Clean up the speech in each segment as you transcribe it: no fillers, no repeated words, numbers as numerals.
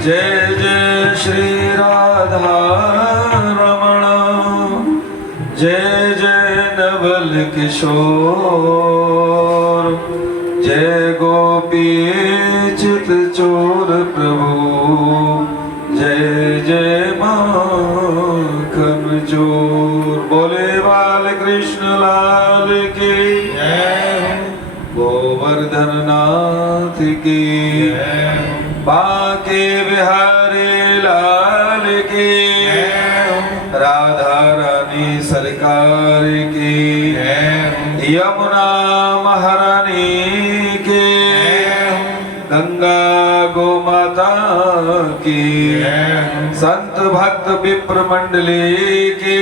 जय जय श्री राधा रमण, जय जय नवल किशोर, जय गोपी चित चोर प्रभु, जय जय माखन चोर। बोले बाल कृष्ण लाल की जय, गोवर्धन नाथ की जय, बांके बिहारी लाल की, राधा रानी सरकार की, यमुना महारानी की, गंगा गो माता की, संत भक्त विप्र मंडली की,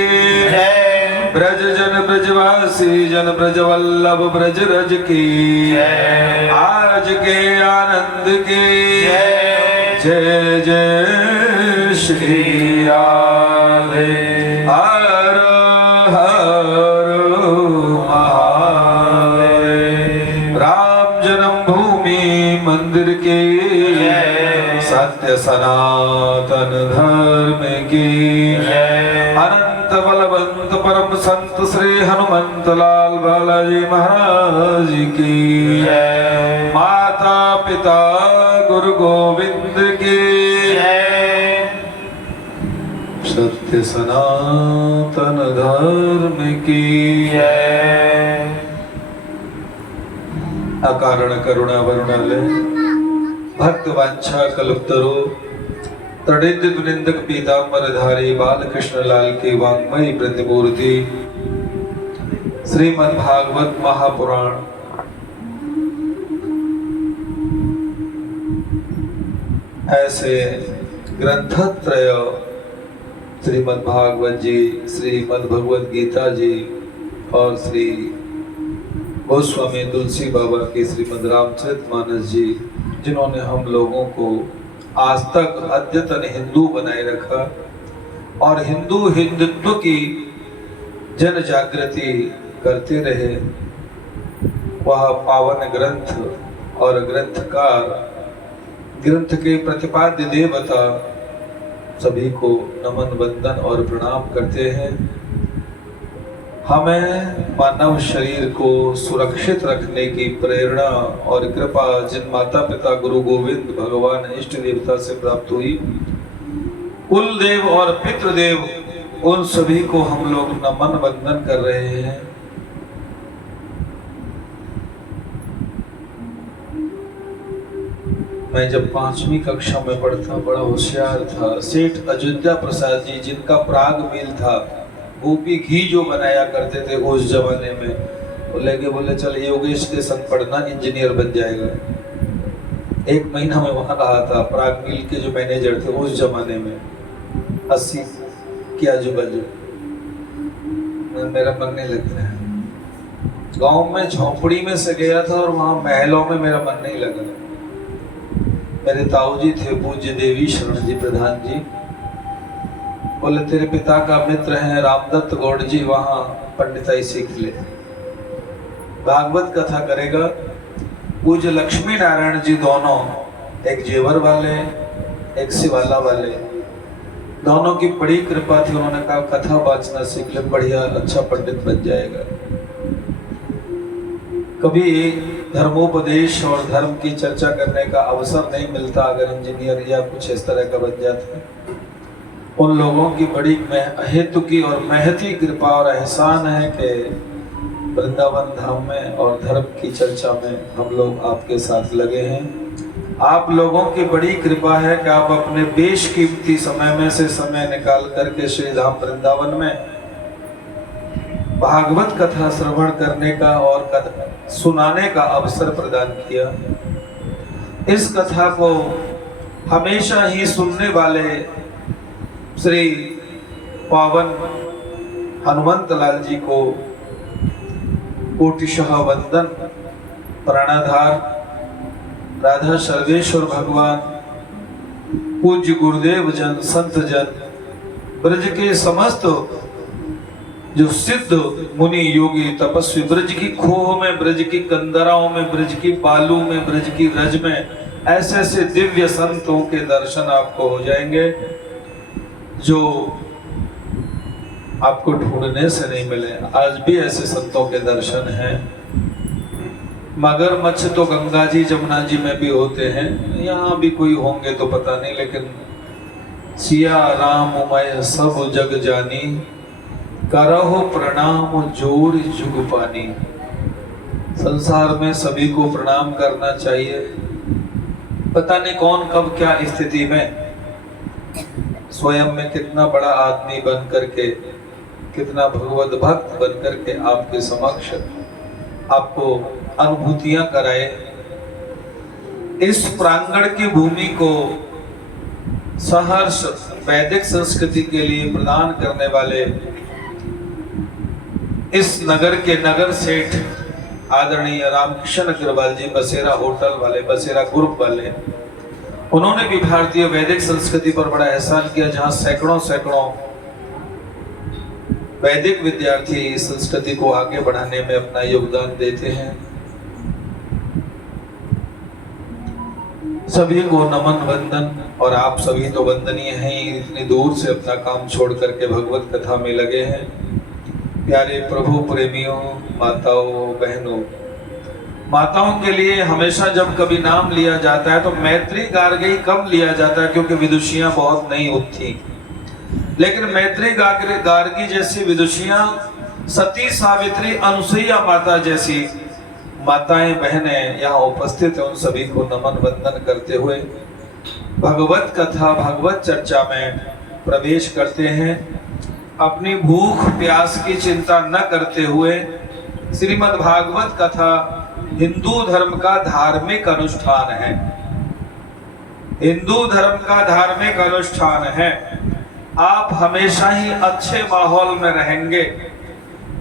ब्रज जन ब्रजवासी जन ब्रज वल्लभ ब्रज रज की, आज के आनंद की जय जय श्री राधे। हर हर महादेव। राम जन्मभूमि मंदिर के सत्य सनातन धर्म की, अनंत बलवंत परम संत श्री हनुमंत लाल बालाजी महाराज की, माता पिता गुरु गोविंद की, सत्य सनातन धर्म की। अकारण करुणा वरुणालय भक्त वांछा कल्पतरु तड़िंद दुनिंदक पीतांबरधारी बालकृष्ण लाल की वांग्मयी प्रतिमूर्ति श्रीमद् भागवत महापुराण ऐसे ग्रंथत्रय श्रीमद् भागवत जी, श्रीमद् भगवत गीता जी और श्री गोस्वामी तुलसी बाबा की श्रीमद् रामचरितमानस जी, जिन्होंने हम लोगों को आज तक अद्यतन हिंदू बनाए रखा और हिंदुत्व की जन जागृति करते रहे, वह पावन ग्रंथ और ग्रंथकार, ग्रंथ के प्रतिपाद्य देवता सभी को नमन वंदन और प्रणाम करते हैं। हमें मानव शरीर को सुरक्षित रखने की प्रेरणा और कृपा जिन माता पिता गुरु गोविंद भगवान इष्ट देवता से प्राप्त हुई, कुल देव और पितृदेव, उन सभी को हम लोग नमन वंदन कर रहे हैं। मैं जब 5वीं कक्षा में पढ़ता बड़ा होशियार था। सेठ अयोध्या प्रसाद जी, जिनका प्राग मिल था, गोपी घी जो बनाया करते थे उस जमाने में, बोले चल योगेश के संग पढ़ना, इंजीनियर बन जाएगा। 1 महीना में वहां रहा था। प्राग मिल के जो मैनेजर थे उस जमाने में 80 के आजू बाजू, मेरा मन नहीं लगता है। गांव में झोंपड़ी में से गया था और वहां महलों में मेरा मन नहीं लगा। मेरे ताऊजी थे पूज्य देवी शरण जी प्रधान जी, बोले तेरे पिता का मित्र हैं रामदत्त गौड़ जी, वहाँ पंडिताई सीख ले। भागवत कथा करेगा। पूज्य लक्ष्मी नारायण जी दोनों, एक जेवर वाले एक शिवाला वाले, दोनों की बड़ी कृपा थी। उन्होंने कहा कथा वाचना सीख ले, बढ़िया अच्छा पंडित बन जाएगा। कभी धर्मोपदेश और धर्म की चर्चा करने का अवसर नहीं मिलता अगर इंजीनियर या कुछ इस तरह का बन जाता है। उन लोगों की बड़ी अहेतु की और महती कृपा और एहसान है कि वृंदावन धाम में और धर्म की चर्चा में हम लोग आपके साथ लगे हैं। आप लोगों की बड़ी कृपा है कि आप अपने बेशकीमती समय में से समय निकाल करके श्री धाम वृंदावन में भागवत कथा श्रवण करने का और सुनाने का अवसर प्रदान किया। इस कथा को हमेशा ही सुनने वाले श्री पावन हनुमंत लाल जी को कोटिशः वंदन प्राणाधार। राधा सर्वेश्वर भगवान, पूज्य गुरुदेव जन, संत जन, ब्रज के समस्त जो सिद्ध मुनि योगी तपस्वी, ब्रज की खोह में, ब्रज की कंदराओं में, ब्रज की बालू में, ब्रज की रज में ऐसे ऐसे दिव्य संतों के दर्शन आपको हो जाएंगे जो आपको ढूंढने से नहीं मिले। आज भी ऐसे संतों के दर्शन हैं। मगरमच्छ तो गंगा जी जमुना जी में भी होते हैं, यहाँ भी कोई होंगे तो पता नहीं, लेकिन सिया राम मैं सब जग जानी, करहो प्रणाम जोर जुग पानी। संसार में सभी को प्रणाम करना चाहिए। पता नहीं कौन कब क्या स्थिति में स्वयं में कितना बड़ा आदमी बन करके, कितना भगवत भक्त बन करके आपके समक्ष आपको अनुभूतियां कराए। इस प्रांगण की भूमि को सहर्ष वैदिक संस्कृति के लिए प्रदान करने वाले इस नगर के नगर सेठ आदरणीय रामकिशन अग्रवाल जी, बसेरा होटल वाले, बसेरा ग्रुप वाले, उन्होंने भी भारतीय वैदिक संस्कृति पर बड़ा एहसान किया, जहां सैकड़ों सैकड़ों वैदिक विद्यार्थी इस संस्कृति को आगे बढ़ाने में अपना योगदान देते हैं। सभी को नमन वंदन। और आप सभी तो वंदनीय हैं, इतनी दूर से अपना काम छोड़ करके भगवत कथा में लगे हैं। प्यारे प्रभु प्रेमियों, माताओं बहनों, माताओं के लिए हमेशा जब कभी नाम लिया जाता है तो मैत्री गार्गी कम लिया जाता है, क्योंकि विदुषियां बहुत नहीं उठती। लेकिन मैत्री गार्गी जैसी विदुषियां, सती सावित्री, अनुसुईया माता जैसी माताएं बहनें यहाँ उपस्थित हैं। उन सभी को नमन वंदन करते हुए भगवत कथा भगवत चर्चा में प्रवेश करते हैं। अपनी भूख प्यास की चिंता न करते हुए श्रीमद् भागवत कथा हिंदू धर्म का धार्मिक अनुष्ठान है। हिंदू धर्म का धार्मिक अनुष्ठान है। आप हमेशा ही अच्छे माहौल में रहेंगे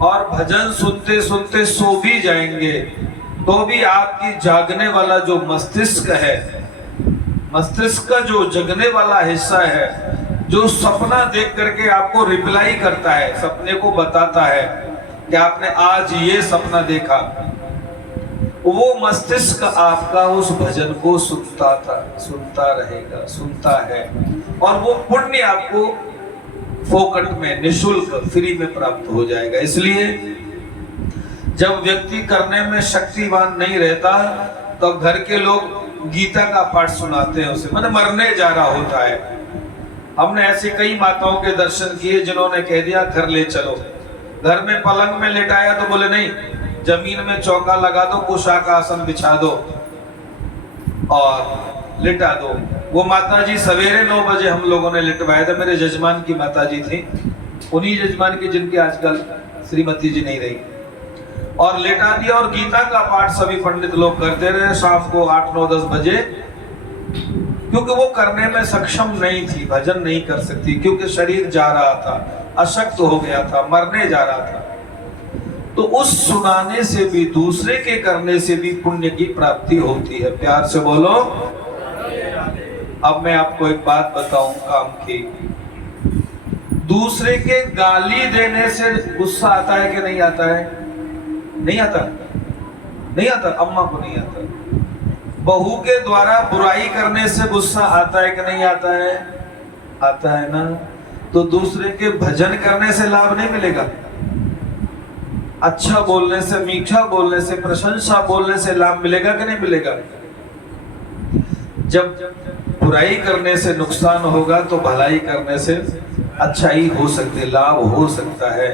और भजन सुनते सुनते सो भी जाएंगे, तो भी आपकी जागने वाला जो मस्तिष्क है, मस्तिष्क का जो जगने वाला हिस्सा है, जो सपना देख करके आपको रिप्लाई करता है, सपने को बताता है कि आपने आज ये सपना देखा, वो मस्तिष्क आपका उस भजन को सुनता रहेगा, सुनता है, और वो पुण्य आपको फोकट में, निशुल्क, फ्री में प्राप्त हो जाएगा। इसलिए जब व्यक्ति करने में शक्तिवान नहीं रहता तो घर के लोग गीता का पाठ सुनाते हैं उसे, मतलब मरने जा रहा होता है। हमने ऐसी कई माताओं के दर्शन किए जिन्होंने कह दिया घर ले चलो, घर में पलंग में लेटाया तो बोले नहीं, जमीन में चौका लगा दो, कुशा का आसन बिछा दो और लिटा दो। वो माता जी सवेरे 9 बजे हम लोगों ने लिटवाया था। मेरे जजमान की माता जी थी, उन्हीं जजमान की जिनकी आजकल श्रीमती जी नहीं रही, और लेटा दिया। और गीता का पाठ सभी पंडित लोग करते रहे शाम को 8, 9, 10 बजे, क्योंकि वो करने में सक्षम नहीं थी, भजन नहीं कर सकती, क्योंकि शरीर जा रहा था, अशक्त हो गया था, मरने जा रहा था। तो उस सुनाने से भी, दूसरे के करने से भी पुण्य की प्राप्ति होती है। प्यार से बोलो। अब मैं आपको एक बात बताऊं काम की। दूसरे के गाली देने से गुस्सा आता है कि नहीं आता है? नहीं आता। नहीं आता, अम्मा को नहीं आता। बहू के द्वारा बुराई करने से गुस्सा आता है कि नहीं आता है? आता है ना। तो दूसरे के भजन करने से लाभ नहीं मिलेगा? अच्छा बोलने से, मीठा बोलने से, प्रशंसा बोलने से लाभ मिलेगा कि नहीं मिलेगा? जब बुराई करने से नुकसान होगा तो भलाई करने से अच्छाई हो सकती है, लाभ हो सकता है।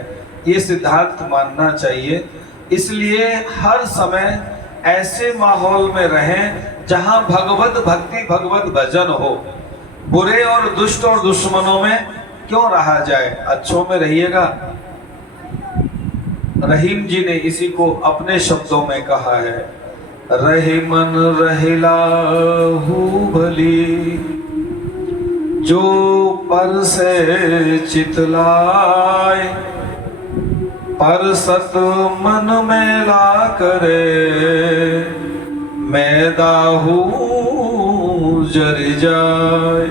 ये सिद्धांत मानना चाहिए। इसलिए हर समय ऐसे माहौल में रहें जहां भगवत भक्ति, भगवत भजन हो। बुरे और दुष्ट और दुश्मनों में क्यों रहा जाए, अच्छों में रहिएगा। रहीम जी ने इसी को अपने शब्दों में कहा है, रहे मन रहिला हूँ भली, जो पर से चितलाए, पर सत मन में ला करे, मैं दाहू जर जाए।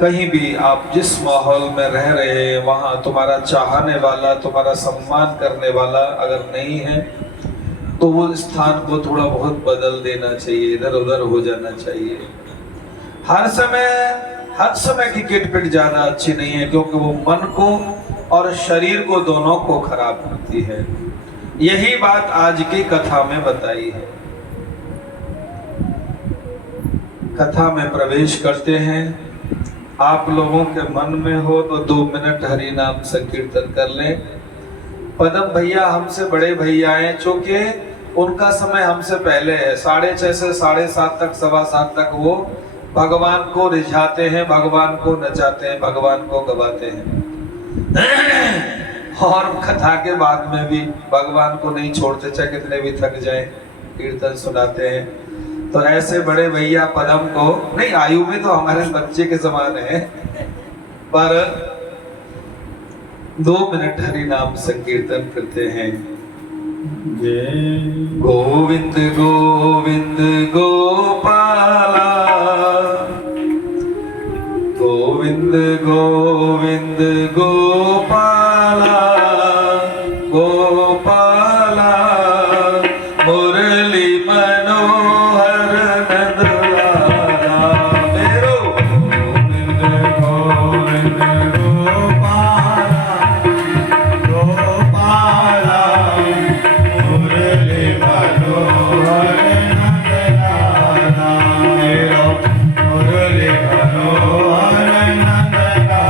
कहीं भी आप जिस माहौल में रह रहे हैं वहां तुम्हारा चाहने वाला, तुम्हारा सम्मान करने वाला अगर नहीं है तो वो स्थान को थोड़ा बहुत बदल देना चाहिए, इधर उधर हो जाना चाहिए। हर समय की किटपिट ज्यादा अच्छी नहीं है, क्योंकि वो मन को और शरीर को दोनों को खराब करती है। यही बात आज की कथा में बताई है। कथा में प्रवेश करते हैं। आप लोगों के मन में हो तो 2 मिनट हरि नाम संकीर्तन कर लें। पदम भैया हमसे बड़े भैया हैं, चूंकि उनका समय हमसे पहले है। 6:30 से 7:30 तक, 7:15 तक वो भगवान को रिझाते हैं, भगवान को नचाते हैं, भगवान को गवाते हैं। और कथा के बाद में भी भगवान को नहीं छोड़ते, चाहे कितने भी थक जाएं, कीर्तन सुनाते हैं। तो ऐसे बड़े भैया पदम को नहीं, आयु में तो हमारे बच्चे के समान है, पर 2 मिनट हरि नाम संकीर्तन करते हैं। गोविंद गोविंद गोपाला, गोविंद गोविंद गोपाला, गोपाला मुरली मनोहर नंदलाला। मेरो गोविंद गोविंद गोपाला, गोपाला मुरली मनोहर नंदलाला। मेरो मुरली मनोहर नंदलाला।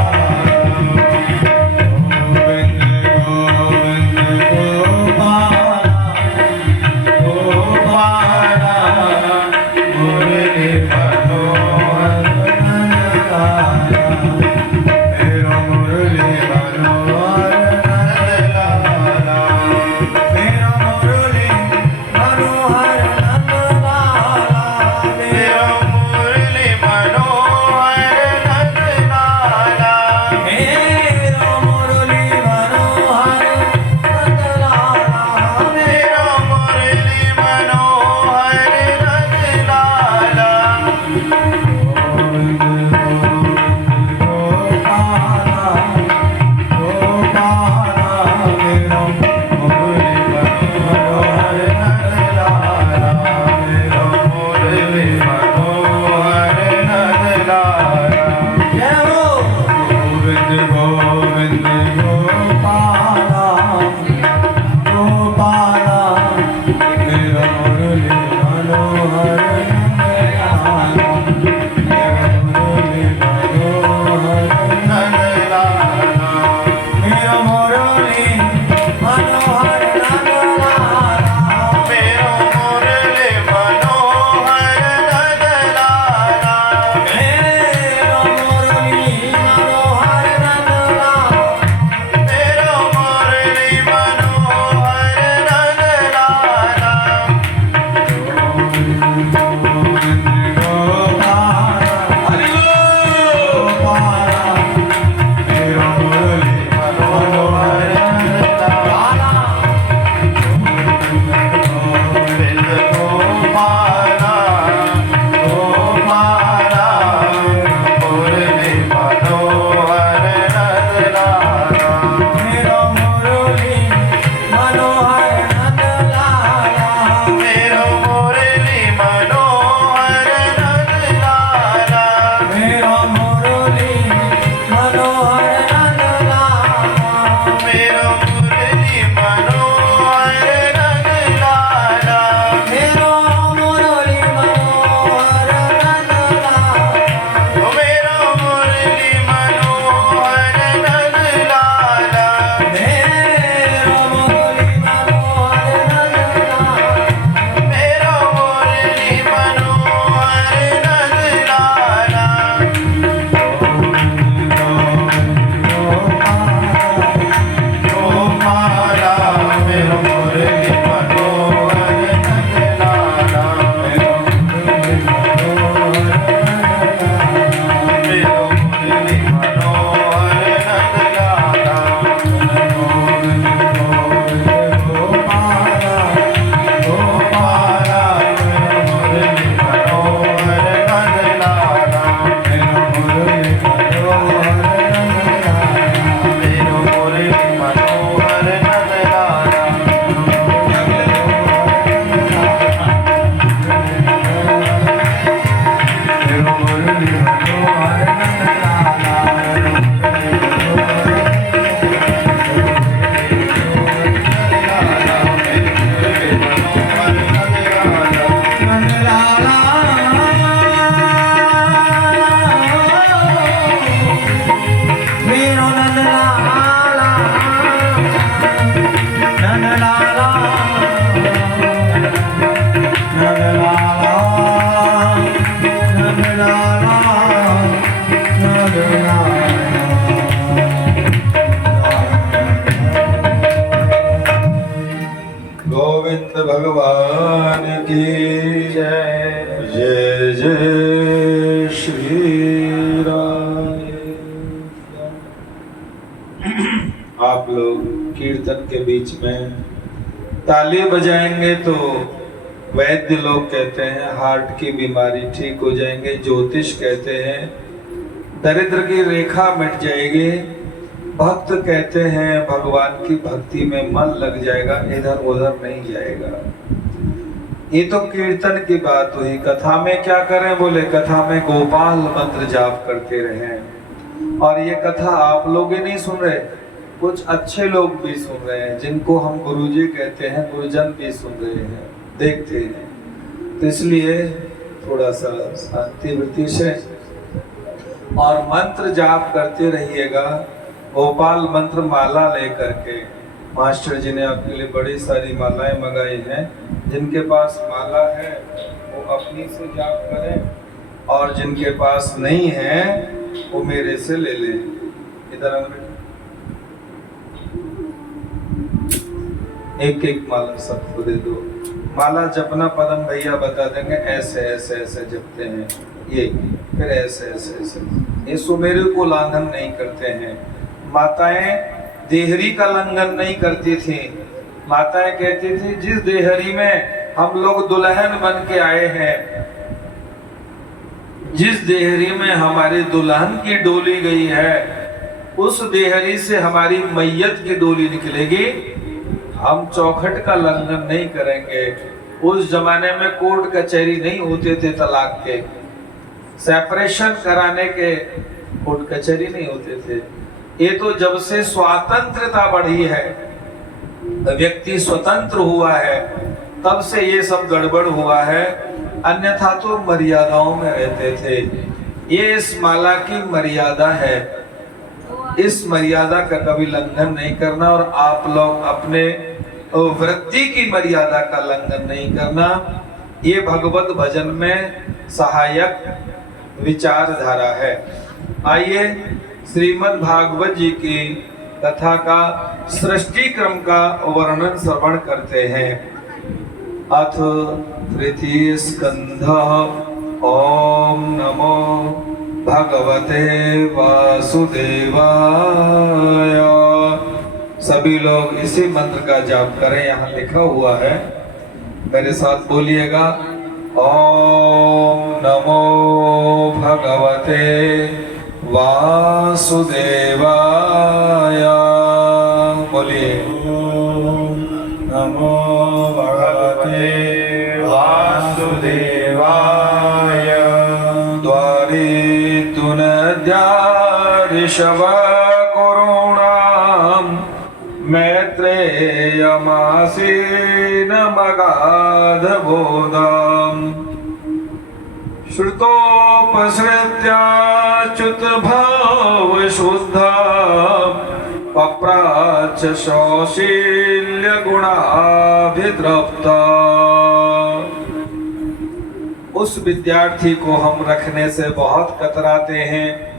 गोविंद भगवान की जय। जय जय श्री राम। आप लोग कीर्तन के बीच में ताली बजाएंगे तो वैद्य लोग कहते हैं हार्ट की बीमारी ठीक हो जाएंगे, ज्योतिष कहते हैं दरिद्र की रेखा मिट जाएगी, भक्त कहते हैं भगवान की भक्ति में मन लग जाएगा, इधर उधर नहीं जाएगा। ये तो कीर्तन की बात हुई। कथा में क्या करें? बोले कथा में गोपाल मंत्र जाप करते रहें। और ये कथा आप लोग ही नहीं सुन रहे, कुछ अच्छे लोग भी सुन रहे हैं, जिनको हम गुरुजी कहते हैं, गुरुजन भी सुन रहे हैं, देखते हैं। तो इसलिए थोड़ा सा शांति वृत्ति से और मंत्र जाप करते रहिएगा। गोपाल मंत्र माला लेकर के मास्टर जी ने आपके लिए बड़ी सारी मालाएं मंगाई हैं। जिनके पास माला है वो अपनी से जाप करें, और जिनके पास नहीं है वो मेरे से ले लें। इधर एक एक माला सबको दे दो। माला जपना पदम भैया बता देंगे, ऐसे ऐसे ऐसे जपते हैं ये, फिर ऐसे ऐसे ऐसे। ये सुमेरु को उल्लंघन नहीं करते हैं। माताएं देहरी का लंघन नहीं करती थी। माताएं कहती थी जिस देहरी में हम लोग दुल्हन बन के आए हैं, जिस देहरी में हमारी दुल्हन की डोली गई है, उस देहरी से हमारी मैयत की डोली निकलेगी। हम चौखट का लंघन नहीं करेंगे। उस जमाने में कोर्ट कचहरी नहीं होते थे, तलाक के सेपरेशन कराने के कोर्ट कचहरी नहीं होते थे। ये तो जब से स्वतंत्रता बढ़ी है, व्यक्ति स्वतंत्र हुआ है, तब से ये सब गड़बड़ हुआ है। अन्यथा तो मर्यादाओं में रहते थे। ये इस माला की मर्यादा है, इस मर्यादा का कभी लंघन नहीं करना। और आप लोग अपने वृत्ति की मर्यादा का लंघन नहीं करना। ये भगवत भजन में सहायक विचारधारा है। आइए श्रीमद् भागवत जी की कथा का सृष्टि क्रम का वर्णन श्रवण करते हैं। अथ तृतीय स्कंध। ओम नमो भगवते वासुदेवाय। सभी लोग इसी मंत्र का जाप करें, यहाँ लिखा हुआ है, मेरे साथ बोलिएगा। ओम नमो भगवते वासुदेवाय। बोलिए ओम नमो भगवते वासुदेवाय। द्वारे तुनद्यारिष्टो वैशव करुणां मैत्रेयमासीन मगाधबोधाम् श्रुतोपसृत्याच्युत भाव शुद्धा पप्राच सौशील्य गुणाभितृप्ता। उस विद्यार्थी को हम रखने से बहुत कतराते हैं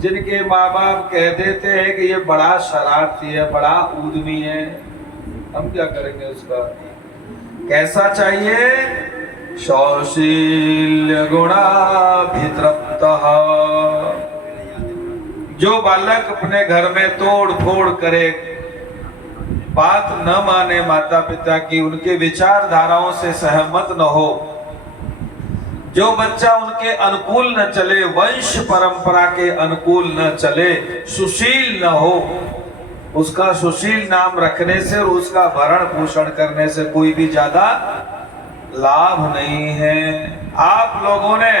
जिनके माँ बाप कह देते हैं कि ये बड़ा शरारती है, बड़ा उद्यमी है। हम क्या करेंगे उसका? कैसा चाहिए? सौशील्य गुणाभितृप्तः। जो बालक अपने घर में तोड़ फोड़ करे, बात न माने माता पिता की, उनके विचारधाराओं से सहमत न हो, जो बच्चा उनके अनुकूल न चले, वंश परंपरा के अनुकूल न चले, सुशील न हो, उसका सुशील नाम रखने से और उसका भरण पोषण करने से कोई भी ज्यादा लाभ नहीं है। आप लोगों ने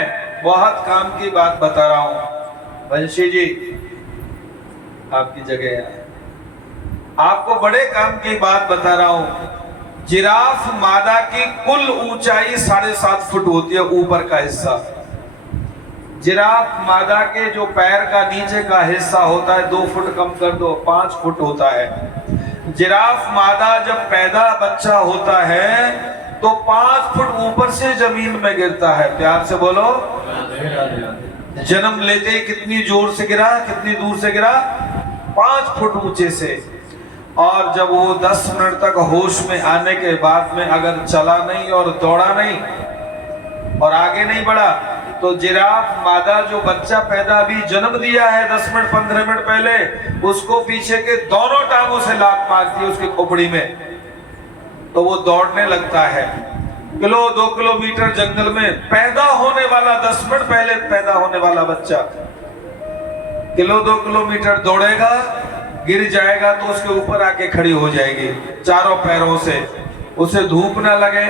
बहुत काम की बात बता रहा हूं, वंशी जी आपकी जगह है, आपको बड़े काम की बात बता रहा हूं। जिराफ मादा की कुल ऊंचाई 7.5 फुट होती है, ऊपर का हिस्सा। जिराफ मादा के जो पैर का नीचे का हिस्सा होता है 2 फुट कम कर दो, 5 फुट होता है। जिराफ मादा जब पैदा बच्चा होता है तो 5 फुट ऊपर से जमीन में गिरता है। प्यार से बोलो। जन्म लेते ही कितनी जोर से गिरा, कितनी दूर से गिरा? 5 फुट ऊंचे से। और जब वो 10 मिनट तक होश में आने के बाद में अगर चला नहीं और दौड़ा नहीं और आगे नहीं बढ़ा तो जिराफ मादा जो बच्चा पैदा अभी जन्म दिया है 10 मिनट 15 मिनट पहले, उसको पीछे के दोनों टांगों से लात मारती है उसकी खोपड़ी में, तो वो दौड़ने लगता है। 2 किलोमीटर जंगल में पैदा होने वाला 10 मिनट पहले पैदा होने वाला बच्चा 2 किलोमीटर दौड़ेगा, गिर जाएगा तो उसके ऊपर आके खड़ी हो जाएगी चारों पैरों से। उसे धूप ना लगे,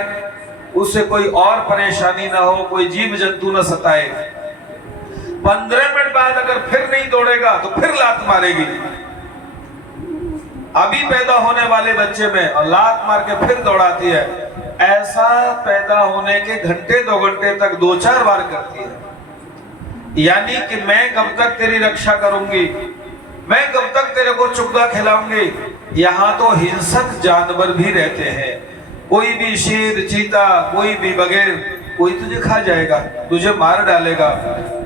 उससे कोई और परेशानी ना हो, कोई जीव जंतु ना सताए। 15 मिनट बाद अगर फिर नहीं दौड़ेगा तो फिर लात मारेगी। अभी पैदा होने वाले बच्चे में और लात मार के फिर दौड़ाती है। ऐसा पैदा होने के घंटे 2 घंटे तक 2-4 बार करती है। यानी कि मैं कब तक तेरी रक्षा करूंगी, मैं कब तक तेरे को चुग्गा खिलाऊंगी। यहाँ तो हिंसक जानवर भी रहते हैं, कोई भी शेर, चीता, कोई भी बगैर, कोई तुझे खा जाएगा, तुझे मार डालेगा।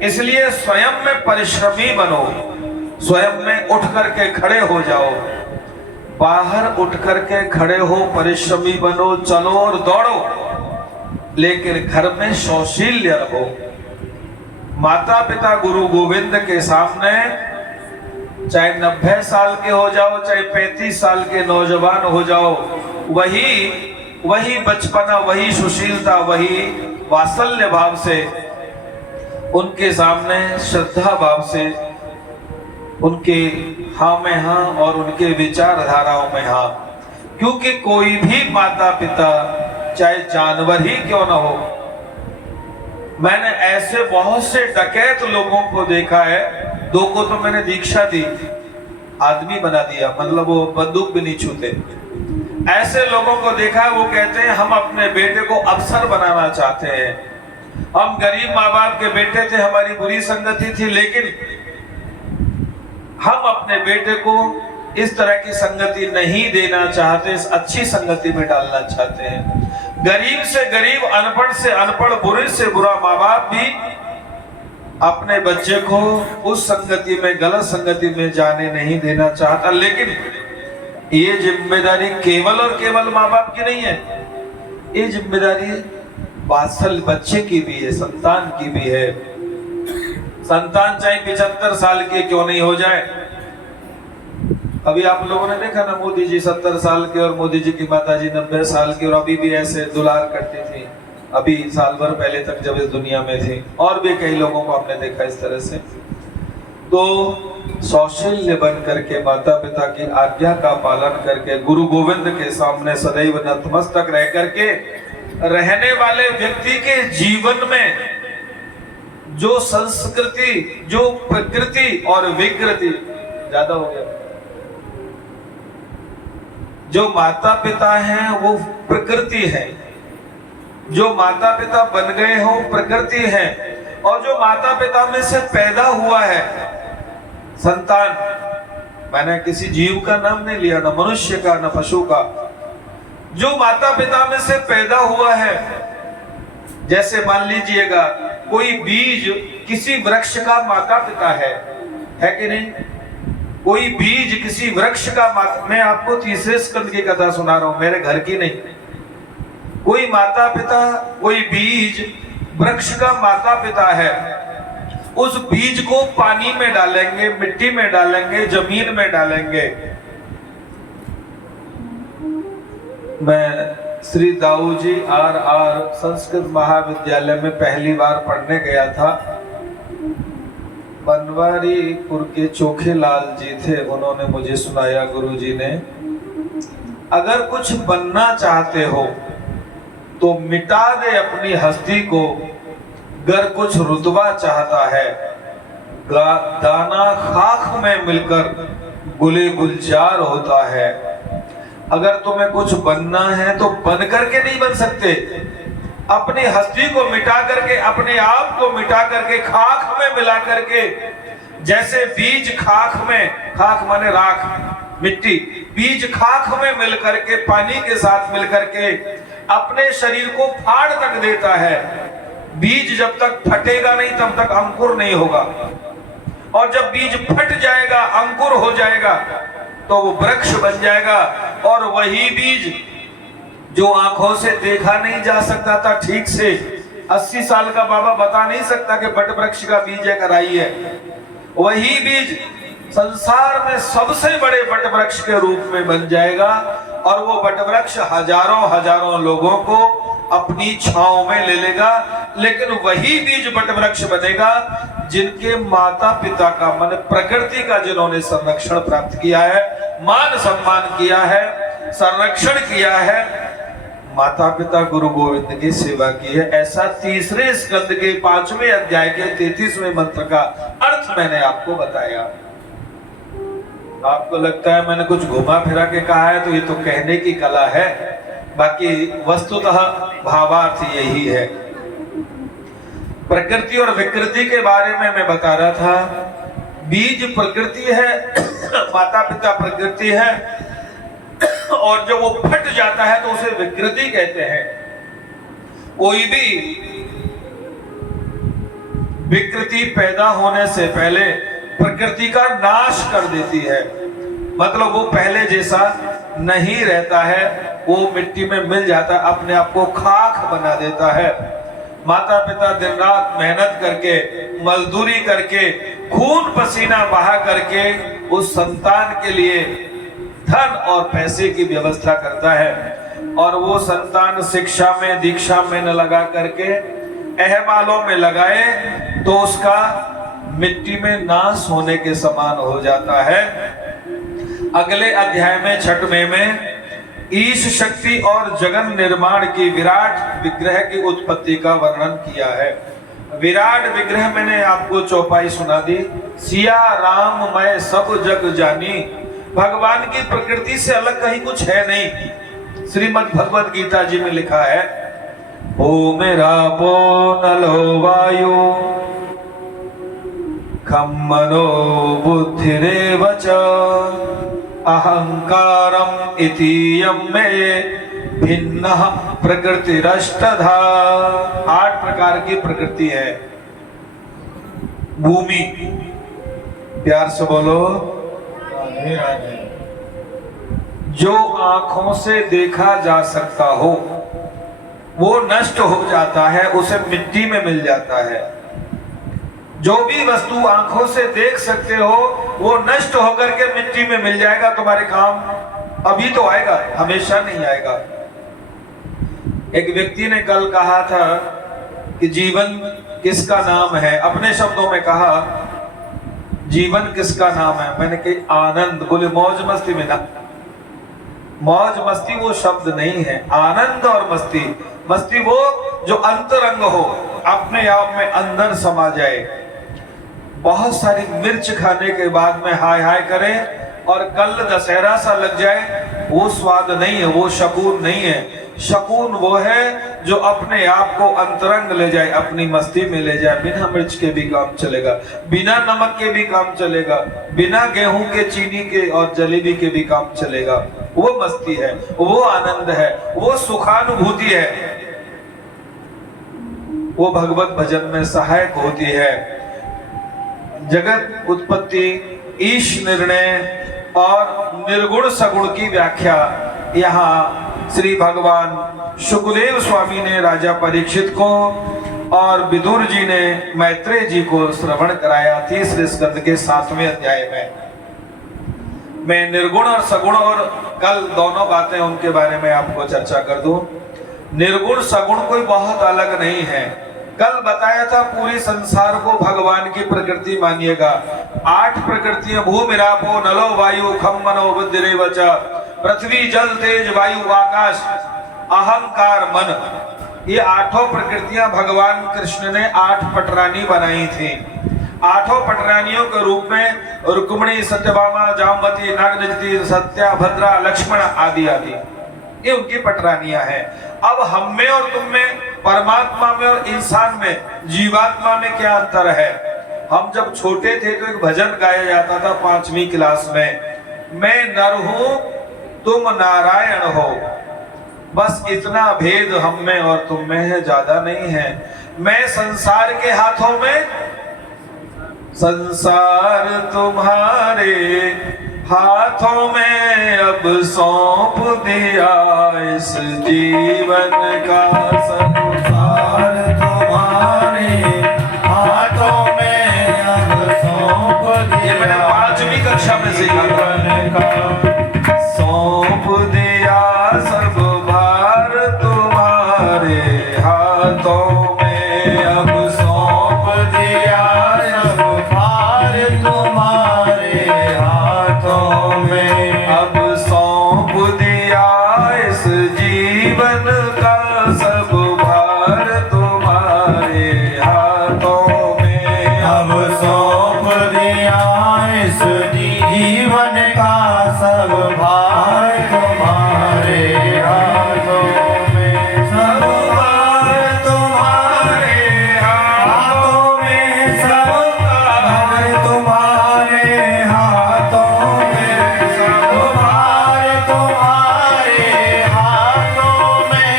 इसलिए स्वयं में परिश्रमी बनो, स्वयं में उठ करके खड़े हो जाओ, बाहर उठ करके खड़े हो, परिश्रमी बनो, चलो और दौड़ो, लेकिन घर में सौशील्य रहो। माता पिता गुरु गोविंद के सामने चाहे 90 साल के हो जाओ, चाहे 35 साल के नौजवान हो जाओ, वही बचपना, वही सुशीलता, वही वात्सल्य भाव से उनके सामने श्रद्धा भाव से उनके हाँ में हाँ और उनके विचारधाराओं में हाँ। क्योंकि कोई भी माता पिता चाहे जानवर ही क्यों ना हो, मैंने ऐसे बहुत से डकैत लोगों को देखा है, 2 को तो मैंने दीक्षा दी, आदमी बना दिया, मतलब वो बंदूक भी नहीं छूते। ऐसे लोगों को देखा, वो कहते हैं हम अपने बेटे को अफसर बनाना चाहते हैं, हम गरीब माँ बाप के बेटे थे, हमारी बुरी संगति थी, लेकिन हम अपने बेटे को इस तरह की संगति नहीं देना चाहते, इस अच्छी संगति में डालना चाहते हैं। गरीब से गरीब, अनपढ़ से अनपढ़, बुरे से बुरा माँ बाप भी अपने बच्चे को उस संगति में, गलत संगति में जाने नहीं देना चाहता। लेकिन ये जिम्मेदारी केवल और केवल माँ बाप की नहीं है, ये जिम्मेदारी वात्सल्य बच्चे की भी है, संतान की भी है। संतान चाहे 75 साल की क्यों नहीं हो जाए। अभी आप लोगों ने देखा ना, मोदी जी 70 साल के और मोदी जी की माताजी 90 साल की, और अभी भी ऐसे दुलार करती थी, अभी साल भर पहले तक जब इस दुनिया में थी। और भी कई लोगों को हमने देखा इस तरह से। तो सौशील्य बन करके, माता पिता की आज्ञा का पालन करके, गुरु गोविंद के सामने सदैव नतमस्तक रह करके रहने वाले व्यक्ति के जीवन में जो संस्कृति, जो प्रकृति और विकृति, ज्यादा हो गया, जो माता पिता हैं वो प्रकृति है, जो माता पिता बन गए हो प्रकृति है, और जो माता पिता में से पैदा हुआ है संतान, मैंने किसी जीव का नाम नहीं लिया, ना मनुष्य का ना पशु का, जो माता पिता में से पैदा हुआ है, जैसे मान लीजिएगा कोई बीज किसी वृक्ष का माता पिता है कि नहीं? कोई बीज किसी वृक्ष का माता, मैं आपको तीसरे स्कंद की कथा सुना रहा हूं, मेरे घर की नहीं। कोई माता पिता, कोई बीज वृक्ष का माता पिता है, उस बीज को पानी में डालेंगे, मिट्टी में डालेंगे, जमीन में डालेंगे। मैं श्री दाऊ जी RR संस्कृत महाविद्यालय में पहली बार पढ़ने गया था। बनवारीपुर के चोखे लाल जी थे, उन्होंने मुझे सुनाया, गुरु जी ने, अगर कुछ बनना चाहते हो तो मिटा दे अपनी हस्ती को, गर कुछ रुतबा चाहता है, दाना खाक में मिलकर गुले गुलजार होता है। अगर तुम्हें कुछ बनना है तो बन करके नहीं बन सकते, अपनी हस्ती को मिटा करके, अपने आप को मिटा करके, खाक में मिला करके, जैसे बीज खाक में, खाक माने राख, मिट्टी, बीज खाक में मिल करके, पानी के साथ मिल करके अपने शरीर को फाड़ तक देता है। बीज जब तक फटेगा नहीं तब तक अंकुर नहीं होगा, और जब बीज फट जाएगा, अंकुर हो जाएगा, तो वो वृक्ष बन जाएगा। और वही बीज जो आंखों से देखा नहीं जा सकता था ठीक से, 80 साल का बाबा बता नहीं सकता कि वट वृक्ष का बीज है कराई है, वही बीज संसार में सबसे बड़े वट वृक्ष के रूप में बन जाएगा। और वो वट वृक्ष हजारों हजारों लोगों को अपनी छांव में ले लेगा। लेकिन वही बीज वट वृक्ष बनेगा जिनके माता पिता का, मन प्रकृति का, जिन्होंने संरक्षण प्राप्त किया है, मान सम्मान किया है, संरक्षण किया है, माता पिता गुरु गोविंद की सेवा की है। ऐसा तीसरे स्कंद के 5वें अध्याय के 33वें मंत्र का अर्थ मैंने आपको बताया। आपको लगता है मैंने कुछ घुमा फिरा के कहा है, तो ये तो कहने की कला है, बाकी वस्तुतः भावार्थ यही है। प्रकृति और विकृति के बारे में मैं बता रहा था। बीज प्रकृति है, माता पिता प्रकृति है, और जब वो फट जाता है तो उसे विकृति कहते हैं। कोई भी विकृति पैदा होने से पहले प्रकृति का नाश कर देती है, मतलब वो पहले जैसा नहीं रहता है, वो मिट्टी में मिल जाता है, अपने आप को खाक बना देता है। माता पिता दिन रात मेहनत करके, मजदूरी करके, खून पसीना बहा करके उस संतान के लिए धन और पैसे की व्यवस्था करता है, और वो संतान शिक्षा में, दीक्षा में न लगा करके अहमालों में लगाए तो उसका मिट्टी में नाश होने के समान हो जाता है। अगले अध्याय में 6वें में ईश शक्ति और जगन निर्माण की विराट विग्रह की उत्पत्ति का वर्णन किया है। विराट विग्रह मैंने आपको चौपाई सुना दी। सिया राम मैं सब जग जानी, भगवान की प्रकृति से अलग कहीं कुछ है नहीं। श्रीमद् भगवद गीता जी में लिखा है, ओ मेरा पो नलो वायु खम मनो बुद्धिरेव च अहंकारम इतीयं मे भिन्नः प्रकृतिरष्टधा। 8 प्रकार की प्रकृति है। भूमि, प्यार से बोलो, जो आंखों से देखा जा सकता हो वो नष्ट हो जाता है, उसे मिट्टी में मिल जाता है। जो भी वस्तु आंखों से देख सकते हो वो नष्ट होकर के मिट्टी में मिल जाएगा। तुम्हारे काम अभी तो आएगा, हमेशा नहीं आएगा। एक व्यक्ति ने कल कहा था कि जीवन किसका नाम है, अपने शब्दों में कहा जीवन किसका नाम है। मैंने कहा आनंद। बोले मौज मस्ती में ना, मौज मस्ती वो शब्द नहीं है। आनंद और मस्ती, मस्ती वो जो अंतरंग हो, अपने आप में अंदर समा जाए। बहुत सारी मिर्च खाने के बाद में हाय हाय करे और कल दशहरा सा लग जाए, वो स्वाद नहीं है, वो शकून नहीं है। शकून वो है जो अपने आप को अंतरंग ले जाए, अपनी मस्ती में ले जाए। बिना मिर्च के भी काम चलेगा, बिना नमक के भी काम चलेगा, बिना गेहूं के, चीनी के और जलेबी के भी काम चलेगा। वो मस्ती है, वो आनंद है, वो सुखानुभूति है, वो भगवत भजन में सहायक होती है। जगत उत्पत्ति, ईश निर्णय और निर्गुण सगुण की व्याख्या यहाँ श्री भगवान शुकदेव स्वामी ने राजा परीक्षित को और विदुर जी ने मैत्रेय जी को श्रवण कराया। तीसरे स्कंद के 7वें अध्याय में मैं निर्गुण और सगुण और कल दोनों बातें उनके बारे में आपको चर्चा कर दूं। निर्गुण सगुण कोई बहुत अलग नहीं है। कल बताया था पूरी संसार को भगवान की प्रकृति मानिएगा। 8 प्रकृतियां, भूमिरापो नलो वायु खम मनो बुद्धिरेव च, पृथ्वी जल तेज वायु आकाश अहंकार मन, ये 8 प्रकृतियां भगवान कृष्ण ने 8 पटरानी बनाई थी। 8 पटरानियों के रूप में रुक्मिणी, सत्यभामा, जामवती, नागनजती, सत्या, भद्रा, लक्ष्मण आदि आदि, ये उनकी पटरानियां हैं। अब हम में और तुम में, परमात्मा में और इंसान में, जीवात्मा में क्या अंतर है? हम जब छोटे थे तो एक भजन गाया जाता था 5वीं क्लास में, मैं नर हूं तुम नारायण हो। बस इतना भेद हम में और तुम में है, ज्यादा नहीं है। मैं संसार के हाथों में, संसार तुम्हारे हाथों में अब सौंप दिया इस जीवन का, संसार तुम्हारे हाथों में अब सौंप दिया। ये मैंने 5वीं कक्षा में सीखा था। सौंप दिया सब भार तुम्हारे हाथों में, अब सौंप दिया सब भार तुम्हारे हाथों में, अब सौंप दिया इस जीवन का सब भार तुम्हारे हाथों में, अब सौंप दिया इस जीवन का सब भार तुम्हारे हाथों में, सब भार तुम्हारे हाथों में, सब भार तुम्हारे हाथों में, सब भार तुम्हारे हाथों में,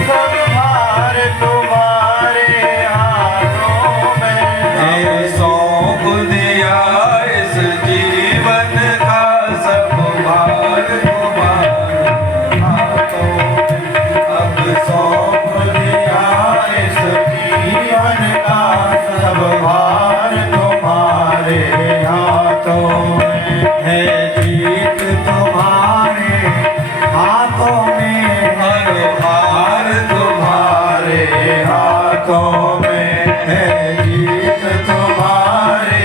सब भार तुम्हारे हाथों में, सौंप दिया इस जीवन का सब भार तुम्हारे हाथों में, अब सौंप दिया इस जीवन का सब भार तुम्हारे हाथों में, है जीत तुम्हारे हाथों में, हर हार तुम्हारे हाथों में, है जीत तुम्हारे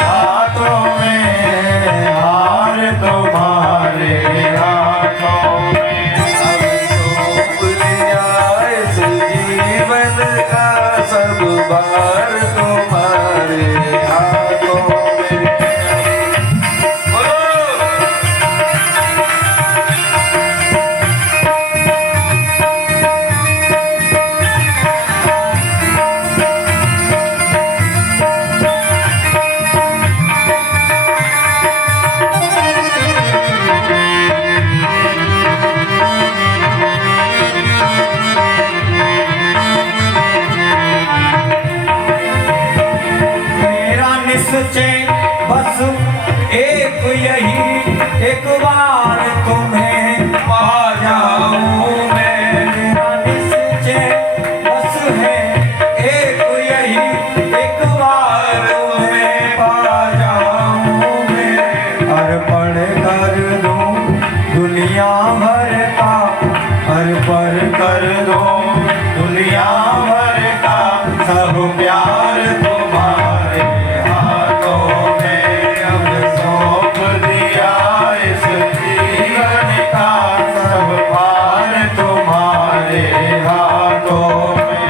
हाथों में, हार तुम्हारे हाथों में, अब सौंप दिया इस जीवन का सब भार तुम्हारे हाथों में। बोलो मेरा निश्चय बस एक यही, एक बार तुम्हें पा जाऊं मैं। मेरा निश्चय बस है एक यही, एक बार तुम्हें पा जाऊं मैं। अर्पण कर दूं दुनिया भर का, अर्पण कर दूं दुनिया भर का सब प्यार तुम्हारे हाथों में, अब सौंप दिया इस जीवन का सब भार तुम्हारे हाथों में।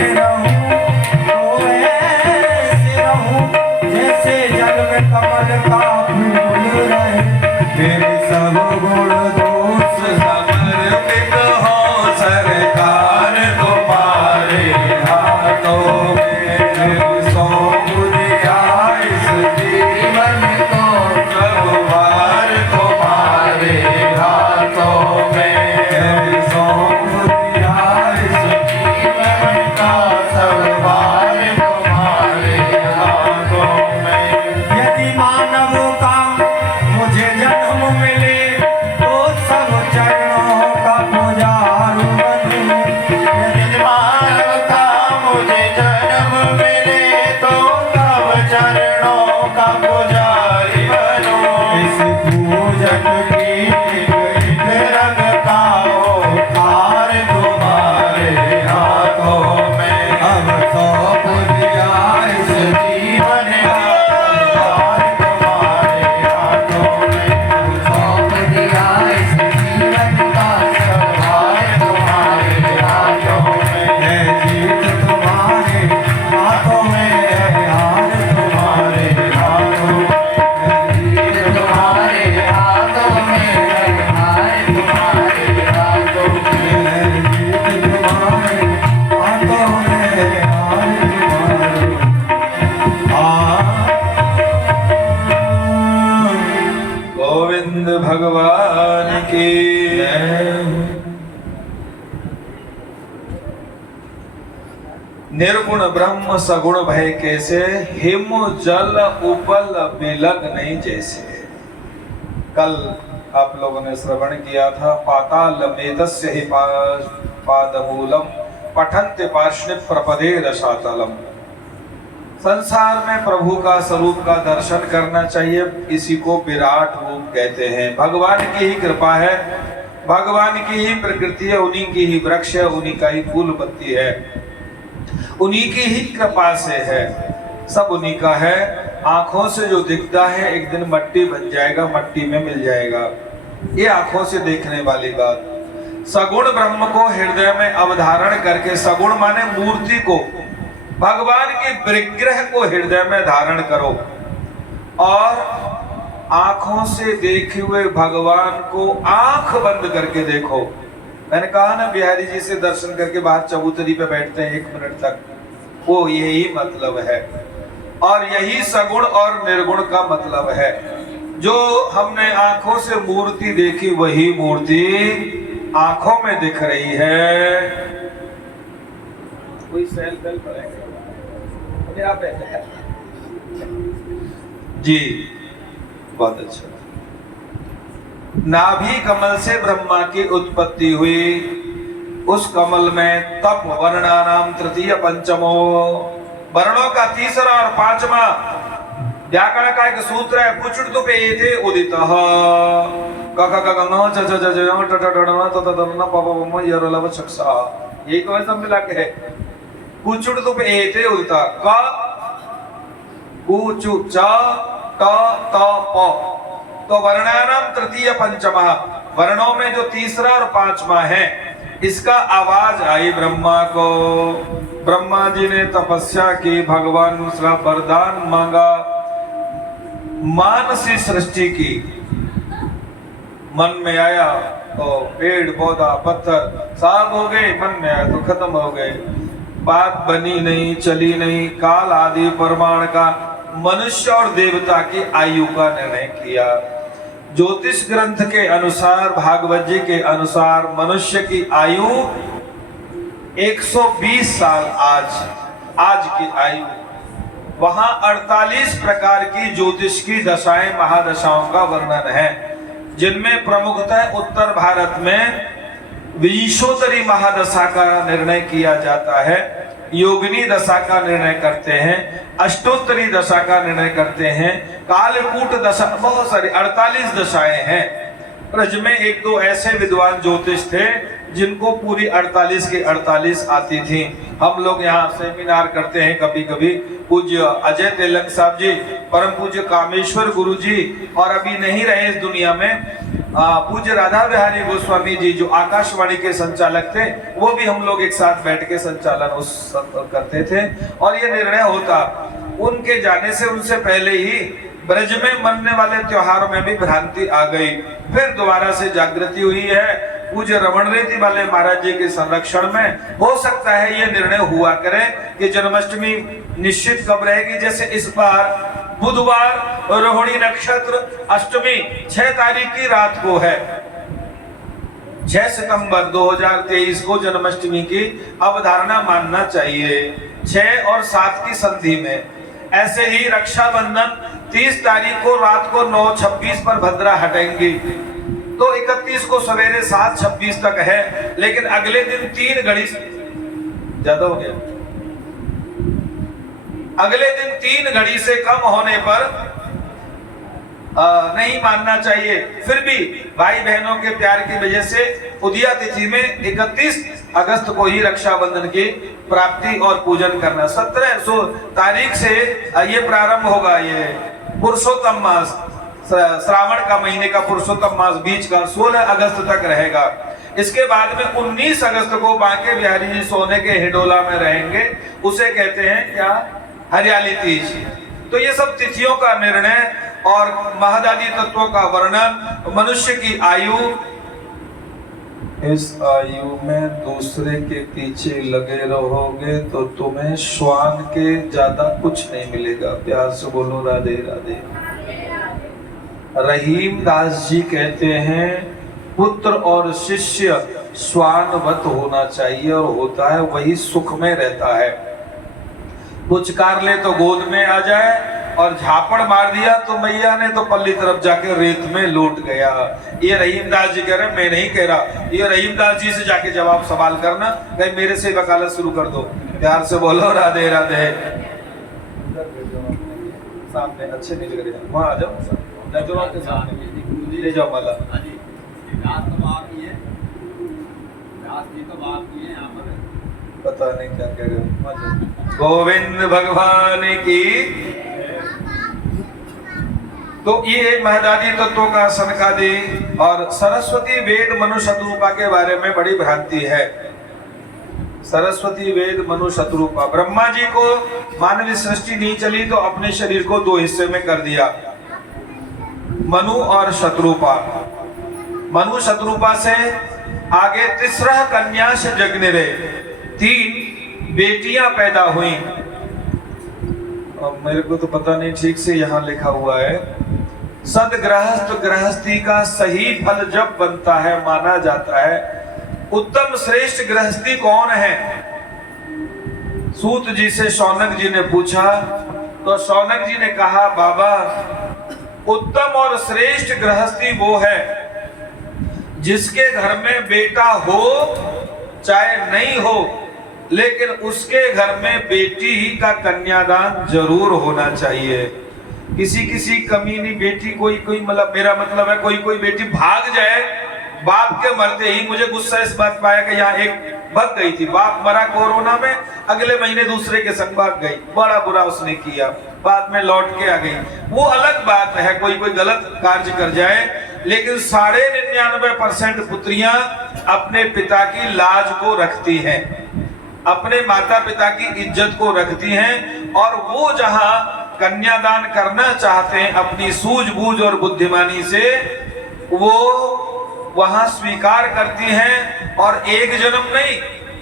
मैं रहूं तो ऐसे रहूं जैसे जल में कमल का फूल रहे। मेरे सब गुण दोष समर्पित हो सरकार तुम्हारे हाथों में। सौंप दिया इस जीवन को सब भार तुम्हारे हाथों में। सौंप दिया इस जीवन का सब भार तुम्हारे हाथों में। यदि मानव का मुझे जन्म मिले तो सब चरणों का पुजारी बनूं। यदि मानव का मुझे जन्म मिले तो सब चरणों का पुजारी बनूं। इस पूजन की एक रंग का उपहार तुम्हारे हाथों में। अब सौंप दिया इस जीवन का उपहार तुम्हारे हाथों में। सौंप दिया इस जीवन का उपहार तुम्हारे हाथों में। है जीत तुम्हारे हाथों में, है हार तुम्हारे हाथों में। है जीत तुम्हारे हाथों में, है हार तुम्हारे हाथों में। है जीत तुम्हारे हाथों में, है हार तुम्हारे। गोविंद भगवान की निर्गुण ब्रह्म सगुण भय कैसे, हिम जल उपल बिलग नहीं जैसे। कल आप लोगों ने श्रवण किया था, पाताल मेदस्य ही पादमूलम पठन्ते पार्ष्णि प्रपदे रसातलम। संसार में प्रभु का स्वरूप का दर्शन करना चाहिए, इसी को विराट रूप कहते हैं। भगवान की ही कृपा है, भगवान की ही प्रकृति है, उन्हीं की ही वृक्ष है, उन्हीं का ही फूल पत्ती है, उन्हीं की ही कृपा से है, सब उन्हीं का है। आंखों से जो दिखता है एक दिन मट्टी बन जाएगा, मट्टी में मिल जाएगा, ये आंखों से देखने वाली बात। सगुण ब्रह्म को हृदय में अवधारण करके, सगुण माने मूर्ति को, भगवान के विग्रह को हृदय में धारण करो और आंखों से देखे हुए भगवान को आंख बंद करके देखो। मैंने कहा ना, बिहारी जी से दर्शन करके बाहर चबूतरी पे बैठते हैं 1 मिनट तक, वो यही मतलब है। और यही सगुण और निर्गुण का मतलब है। जो हमने आंखों से मूर्ति देखी वही मूर्ति आंखों में दिख रही है। कोई सेल बेल पड़ेगा जी, बहुत अच्छा। नाभि कमल से ब्रह्मा की उत्पत्ति हुई, उस कमल में तप वर्णानाम तृतीय पंचमो, वर्णों का तीसरा और पांचवा व्याकरण का एक सूत्र है, पुचुट तो पे थे उदित यही तो है, सब मिला के है। कुचुट तो पे थे उदित क कुचु च ट त प, तो वर्णानाम तृतीय पंचमा, वर्णों में जो तीसरा और पांचवा है, इसका आवाज आई ब्रह्मा को। ब्रह्मा जी ने तपस्या की, भगवान से वरदान मांगा, मानसी सृष्टि की। मन में आया तो पेड़ पौधा पत्थर सब हो गए, मन में आया तो खत्म हो गए। बात बनी नहीं, चली नहीं, काल आदि प्रमाण का मनुष्य और देवता की आयु का निर्णय किया। ज्योतिष ग्रंथ के अनुसार, भागवत जी के अनुसार मनुष्य की आयु 120 साल आज की आयु। वहां 48 प्रकार की ज्योतिष की दशाएं, महादशाओं का वर्णन है, जिनमें प्रमुखतः उत्तर भारत में विंशोत्तरी महादशा का निर्णय किया जाता है, योगिनी दशा का निर्णय करते हैं, अष्टोत्तरी दशा का निर्णय करते हैं, कालकूट दशा, बहुत सारी 48 दशाएं हैं। ब्रज में 1-2 ऐसे विद्वान ज्योतिष थे जिनको पूरी 48 के 48 आती थी। हम लोग यहाँ सेमिनार करते हैं कभी कभी, पूज्य अजय तेलंग साहब जी, परम पूज्य कामेश्वर गुरु जी, और अभी नहीं रहे इस दुनिया में, पूज्य राधा बिहारी गोस्वामी जी जो आकाशवाणी के संचालक थे, वो भी हम लोग एक साथ बैठ के संचालन उस करते थे। और ये निर्णय होता, उनके जाने से उनसे पहले ही ब्रज में मनने वाले त्योहारों में भी भ्रांति आ गई, फिर दोबारा से जागृति हुई है। पूज्य रमण रेती वाले महाराज जी के संरक्षण में हो सकता है ये निर्णय हुआ करे कि जन्माष्टमी निश्चित कब रहेगी। जैसे इस बार बुधवार रोहिणी नक्षत्र अष्टमी 6 तारीख की रात को है, 6 सितंबर 2023 को जन्माष्टमी की अवधारणा मानना चाहिए, 6 और 7 की संधि में। ऐसे ही रक्षाबंधन 30 तारीख को रात को 9:26 पर भद्रा हटेंगी, तो 31 को सवेरे 7:26 तक है। लेकिन अगले दिन 3 घड़ी ज्यादा हो गया, अगले दिन 3 घड़ी से कम होने पर नहीं मानना चाहिए। फिर भी भाई बहनों के प्यार की वजह से उदया तिथि में 31 अगस्त को ही रक्षाबंधन की प्राप्ति और पूजन करना। 17 तारीख से ये प्रारंभ होगा, ये पुरुषोत्तम मास, श्रावण का महीने का पुरुषोत्तम मास बीच का 16 अगस्त तक रहेगा। इसके बाद में 19 अगस्त को बांके बिहारी जी सोने के हिडोला में रहेंगे, उसे कहते हैं क्या, हरियाली तीज। तो ये सब तिथियों का निर्णय और महदादी तत्वों का वर्णन, मनुष्य की आयु, इस आयु में दूसरे के पीछे लगे रहोगे तो तुम्हें श्वान के ज्यादा कुछ नहीं मिलेगा। प्यार से बोलो राधे राधे। रहीम दास जी कहते हैं पुत्र और शिष्य श्वानवत होना चाहिए, और होता है वही सुख में रहता है। पुचकार ले तो गोद में आ जाए, और झापड़ मार दिया तो मैया ने तो पल्ली तरफ जाके रेत में लौट गया। ये रहीमदास जी कह रहे हैं, मैं नहीं कह रहा। ये रहीमदास जी से जाके जवाब सवाल करना, कहीं मेरे से वकालत शुरू कर दो। प्यार से बोलो राधे राधे। सामने अच्छे नहीं लग रहे, वहाँ आ जाओ, के सामने ले जाओ माला। पता नहीं क्या कह रहे हो। गोविंद भगवान की। तो ये महदादी तत्वों का सनकादि और सरस्वती वेद मनु शतरूपा के बारे में बड़ी भ्रांति है। सरस्वती वेद मनु शतरूपा, ब्रह्मा जी को मानवीय सृष्टि नहीं चली तो अपने शरीर को 2 हिस्से में कर दिया, मनु और शतरूपा। मनु शतरूपा से आगे तीसरा कन्या से जगनिरे, 3 बेटियां पैदा हुई। अब मेरे को तो पता नहीं ठीक से यहाँ लिखा हुआ है। सदगृहस्थ गृहस्थी का सही फल जब बनता है, माना जाता है। उत्तम श्रेष्ठ गृहस्थी कौन है? सूत जी से शौनक जी ने पूछा, तो शौनक जी ने कहा, बाबा उत्तम और श्रेष्ठ गृहस्थी वो है जिसके घर में बेटा हो चाहे नहीं हो, लेकिन उसके घर में बेटी का कन्यादान जरूर होना चाहिए। किसी कमीनी बेटी कोई मतलब, मेरा मतलब है कोई बेटी भाग जाए बाप के मरते ही। मुझे गुस्सा इस बात पे आया कि यहाँ एक भाग गई थी, बाप मरा कोरोना में, अगले महीने दूसरे के संग भाग गई, बड़ा बुरा उसने किया, बाद में लौट के आ गई। वो अलग बात है, कोई गलत कार्य कर जाए, लेकिन 99.99% पुत्रियां अपने पिता की लाज को रखती हैं, अपने माता पिता की इज्जत को रखती हैं, और वो जहां कन्यादान करना चाहते हैं अपनी सूझबूझ और बुद्धिमानी से, वो वहां स्वीकार करती हैं। और एक जन्म नहीं,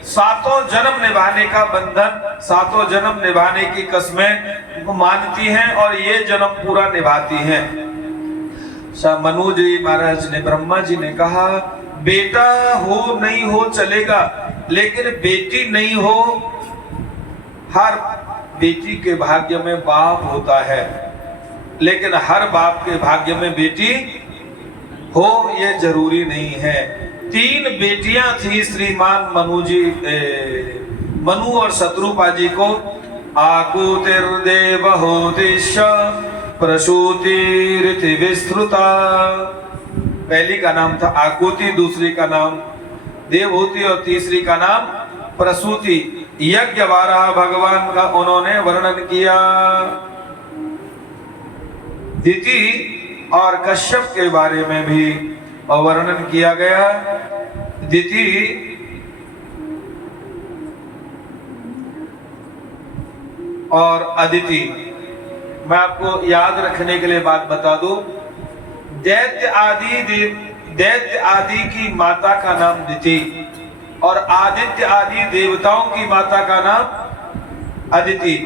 7 जन्म निभाने का बंधन, 7 जन्म निभाने की कस्में मानती हैं, और ये जन्म पूरा निभाती हैं। मनु जी महाराज ने, ब्रह्मा जी ने कहा, बेटा हो नहीं हो चलेगा, लेकिन बेटी नहीं हो। हर बेटी के भाग्य में बाप होता है, लेकिन हर बाप के भाग्य में बेटी हो ये जरूरी नहीं है। 3 बेटियां थी श्रीमान मनु और शत्रुपा जी को। आकुतिर्देव होतिश प्रसूति विस्तृता। पहली का नाम था आकुति, दूसरी का नाम देवहूति और तीसरी का नाम प्रसूति। यज्ञ वाराह भगवान का उन्होंने वर्णन किया। दिति और कश्यप के बारे में भी और वर्णन किया गया दिति और अदिति। मैं आपको याद रखने के लिए बात बता दूं, दैत्य आदि की माता का नाम दिति और आदित्य आदि देवताओं की माता का नाम अदिति।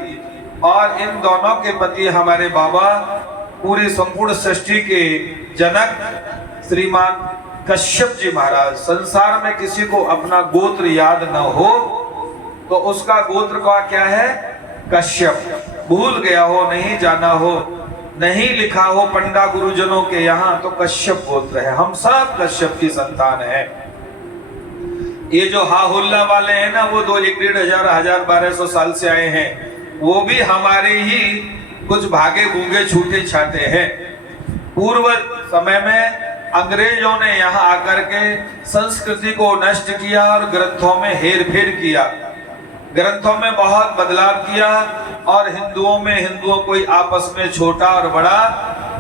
और इन दोनों के पति हमारे बाबा पूरी संपूर्ण सृष्टि के जनक श्रीमान कश्यप जी महाराज। संसार में किसी को अपना गोत्र याद न हो तो उसका गोत्र का क्या है? कश्यप। भूल गया हो, नहीं जाना हो, नहीं लिखा हो पंडा गुरुजनों के यहाँ, तो कश्यप गोत्र है। हम सब कश्यप की संतान है। ये जो हाहुल्ला वाले हैं ना, वो 1,500 साल से आए हैं, वो भी हमारे ही कुछ भागे गूंगे छूटे छाटे हैं। पूर्व समय में अंग्रेजों ने यहाँ आकर के संस्कृति को नष्ट किया और ग्रंथों में हेर फेर किया, ग्रंथों में बहुत बदलाव किया और हिंदुओं को ही आपस में छोटा और बड़ा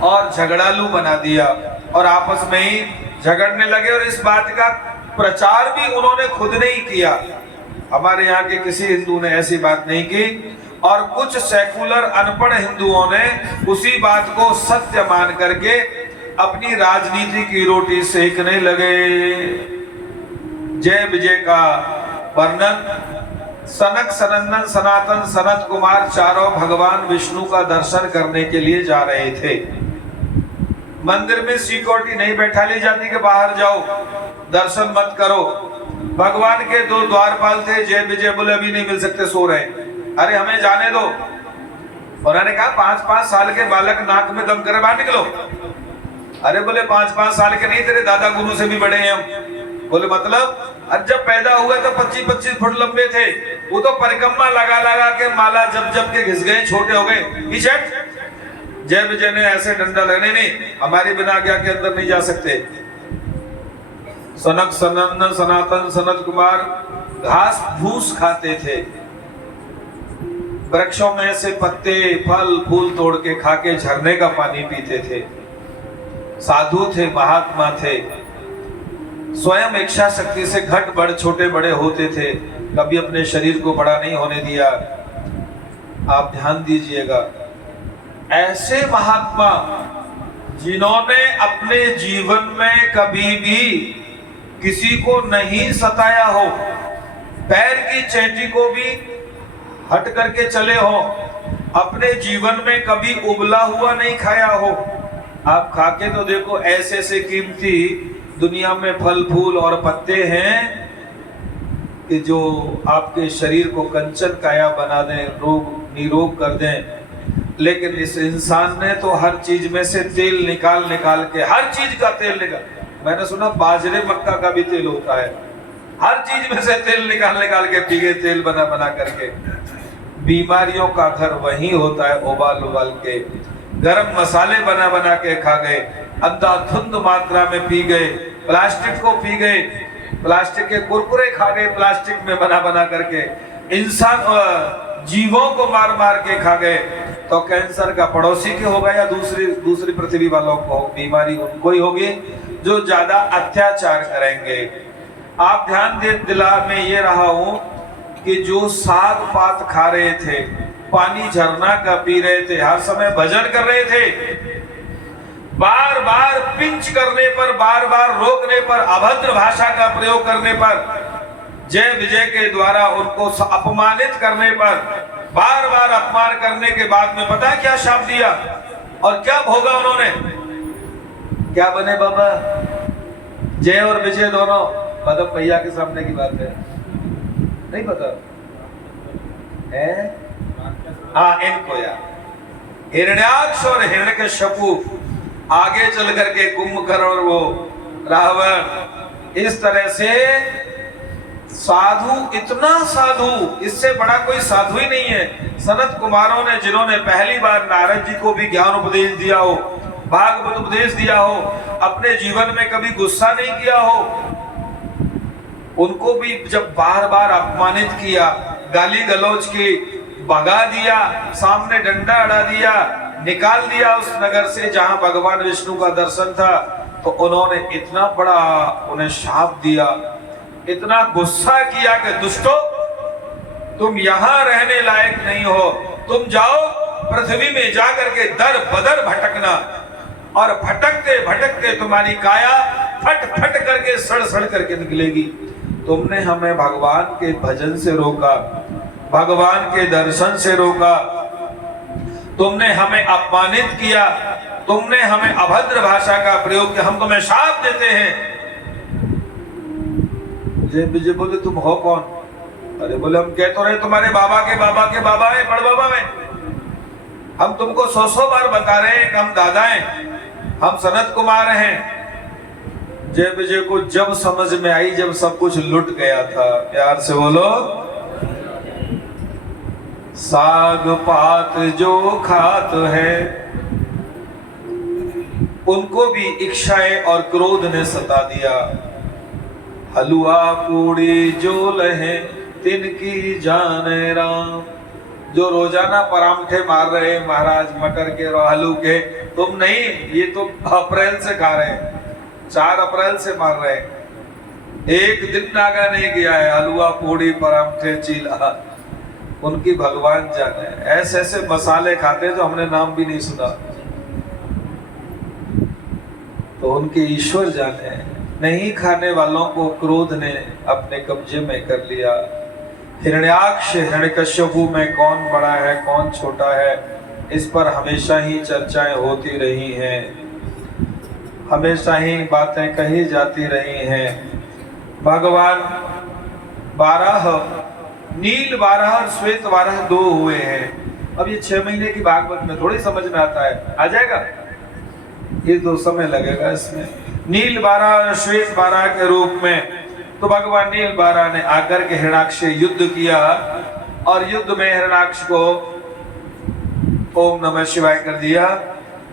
और झगड़ालू बना दिया और आपस में ही झगड़ने लगे। और इस बात का प्रचार भी उन्होंने खुद नहीं किया। हमारे यहाँ के किसी हिंदू ने ऐसी बात नहीं की और कुछ सेकुलर अनपढ़ हिंदुओं ने उसी बात को सत्य मान करके अपनी राजनीति की रोटी सेकने लगे। जय विजय का वर्णन सनक सनंदन सनातन सनत कुमार चारों भगवान विष्णु का दर्शन करने के लिए जा रहे थे। मंदिर में सिक्योरिटी नहीं बैठा ली जाती कि बाहर जाओ दर्शन मत करो। भगवान के 2 द्वारपाल थे। जय विजय बोले अभी नहीं मिल सकते, सो रहे। अरे हमें जाने दो। उन्होंने कहा 5-5 साल के बालक नाक में दम करे बाहर निकलो। अरे बोले 5-5 साल के नहीं, तेरे दादा गुरु से भी बड़े हैं हम। बोले मतलब? अब जब पैदा हुआ तो 25-25 फुट लंबे थे, वो तो परिक्रमा लगा लगा के माला जब के घिस गए, छोटे हो गए। पीछे जय विजय ने ऐसे डंडा लगने, नहीं हमारी बिना आज्ञा के अंदर नहीं जा सकते। सनक सनंदन सनातन सनत कुमार घास फूस खाते थे, वृक्षों में से पत्ते फल फूल तोड़ के खा के झरने का पानी पीते थे। साधु थे, महात्मा थे, स्वयं इच्छा शक्ति से घट बढ़ छोटे बड़े होते थे, कभी अपने शरीर को बड़ा नहीं होने दिया। आप ध्यान दीजिएगा, ऐसे महात्मा जिन्होंने अपने जीवन में कभी भी किसी को नहीं सताया हो, पैर की चेटी को भी हट करके चले हो, अपने जीवन में कभी उबला हुआ नहीं खाया हो। आप खा के तो देखो, ऐसे ऐसे कीमती दुनिया में फल फूल और पत्ते हैं कि जो आपके शरीर को कंचन काया बना दें, रोग निरोग कर दें। लेकिन इस इंसान ने तो हर चीज में से तेल निकाल निकाल के, हर चीज का तेल निकाल, मैंने सुना बाजरे मक्का का भी तेल होता है, हर चीज में से तेल निकाल निकाल के पी गए, तेल बना बना करके। बीमारियों का घर वही होता है, उबाल उबाल के। गरम मसाले बना बना के खा गए, अंधाधुंध मात्रा में पी गए, प्लास्टिक को पी गए, प्लास्टिक के कुरकुरे खा गए, प्लास्टिक में बना बना करके। इंसान जीवों को मार मार के खा गए, तो कैंसर का पड़ोसी के होगा या दूसरी पृथ्वी वालों को बीमारी उनको ही होगी जो ज्यादा अत्याचार करेंगे। आप ध्यान दिला मैं ये रहा हूं कि जो साग पात खा रहे थे, पानी झरना का पी रहे थे, हर समय भजन कर रहे थे, बार बार पिंच करने पर, बार बार रोकने पर, अभद्र भाषा का प्रयोग करने पर, जय विजय के द्वारा उनको अपमानित करने पर, बार बार अपमान करने के बाद में पता क्या शाप दिया और क्या भोगा उन्होंने? क्या बने बाबा? जय और विजय दोनों पदम भैया के सामने की बात है, नहीं पता है? हाँ, इनको यार हिरण्याक्ष और हिरण्यकश्यपु आगे चल करके कुंभकर्ण और वो रावण, इस तरह से साधु, इतना साधु, इससे बड़ा कोई साधु ही नहीं है। सनत कुमारों ने, जिन्होंने पहली बार नारद जी को भी ज्ञान उपदेश दिया हो, भागवत उपदेश दिया हो, अपने जीवन में कभी गुस्सा नहीं किया हो, उनको भी जब बार बार अपमानित किया, गाली गलौज की, भगा दिया, सामने डंडा अड़ा दिया, निकाल दिया उस नगर से जहां भगवान विष्णु का दर्शन था, तो उन्होंने इतना बड़ा उन्हें शाप दिया, इतना गुस्सा किया कि दुष्टो, तुम यहां रहने लायक नहीं हो, तुम जाओ पृथ्वी में जाकर के दर बदर भटकना, और भटकते भटकते तुम्हारी काया फट फट करके सड़ सड़ करके निकलेगी। तुमने हमें भगवान के भजन से रोका, भगवान के दर्शन से रोका, तुमने हमें अपमानित किया, तुमने हमें अभद्र भाषा का प्रयोग किया, हम तुम्हें शाप देते हैं। जय विजय बोले तुम हो कौन? अरे बोले हम कह तो रहे तुम्हारे बाबा के बाबा के बाबा है, बड़ बाबा में। हम तुमको 100 बार बता रहे हैं कि हम दादा हैं, हम सनत कुमार हैं। जय विजय को जब समझ में आई, जब सब कुछ लुट गया था, प्यार से बोलो, साग पात जो खात है, उनको भी इच्छाएं और क्रोध ने सता दिया। हलुआ पूड़ी जो लहे तिनकी जाने राम। जो रोजाना परांठे मार रहे हैं महाराज मटर के और आलू के, तुम नहीं, ये तो अप्रैल से खा रहे हैं, 4 अप्रैल से मार रहे हैं। एक दिन नागा नहीं गया है हलुआ पूड़ी परांठे चीला, उनकी भगवान जाने। ऐसे ऐसे मसाले खाते जो हमने नाम भी नहीं सुना, तो उनके ईश्वर जाने। नहीं खाने वालों को क्रोध ने अपने कब्जे में कर लिया। हिरण्याक्ष हिरण्यकश्यपु में कौन बड़ा है कौन छोटा है, इस पर हमेशा ही चर्चाएं होती रही हैं, हमेशा ही बातें कही जाती रही हैं। भगवान 12 नील 12 और श्वेत 12 2 हुए हैं। अब ये 6 महीने की भागवत में थोड़ी समझ में आता है, आ जाएगा, ये 2 समय लगेगा इसमें। नील 12 और श्वेत 12 के रूप में तो भगवान नील 12 ने आकर के हिरण्याक्ष से युद्ध किया, और युद्ध में हिरण्याक्ष को ओम नमः शिवाय कर दिया।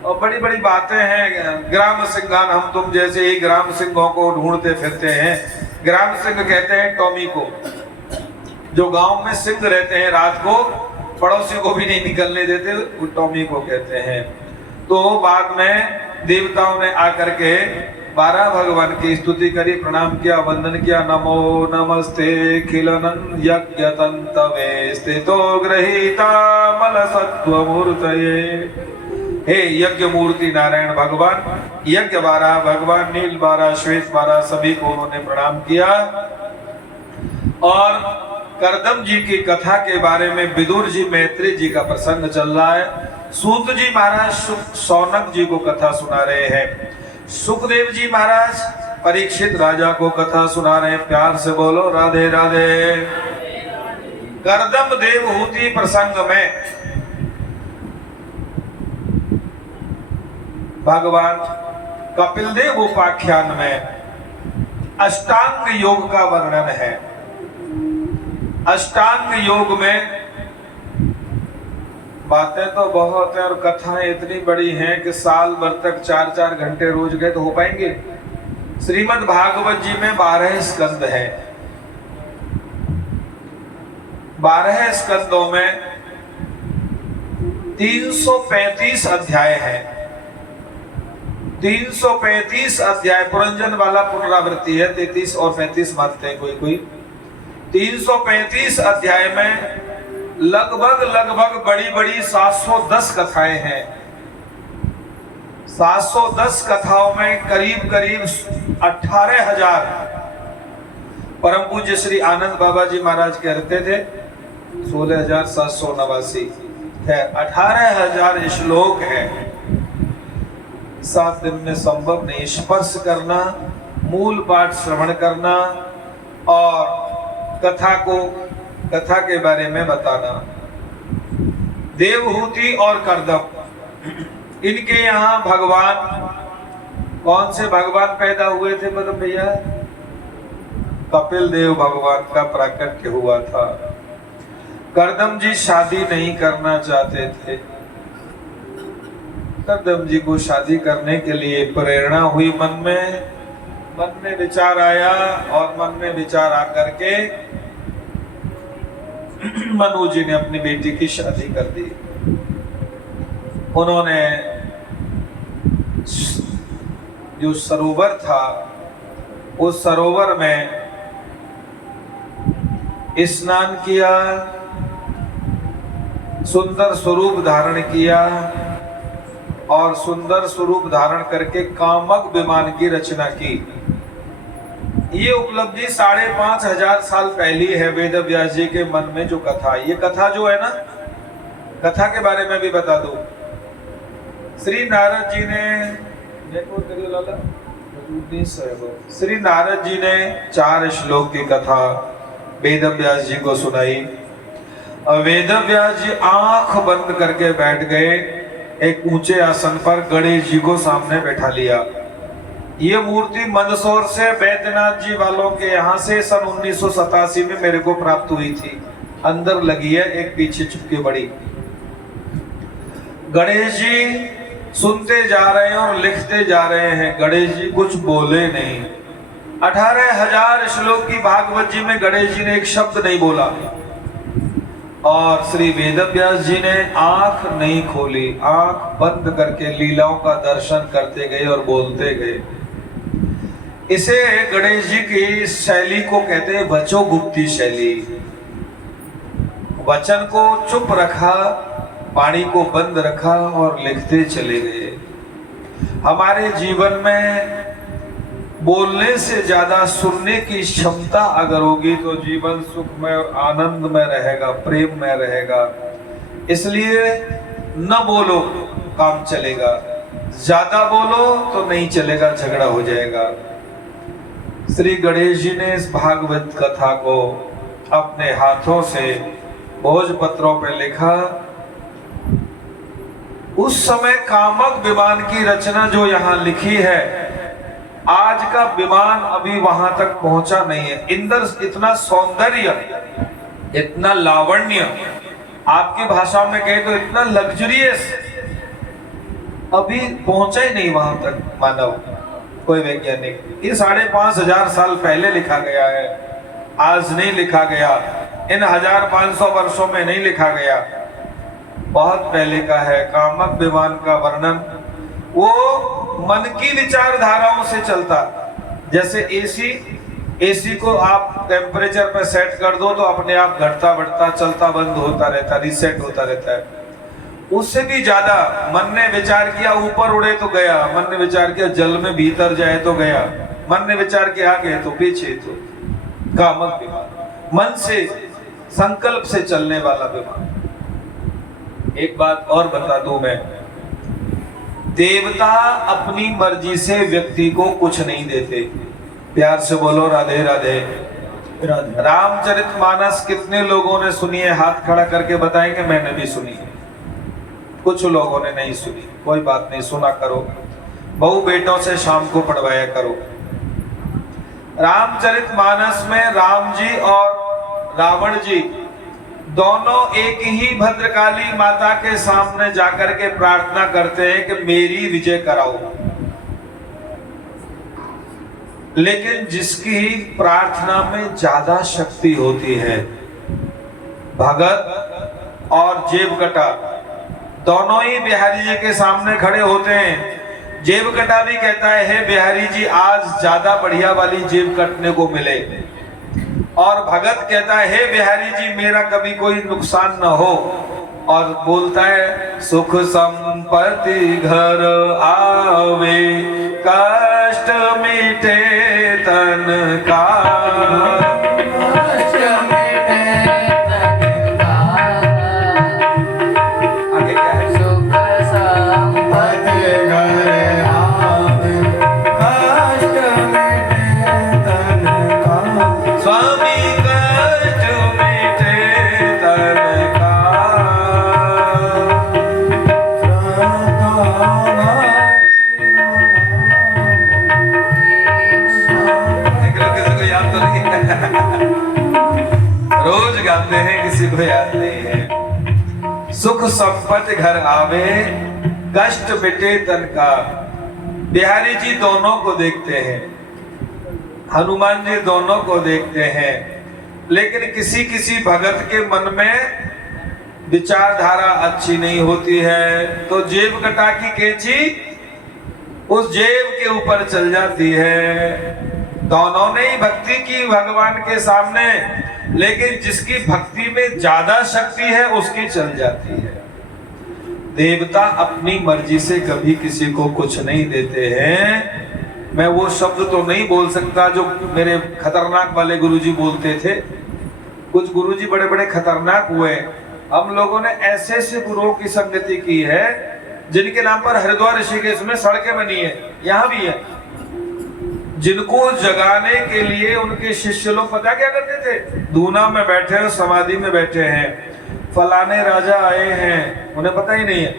और बड़ी बड़ी बातें हैं, ग्राम सिंहान, हम तुम जैसे ही ग्राम सिंहों को ढूंढते फिरते हैं। ग्राम सिंह कहते हैं टॉमी को, जो गांव में सिंह रहते हैं, रात को पड़ोसी को भी नहीं निकलने देते, वो टॉमी को कहते हैं। तो बाद में देवताओं ने आकर के 12 भगवान की स्तुति करी, प्रणाम किया, वंदन किया। नमो नमस्ते खिलनन यज्ञ तंतवे स्थितो ग्रहीता मल सत्व मूर्तये। हे यज्ञ मूर्ति नारायण भगवान, यज्ञ 12 भगवान, नील 12 श्वेत 12 सभी को उन्होंने प्रणाम किया। और करदम जी की कथा के बारे में विदुर जी मैत्री जी का प्रसंग चल रहा है। सूत जी महाराज शौनक जी को कथा सुना रहे हैं, सुखदेव जी महाराज परीक्षित राजा को कथा सुना रहे हैं। प्यार से बोलो राधे राधे। करदम देवहूति प्रसंग में भगवान कपिल देव उपाख्यान में अष्टांग योग का वर्णन है। अष्टांग योग में बातें तो बहुत हैं और कथाएं इतनी बड़ी हैं कि साल भर तक 4-4 घंटे रोज गए तो हो पाएंगे। श्रीमद् भागवत जी में 12 स्कंद हैं। 12 स्कंदों में 335 अध्याय हैं। 335 अध्याय, पुरंजन वाला पुनरावृत्ति है, 33 और 35 मानते हैं कोई कोई। 335 अध्याय में लगभग बड़ी बड़ी 710 कथाएं हैं। 710 कथाओं में करीब 18,000 परम पूज्य श्री आनंद बाबा जी महाराज कहते थे 16,789 है, 18,000 श्लोक है। 7 दिन में संभव नहीं स्पर्श करना, मूल पाठ श्रवण करना और कथा के बारे में बताना। देवहूति और करदम, इनके यहाँ भगवान, कौन से भगवान पैदा हुए थे पदम भैया? कपिल देव भगवान का प्राकट्य हुआ था। करदम जी शादी नहीं करना चाहते थे। करदम जी को शादी करने के लिए प्रेरणा हुई, मन में विचार आया, और मन में विचार आकर के मनु जी ने अपनी बेटी की शादी कर दी। उन्होंने जो सरोवर था, उस सरोवर में स्नान किया, सुंदर स्वरूप धारण किया और सुंदर स्वरूप धारण करके कामक विमान की रचना की। ये उपलब्धि 5,500 साल पहली है वेद व्यास जी के मन में जो कथा। ये कथा जो है ना, कथा के बारे में भी बता दो। श्री नारद जी ने श्री नारद जी ने 4 श्लोक की कथा वेद व्यास जी को सुनाई। वेद व्यास जी आंख बंद करके बैठ गए, एक ऊंचे आसन पर गणेश जी को सामने बैठा लिया। ये मूर्ति मंदसौर से बैद्यनाथ जी वालों के यहाँ से सन 1987 में मेरे को प्राप्त हुई थी। अंदर लगी है, एक पीछे चुपके बड़ी। गणेश जी सुनते जा रहे हैं और लिखते जा रहे हैं। गणेश जी कुछ बोले नहीं। 18,000 श्लोक की भागवत जी में गणेश जी ने एक शब्द नहीं बोला। और श्री वेद व्यास जी ने आंख नहीं खोली, आंख बंद करके लीलाओं का दर्शन करते गए और बोलते गए। इसे गणेश जी की शैली को कहते हैं वचोगुप्ती शैली। वचन को चुप रखा, पानी को बंद रखा और लिखते चले गए। हमारे जीवन में बोलने से ज्यादा सुनने की क्षमता अगर होगी तो जीवन सुखमय और आनंदमय रहेगा, प्रेम में रहेगा। इसलिए न बोलो, काम चलेगा। ज्यादा बोलो तो नहीं चलेगा, झगड़ा हो जाएगा। श्री गणेश जी ने इस भागवत कथा को अपने हाथों से भोजपत्रों पर लिखा। उस समय कामक विमान की रचना जो यहाँ लिखी है, आज का विमान अभी वहां तक पहुंचा नहीं है। इंद्र इतना सौंदर्य, इतना लावण्य, आपकी भाषा में कहे तो इतना लग्जरियस अभी पहुंचा ही नहीं वहां तक मानव, कोई वैज्ञानिक। ये 5,500 साल पहले लिखा गया है, आज नहीं लिखा गया, इन 1500 वर्षों में नहीं लिखा गया, बहुत पहले का है। कामक विमान का वर्णन वो मन की विचारधाराओं से चलता। जैसे एसी को आप टेम्परेचर पर सेट कर दो तो अपने आप घटता बढ़ता, चलता बंद होता रहता, रिसेट होता रहता है। उससे भी ज्यादा मन ने विचार किया ऊपर उड़े तो गया, मन ने विचार किया जल में भीतर जाए तो गया, मन ने विचार किया आगे तो पीछे तो। कामक विमान मन से, संकल्प से चलने वाला विमान। एक बात और बता दूं मैं, देवता अपनी मर्जी से व्यक्ति को कुछ नहीं देते। प्यार से बोलो राधे राधे। रामचरितमानस कितने लोगों ने सुनी है? हाथ खड़ा करके बताएंगे। मैंने भी सुनी है, कुछ लोगों ने नहीं सुनी, कोई बात नहीं, सुना करो। बहू बेटों से शाम को पढ़वाया करो। रामचरितमानस में राम जी और रावण जी दोनों एक ही भद्रकाली माता के सामने जाकर के प्रार्थना करते हैं कि मेरी विजय कराओ। लेकिन जिसकी प्रार्थना में ज्यादा शक्ति होती है, भगत और जेबकटा दोनों ही बिहारी जी के सामने खड़े होते हैं। जेबकटा भी कहता है हे बिहारी जी, आज ज्यादा बढ़िया वाली जेब कटने को मिले। और भगत कहता है हे बिहारी जी, मेरा कभी कोई नुकसान न हो। और बोलता है सुख संपत्ति घर आवे, कष्ट मिटे तन का। आगे क्या है? सुख संपत्ति घर आवे, कष्ट मिटे तन का। स्वामी कष्ट मिटे तन का। किसी को याद तो नहीं रोज गाते हैं, किसी को याद नहीं है। सुख संपत्ति घर आवे, कष्ट मिटे तन का। बिहारी जी दोनों को देखते हैं, हनुमान जी दोनों को देखते हैं, लेकिन किसी किसी भगत के मन में विचारधारा अच्छी नहीं होती है तो जेबकटा की कैंची उस जेब के ऊपर चल जाती है। दोनों ने ही भक्ति की भगवान के सामने, लेकिन जिसकी भक्ति में ज्यादा शक्ति है उसकी चल जाती है। देवता अपनी मर्जी से कभी किसी को कुछ नहीं देते हैं। मैं वो शब्द तो नहीं बोल सकता जो मेरे खतरनाक वाले गुरुजी बोलते थे। कुछ गुरुजी बड़े बड़े खतरनाक हुए। हम लोगों ने ऐसे ऐसे गुरुओं की संगति की है जिनके नाम पर हरिद्वार ऋषिकेश में सड़कें बनी है, यहाँ भी है, जिनको जगाने के लिए उनके शिष्य लोग पता क्या करते थे, दूना में बैठे हैं, समाधि में बैठे हैं, फलाने राजा आए हैं, उन्हें पता ही नहीं है,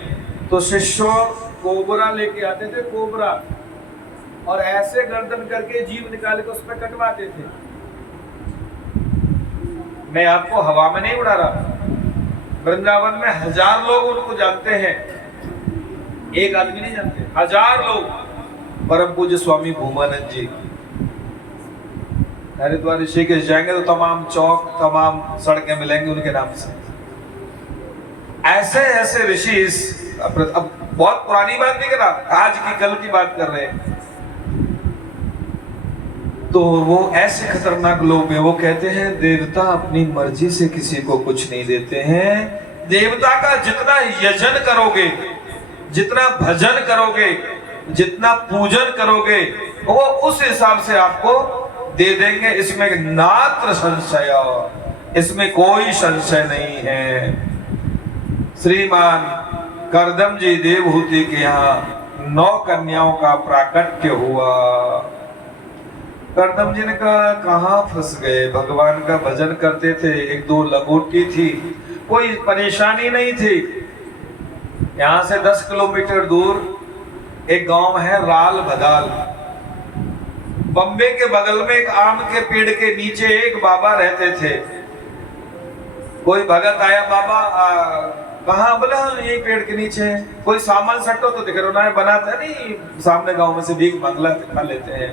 तो शिष्यों कोबरा लेके आते थे, कोबरा, और ऐसे गर्दन करके जीव निकाल के उस पर कटवाते थे। मैं आपको हवा में नहीं उड़ा रहा। वृंदावन में 1000 लोग उनको जानते हैं, एक आदमी नहीं जानते, 1000 लोग। परम पूज्य स्वामी भूमानंद जी हरिद्वार ऋषिकेश जाएंगे तो तमाम चौक, तमाम सड़कें मिलेंगी उनके नाम से। ऐसे ऐसे ऋषि, अब बहुत पुरानी बात नहीं कर रहा, आज की कल की बात कर रहे हैं। तो वो ऐसे खतरनाक लोग हैं। वो कहते हैं देवता अपनी मर्जी से किसी को कुछ नहीं देते हैं। देवता का जितना यजन करोगे, जितना भजन करोगे, जितना पूजन करोगे, वो उस हिसाब से आपको दे देंगे। इसमें नात्र संशय, इसमें कोई संशय नहीं है। श्रीमान करदम जी देवहूति के यहाँ 9 कन्याओं का प्राकट्य हुआ। करदम जी ने कहा कहाँ फंस गए, भगवान का भजन करते थे, 1-2 लंगोटी थी, कोई परेशानी नहीं थी। यहाँ से 10 किलोमीटर दूर एक गांव है राल भदाल। बम्बे के बगल में एक आम के पेड़ के नीचे एक बाबा रहते थे। कोई भगत आया, बाबा कहाँ? बोला यही पेड़ के नीचे है। कोई सामान सट्टो तो दिख रहा है, बनाता नहीं, सामने गांव में से भीख मांगला खा लेते हैं।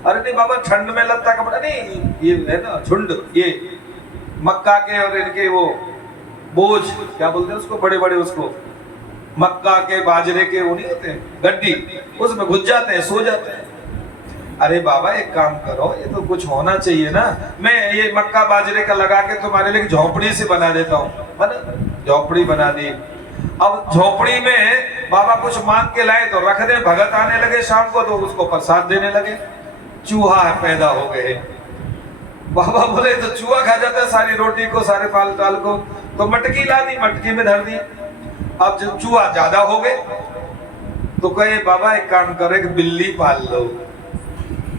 अरे नहीं बाबा, ठंड में लगता कपड़ा नहीं, ये है ना झुंड, ये मक्का के और इनके वो बोझ क्या बोलते हैं उसको, बड़े बड़े उसको मक्का के बाजरे के वो नहीं होते गड्डी, उसमें घुस जाते हैं, सो जाते हैं। अरे बाबा एक काम करो, ये तो कुछ होना चाहिए ना, मैं ये मक्का बाजरे का लगा के तुम्हारे लिए झोपड़ी से बना देता हूँ। झोपड़ी बना दी। अब झोपड़ी में बाबा कुछ मांग के लाए तो रख दे, भगत आने लगे शाम को तो उसको प्रसाद देने लगे। चूहा पैदा हो गए। बाबा बोले तो चूहा खा जाता है सारी रोटी को, सारे फाल टाल को, तो मटकी ला दी, मटकी में धर दी। अब जब चूहा ज्यादा हो गए तो कहे बाबा एक काम करो, एक बिल्ली पाल लो।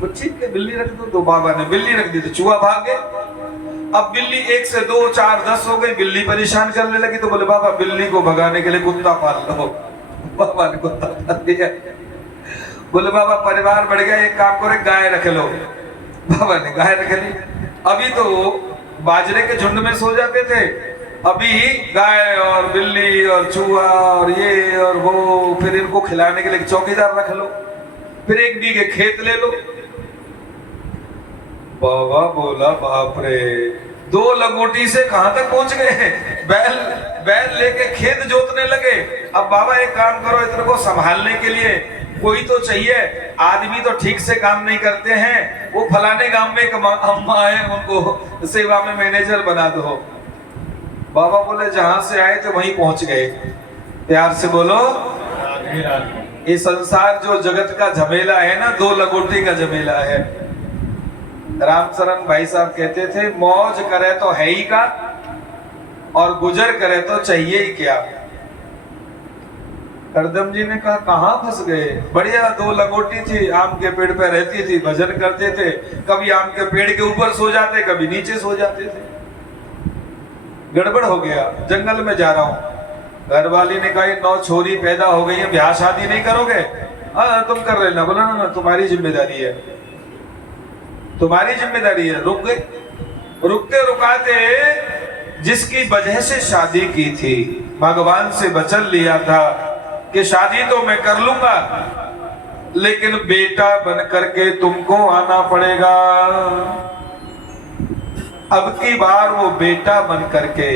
तो ठीक है बिल्ली रख दो। तो बाबा ने बिल्ली रख दी तो चूहा भाग गए। अब बिल्ली 1 से 2, 4, 10 हो गई, बिल्ली परेशान करने लगी। तो बोले बाबा बिल्ली को भगाने के लिए कुत्ता पाल लो। बाबा ने कुत्ता पाल दिया। बोले बाबा परिवार बढ़ गया, एक काम करो गाय रख लो। बाबा ने गाय रख ली। अभी तो बाजरे के झुंड में सो जाते थे, अभी गाय और बिल्ली और चूहा और ये और वो, फिर इनको खिलाने के लिए चौकीदार रख लो, फिर 1 बीघे खेत ले लो। बाबा बोला बाप रे, 2 लंगोटी से कहां तक पहुंच गए, बैल लेके खेत जोतने लगे। अब बाबा एक काम करो, इतने को संभालने के लिए कोई तो चाहिए, आदमी तो ठीक से काम नहीं करते हैं, वो फलाने गांव में एक अम्मा है, उनको सेवा में मैनेजर बना दो। बाबा बोले जहां से आए थे वहीं पहुंच गए। प्यार से बोलो ये संसार जो जगत का झमेला है ना, 2 लंगोटी का झमेला है। रामचरण भाई साहब कहते थे मौज करे तो है ही का, और गुजर करे तो चाहिए ही क्या। करदम जी ने कहा कहाँ फंस गए, बढ़िया 2 लंगोटी थी, आम के पेड़ पे रहती थी, भजन करते थे, कभी आम के पेड़ के ऊपर सो जाते, कभी नीचे सो जाते थे। गड़बड़ हो गया, जंगल में जा रहा हूँ। घर वाली ने कहा 9 छोरी पैदा हो गई है, ब्याह शादी नहीं करोगे? हाँ तुम कर लेना। बोला ना तुम्हारी जिम्मेदारी है, तुम्हारी जिम्मेदारी है। रुक गए। रुकते रुकाते जिसकी वजह से शादी की थी, भगवान से वचन लिया था कि शादी तो मैं कर लूंगा, लेकिन बेटा बन करके तुमको आना पड़ेगा। अब की बार वो बेटा बन करके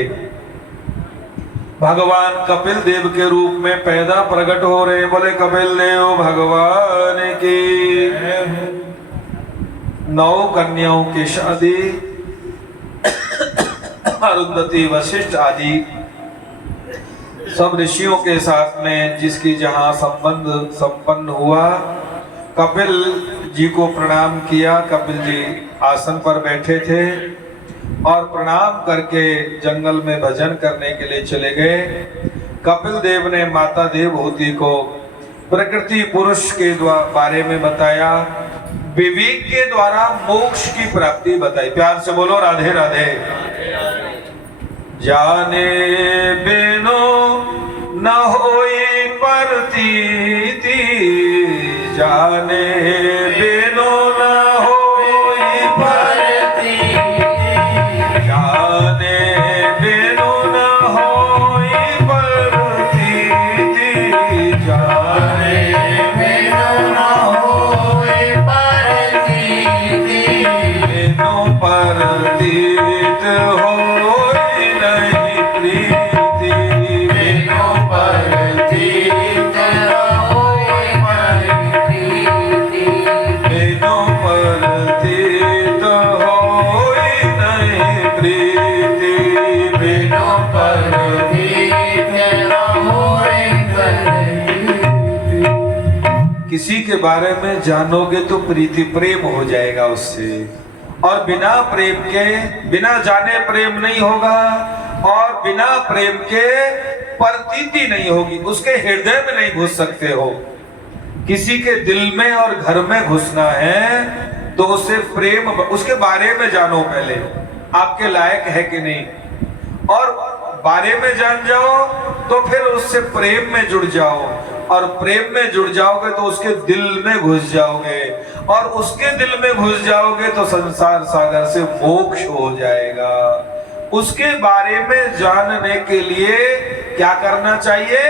भगवान कपिल देव के रूप में पैदा प्रकट हो रहे हैं। बोले कपिल देव भगवान की। 9 कन्याओं की शादी अरुंधति वशिष्ठ आदि सब ऋषियों के साथ में जिसकी जहां संबंध संपन्न हुआ। कपिल जी को प्रणाम किया। कपिल जी आसन पर बैठे थे और प्रणाम करके जंगल में भजन करने के लिए चले गए। कपिल देव ने माता देवहूति को प्रकृति पुरुष के बारे में बताया, विवेक के द्वारा मोक्ष की प्राप्ति बताई। प्यार से बोलो राधे राधे। जाने बिनो न होई प्रतीति, जाने बिनो न होई प्रतीति, जाने बिनो न होई प्रतीति, जाने बिनु न होई प्रतीति, बिनु प्रतीत होई नहीं प्रीति, बिनु प्रतीत होई प्रतीति, बिनु प्रतीत होई नहीं प्रीति, बिनु प्रतीत होई प्रतीति। किसी के बारे में जानोगे तो प्रीति प्रेम हो जाएगा उससे, और बिना प्रेम के, बिना जाने प्रेम नहीं होगा, और बिना प्रेम के प्रतीति नहीं होगी। उसके हृदय में नहीं घुस सकते हो। किसी के दिल में और घर में घुसना है तो उसे प्रेम, उसके बारे में जानो पहले, आपके लायक है कि नहीं, और बारे में जान जाओ तो फिर उससे प्रेम में जुड़ जाओ, और प्रेम में जुड़ जाओगे तो उसके दिल में घुस जाओगे, और उसके दिल में घुस जाओगे तो संसार सागर से मोक्ष हो जाएगा। उसके बारे में जानने के लिए क्या करना चाहिए?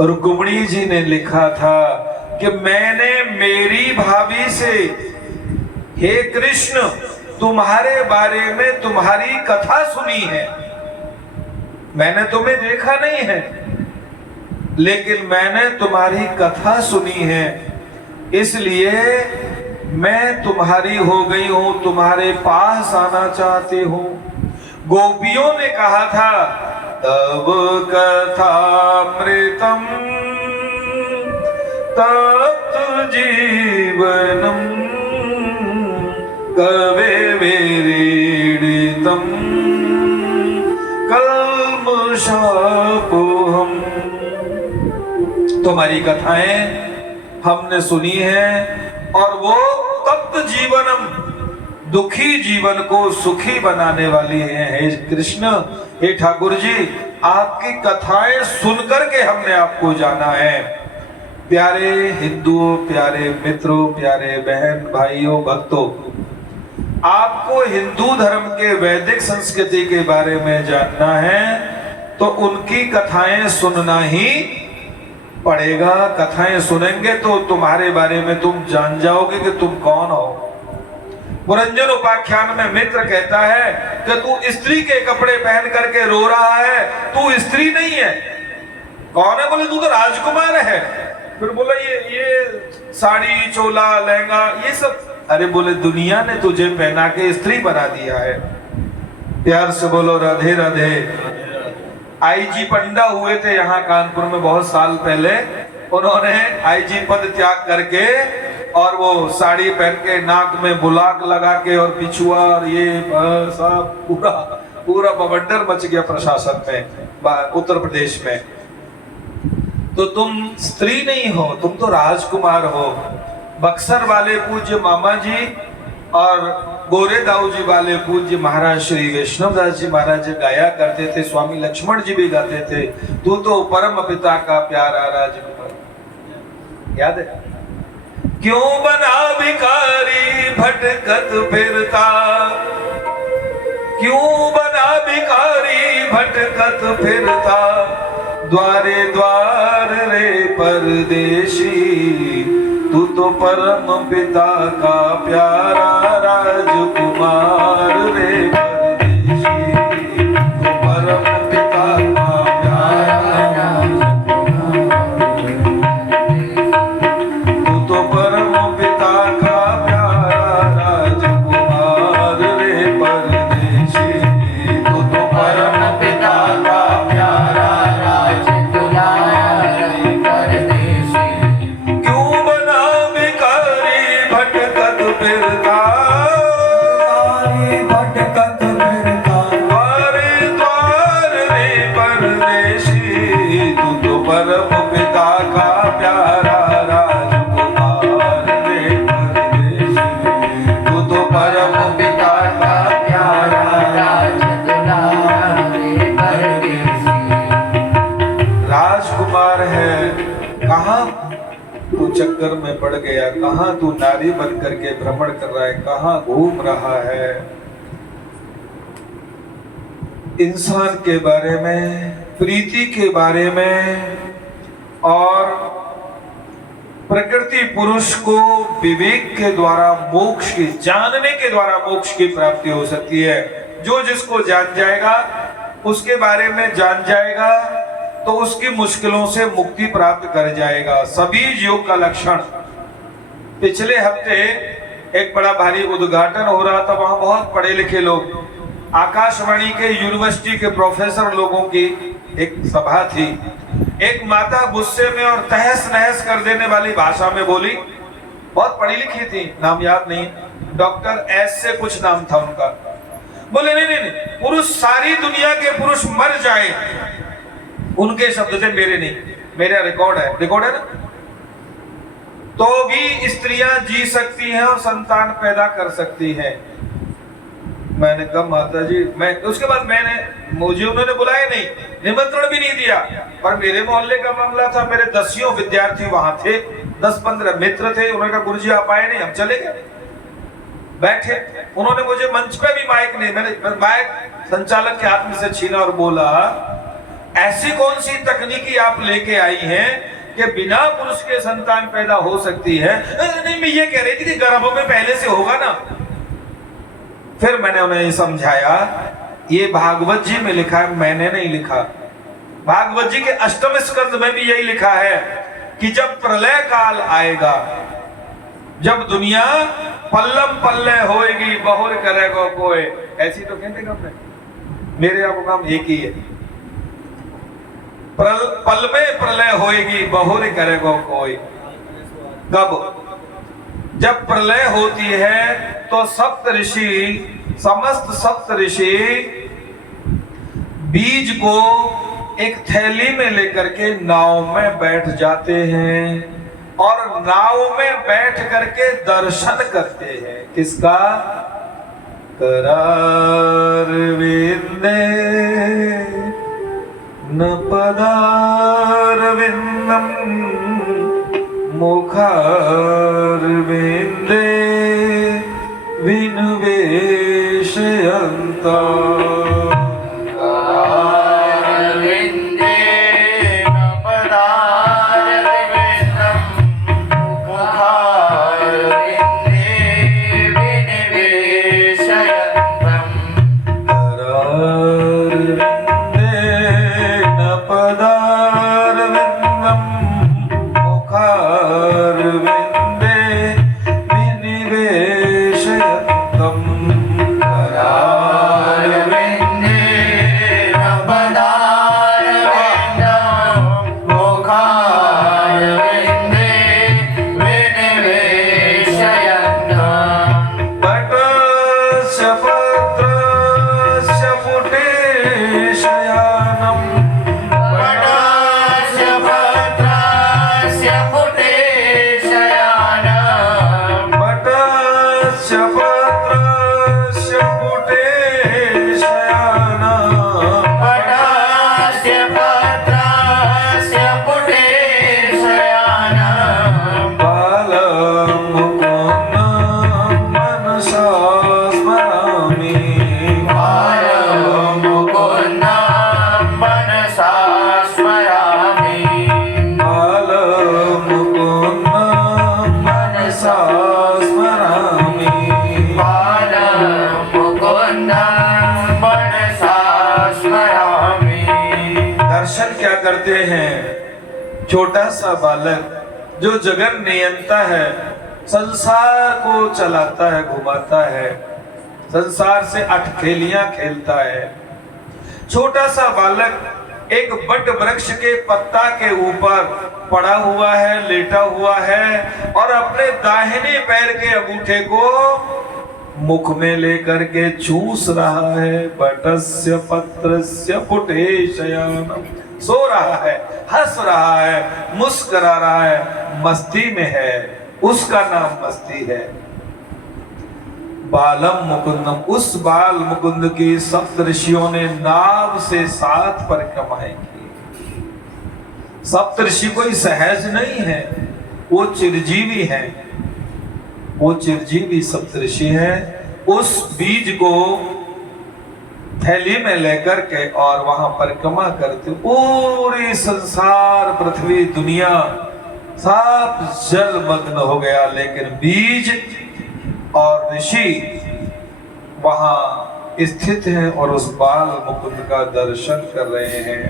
रुक्मिणी जी ने लिखा था कि मैंने मेरी भाभी से, हे कृष्ण, तुम्हारे बारे में तुम्हारी कथा सुनी है। मैंने तुम्हें देखा नहीं है, लेकिन मैंने तुम्हारी कथा सुनी है, इसलिए मैं तुम्हारी हो गई हूं, तुम्हारे पास आना चाहती हूं। गोपियों ने कहा था, तब कथामृतम तप्त जीवनम कवे विरीडितम कल्मषापोहम। तुम्हारी कथाएं हमने सुनी है, और वो तप्त जीवनम, दुखी जीवन को सुखी बनाने वाली है। हे कृष्ण, हे ठाकुर जी, आपकी कथाएं सुनकर के हमने आपको जाना है। प्यारे हिंदुओं, प्यारे मित्रों, प्यारे बहन भाइयों, भक्तों, आपको हिंदू धर्म के वैदिक संस्कृति के बारे में जानना है तो उनकी कथाएं सुनना ही पड़ेगा। कथाएं सुनेंगे तो तुम्हारे बारे में तुम जान जाओगे कि तुम कौन हो। पुरंजन उपाख्यान में मित्र कहता है कि तू स्त्री के कपड़े पहन करके रो रहा है, तू स्त्री नहीं है। कौन है? बोले तू तो राजकुमार है। फिर बोला ये साड़ी, चोला, लहंगा, ये सब। अरे बोले दुनिया ने तुझे पहना के स्त्री बना दिया है। प्यार से बोलो राधे राधे। आईजी पंडा हुए थे यहाँ कानपुर में बहुत साल पहले। उन्होंने आईजी पद त्याग करके और वो साड़ी पहन के, नाक में बुलाक लगा के और पिछुआ और ये सब पूरा बवंडर मच गया प्रशासन में उत्तर प्रदेश में। तो तुम स्त्री नहीं हो, तुम तो राजकुमार हो। बक्सर वाले पूज्य मामा जी और गोरेदाऊ जी वाले पूज्य महाराज श्री वैष्णवदास जी महाराज गाया करते थे, स्वामी लक्ष्मण जी भी गाते थे, तू तो परम पिता का प्यारा राजकुमार। याद है? क्यों बना भिखारी भटकत फिरता, क्यों बना भिखारी भटकत फिरता, द्वारे द्वार रे परदेशी, तू तो परम पिता का प्यारा राजकुमार रे परदेशी, तू परम चक्कर में पड़ गया, कहाँ तू नारी बन करके भ्रमण कर रहा है, कहाँ घूम रहा है। इंसान के बारे में, प्रीति के बारे में और प्रकृति पुरुष को विवेक के द्वारा मोक्ष की, जानने के द्वारा मोक्ष की प्राप्ति हो सकती है। जो जिसको जान जाएगा, उसके बारे में जान जाएगा, तो उसकी मुश्किलों से मुक्ति प्राप्त कर जाएगा। सभी योग का लक्षण। पिछले हफ्ते एक बड़ा भारी उद्घाटन हो रहा था, वहां बहुत पढ़े लिखे लोग, आकाशवाणी के, यूनिवर्सिटी के प्रोफेसर लोगों की एक सभा थी। एक माता गुस्से में और तहस नहस कर देने वाली भाषा में बोली, बहुत पढ़ी लिखी थी, नाम याद नहीं, डॉक्टर एस से कुछ नाम था उनका। बोले नहीं नहीं नहीं, पुरुष, सारी दुनिया के पुरुष मर जाए, उनके शब्द थे, मेरे नहीं, मेरा रिकॉर्ड है ना, तो भी स्त्रियां जी सकती हैं और संतान पैदा कर सकती हैं। मैंने कहा माता जी, मैं उसके बाद मुझे उन्होंने बुलाया नहीं, निमंत्रण भी नहीं दिया, पर मेरे मोहल्ले का मामला था, मेरे 10 विद्यार्थी वहां थे, 10-15 मित्र थे। उन्होंने कहा गुरुजी आप आए नहीं, हम चले गए, बैठे। उन्होंने मुझे मंच पे भी माइक नहीं, मैंने माइक संचालक के हाथ में से छीना और बोला, ऐसी कौन सी तकनीकी आप लेके आई हैं कि बिना पुरुष के संतान पैदा हो सकती है? नहीं, मैं ये कह रही थी कि गर्भ में पहले से होगा ना। फिर मैंने उन्हें समझाया, ये भागवत जी में लिखा है, मैंने नहीं लिखा। भागवत जी के 8वें स्कंद में भी यही लिखा है कि जब प्रलय काल आएगा, जब दुनिया पल्लम पल्ले होएगी, बहुर करेगा कोई, ऐसी तो कहते हैं, मेरे आपको काम एक ही है, पल में प्रलय होएगी, बहुर करेगा कोई। कब? जब प्रलय होती है तो समस्त सप्त ऋषि बीज को एक थैली में लेकर के नाव में बैठ जाते हैं और नाव में बैठ करके दर्शन करते हैं। किसका? करार विंदे न पदार विंदम मुखार विंदे विनवेशयन्ता। करते हैं, छोटा सा बालक जो जगन नियंता है, संसार को चलाता है, घुमाता है, संसार से अटखेलियां खेलता है। छोटा सा बालक एक बट वृक्ष के पत्ता के ऊपर पड़ा हुआ है, लेटा हुआ है और अपने दाहिने पैर के अंगूठे को मुख में लेकर के चूस रहा है। बटस्य पत्रस्य पुटे शयनम, सो रहा है, हंस रहा है, मुस्कुरा रहा है, मस्ती में है, उसका नाम मस्ती है। बालम मुकुंदम, उस बाल मुकुंद की सप्त ऋषियों ने नाव से 7 परिक्रमाएं की। सप्त ऋषि कोई सहज नहीं है, वो चिरजीवी हैं, वो चिरजीवी सप्तऋषि हैं। उस बीज को थैली में लेकर के और वहां परिक्रमा करते, पूरी संसार पृथ्वी दुनिया सब जलमग्न हो गया, लेकिन बीज और ऋषि वहां स्थित हैं और उस बाल मुकुंद का दर्शन कर रहे हैं।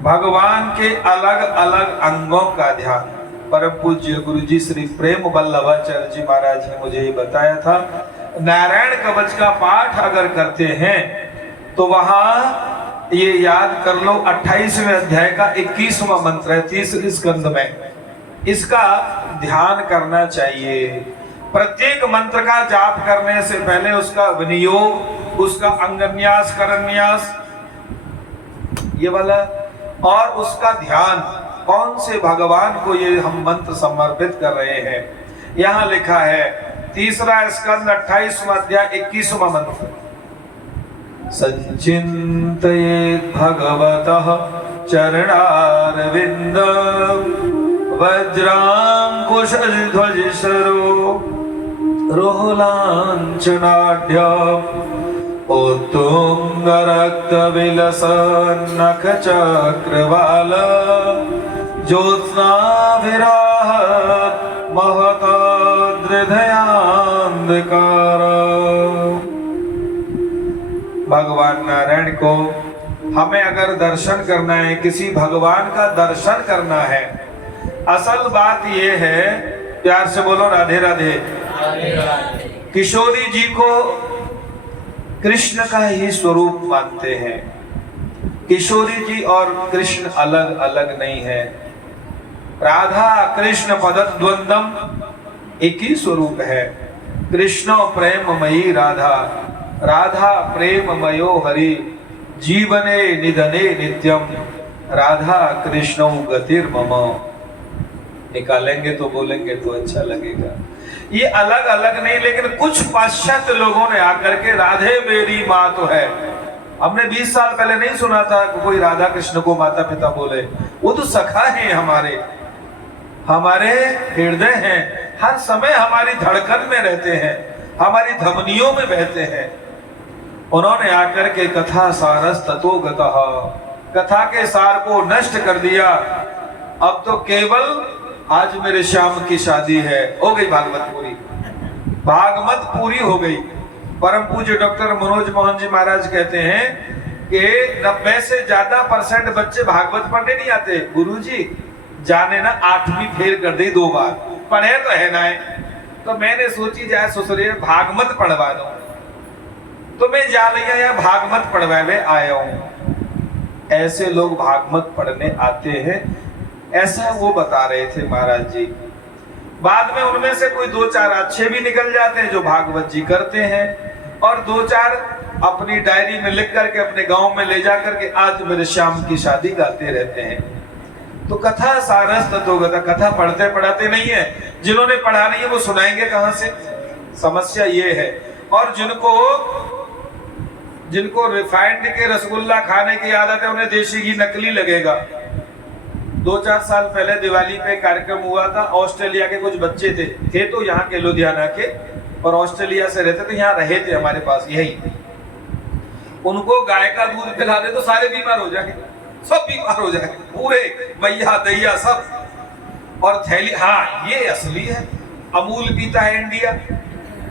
भगवान के अलग अलग अंगों का ध्यान। परम पूज्य गुरु जी श्री प्रेम वल्लभाचार्य जी महाराज ने मुझे ये बताया था, नारायण कवच का पाठ अगर करते हैं तो वहां ये याद कर लो 28वें अध्याय का 21वां मंत्र है, 30वें स्कंद में, इसका ध्यान करना चाहिए। प्रत्येक मंत्र का जाप करने से पहले उसका विनियोग, उसका अंगन्यास करन्यास ये वाला, और उसका ध्यान, कौन से भगवान को ये हम मंत्र समर्पित कर रहे हैं। यहां लिखा है 3रा स्कंद 28वां अध्याय 21वां मंत्र, संचिन्तयेत् भगवतः चरणारविंद वज्रांकुशध्वजशरो रोलाञ्छनाढ्य उत्तुङ्गरक्तविलसन्नखचक्रवाल ज्योत्स्नाभिराहत् महतोदृधयान्धकार। भगवान नारायण को हमें अगर दर्शन करना है, किसी भगवान का दर्शन करना है, असल बात यह है, प्यार से बोलो राधे राधे। किशोरी जी को कृष्ण का ही स्वरूप मानते हैं। किशोरी जी और कृष्ण अलग अलग नहीं है। राधा कृष्ण पदद्वंदम एक ही स्वरूप है। कृष्ण प्रेममयी राधा, राधा प्रेममयो हरि, जीवने निधने नित्यम, राधा कृष्ण गतिर्मम। निकालेंगे तो बोलेंगे तो अच्छा लगेगा। ये अलग अलग नहीं, लेकिन कुछ पाश्चात्य लोगों ने आकर के राधे मेरी माँ तो है, हमने 20 साल पहले नहीं सुना था कोई राधा कृष्ण को माता पिता बोले। वो तो सखा है, हमारे हृदय हैं, हर समय हमारी धड़कन में रहते हैं, हमारी धमनियों में बहते हैं। उन्होंने आकर के कथा सारस ततो गतः, कथा के सार को नष्ट कर दिया। अब तो केवल आज मेरे श्याम की शादी है, हो गई भागवत पूरी, भागवत पूरी हो गई। परम पूज्य डॉक्टर मनोज मोहन जी महाराज कहते हैं कि 90 से ज्यादा % बच्चे भागवत पढ़ने नहीं आते। गुरुजी जाने ना 8वीं फेल कर दी 2 बार, पढ़े तो है ना। तो मैंने सोची जाए ससुरे भागवत पढ़वा दो, तो मैं जा लिया या भागवत पढ़वावे आया हूं। ऐसे लोग भागवत पढ़ने आते हैं, ऐसा वो बता रहे थे महाराज जी। बाद में उनमें से कोई 2-4 अच्छे भी निकल जाते हैं जो भागवत जी करते हैं, और 2-4 अपनी डायरी में लिख करके अपने गांव में ले जा करके आज मेरे श्याम की शादी गाते रहते हैं। तो कथा सारस तत्वगता, कथा पढ़ते पढ़ाते नहीं है, जिन्होंने पढ़ा नहीं है वो सुनाएंगे कहां से, समस्या ये है। और जिनको रिफाइंड के रसगुल्ला खाने की आदत है, उन्हें देशी घी नकली लगेगा। 2-4 साल पहले दिवाली पे कार्यक्रम हुआ था, ऑस्ट्रेलिया के कुछ बच्चे थे तो यहाँ के लुधियाना के, और ऑस्ट्रेलिया से रहते थे, यहाँ रहे थे हमारे पास यही। उनको गाय का दूध पिला दे तो सारे बीमार हो जाएंगे, सब बीमार हो जाएंगे, पूरे मैया दैया सब। और थैली, हाँ ये असली है, अमूल पीता है इंडिया,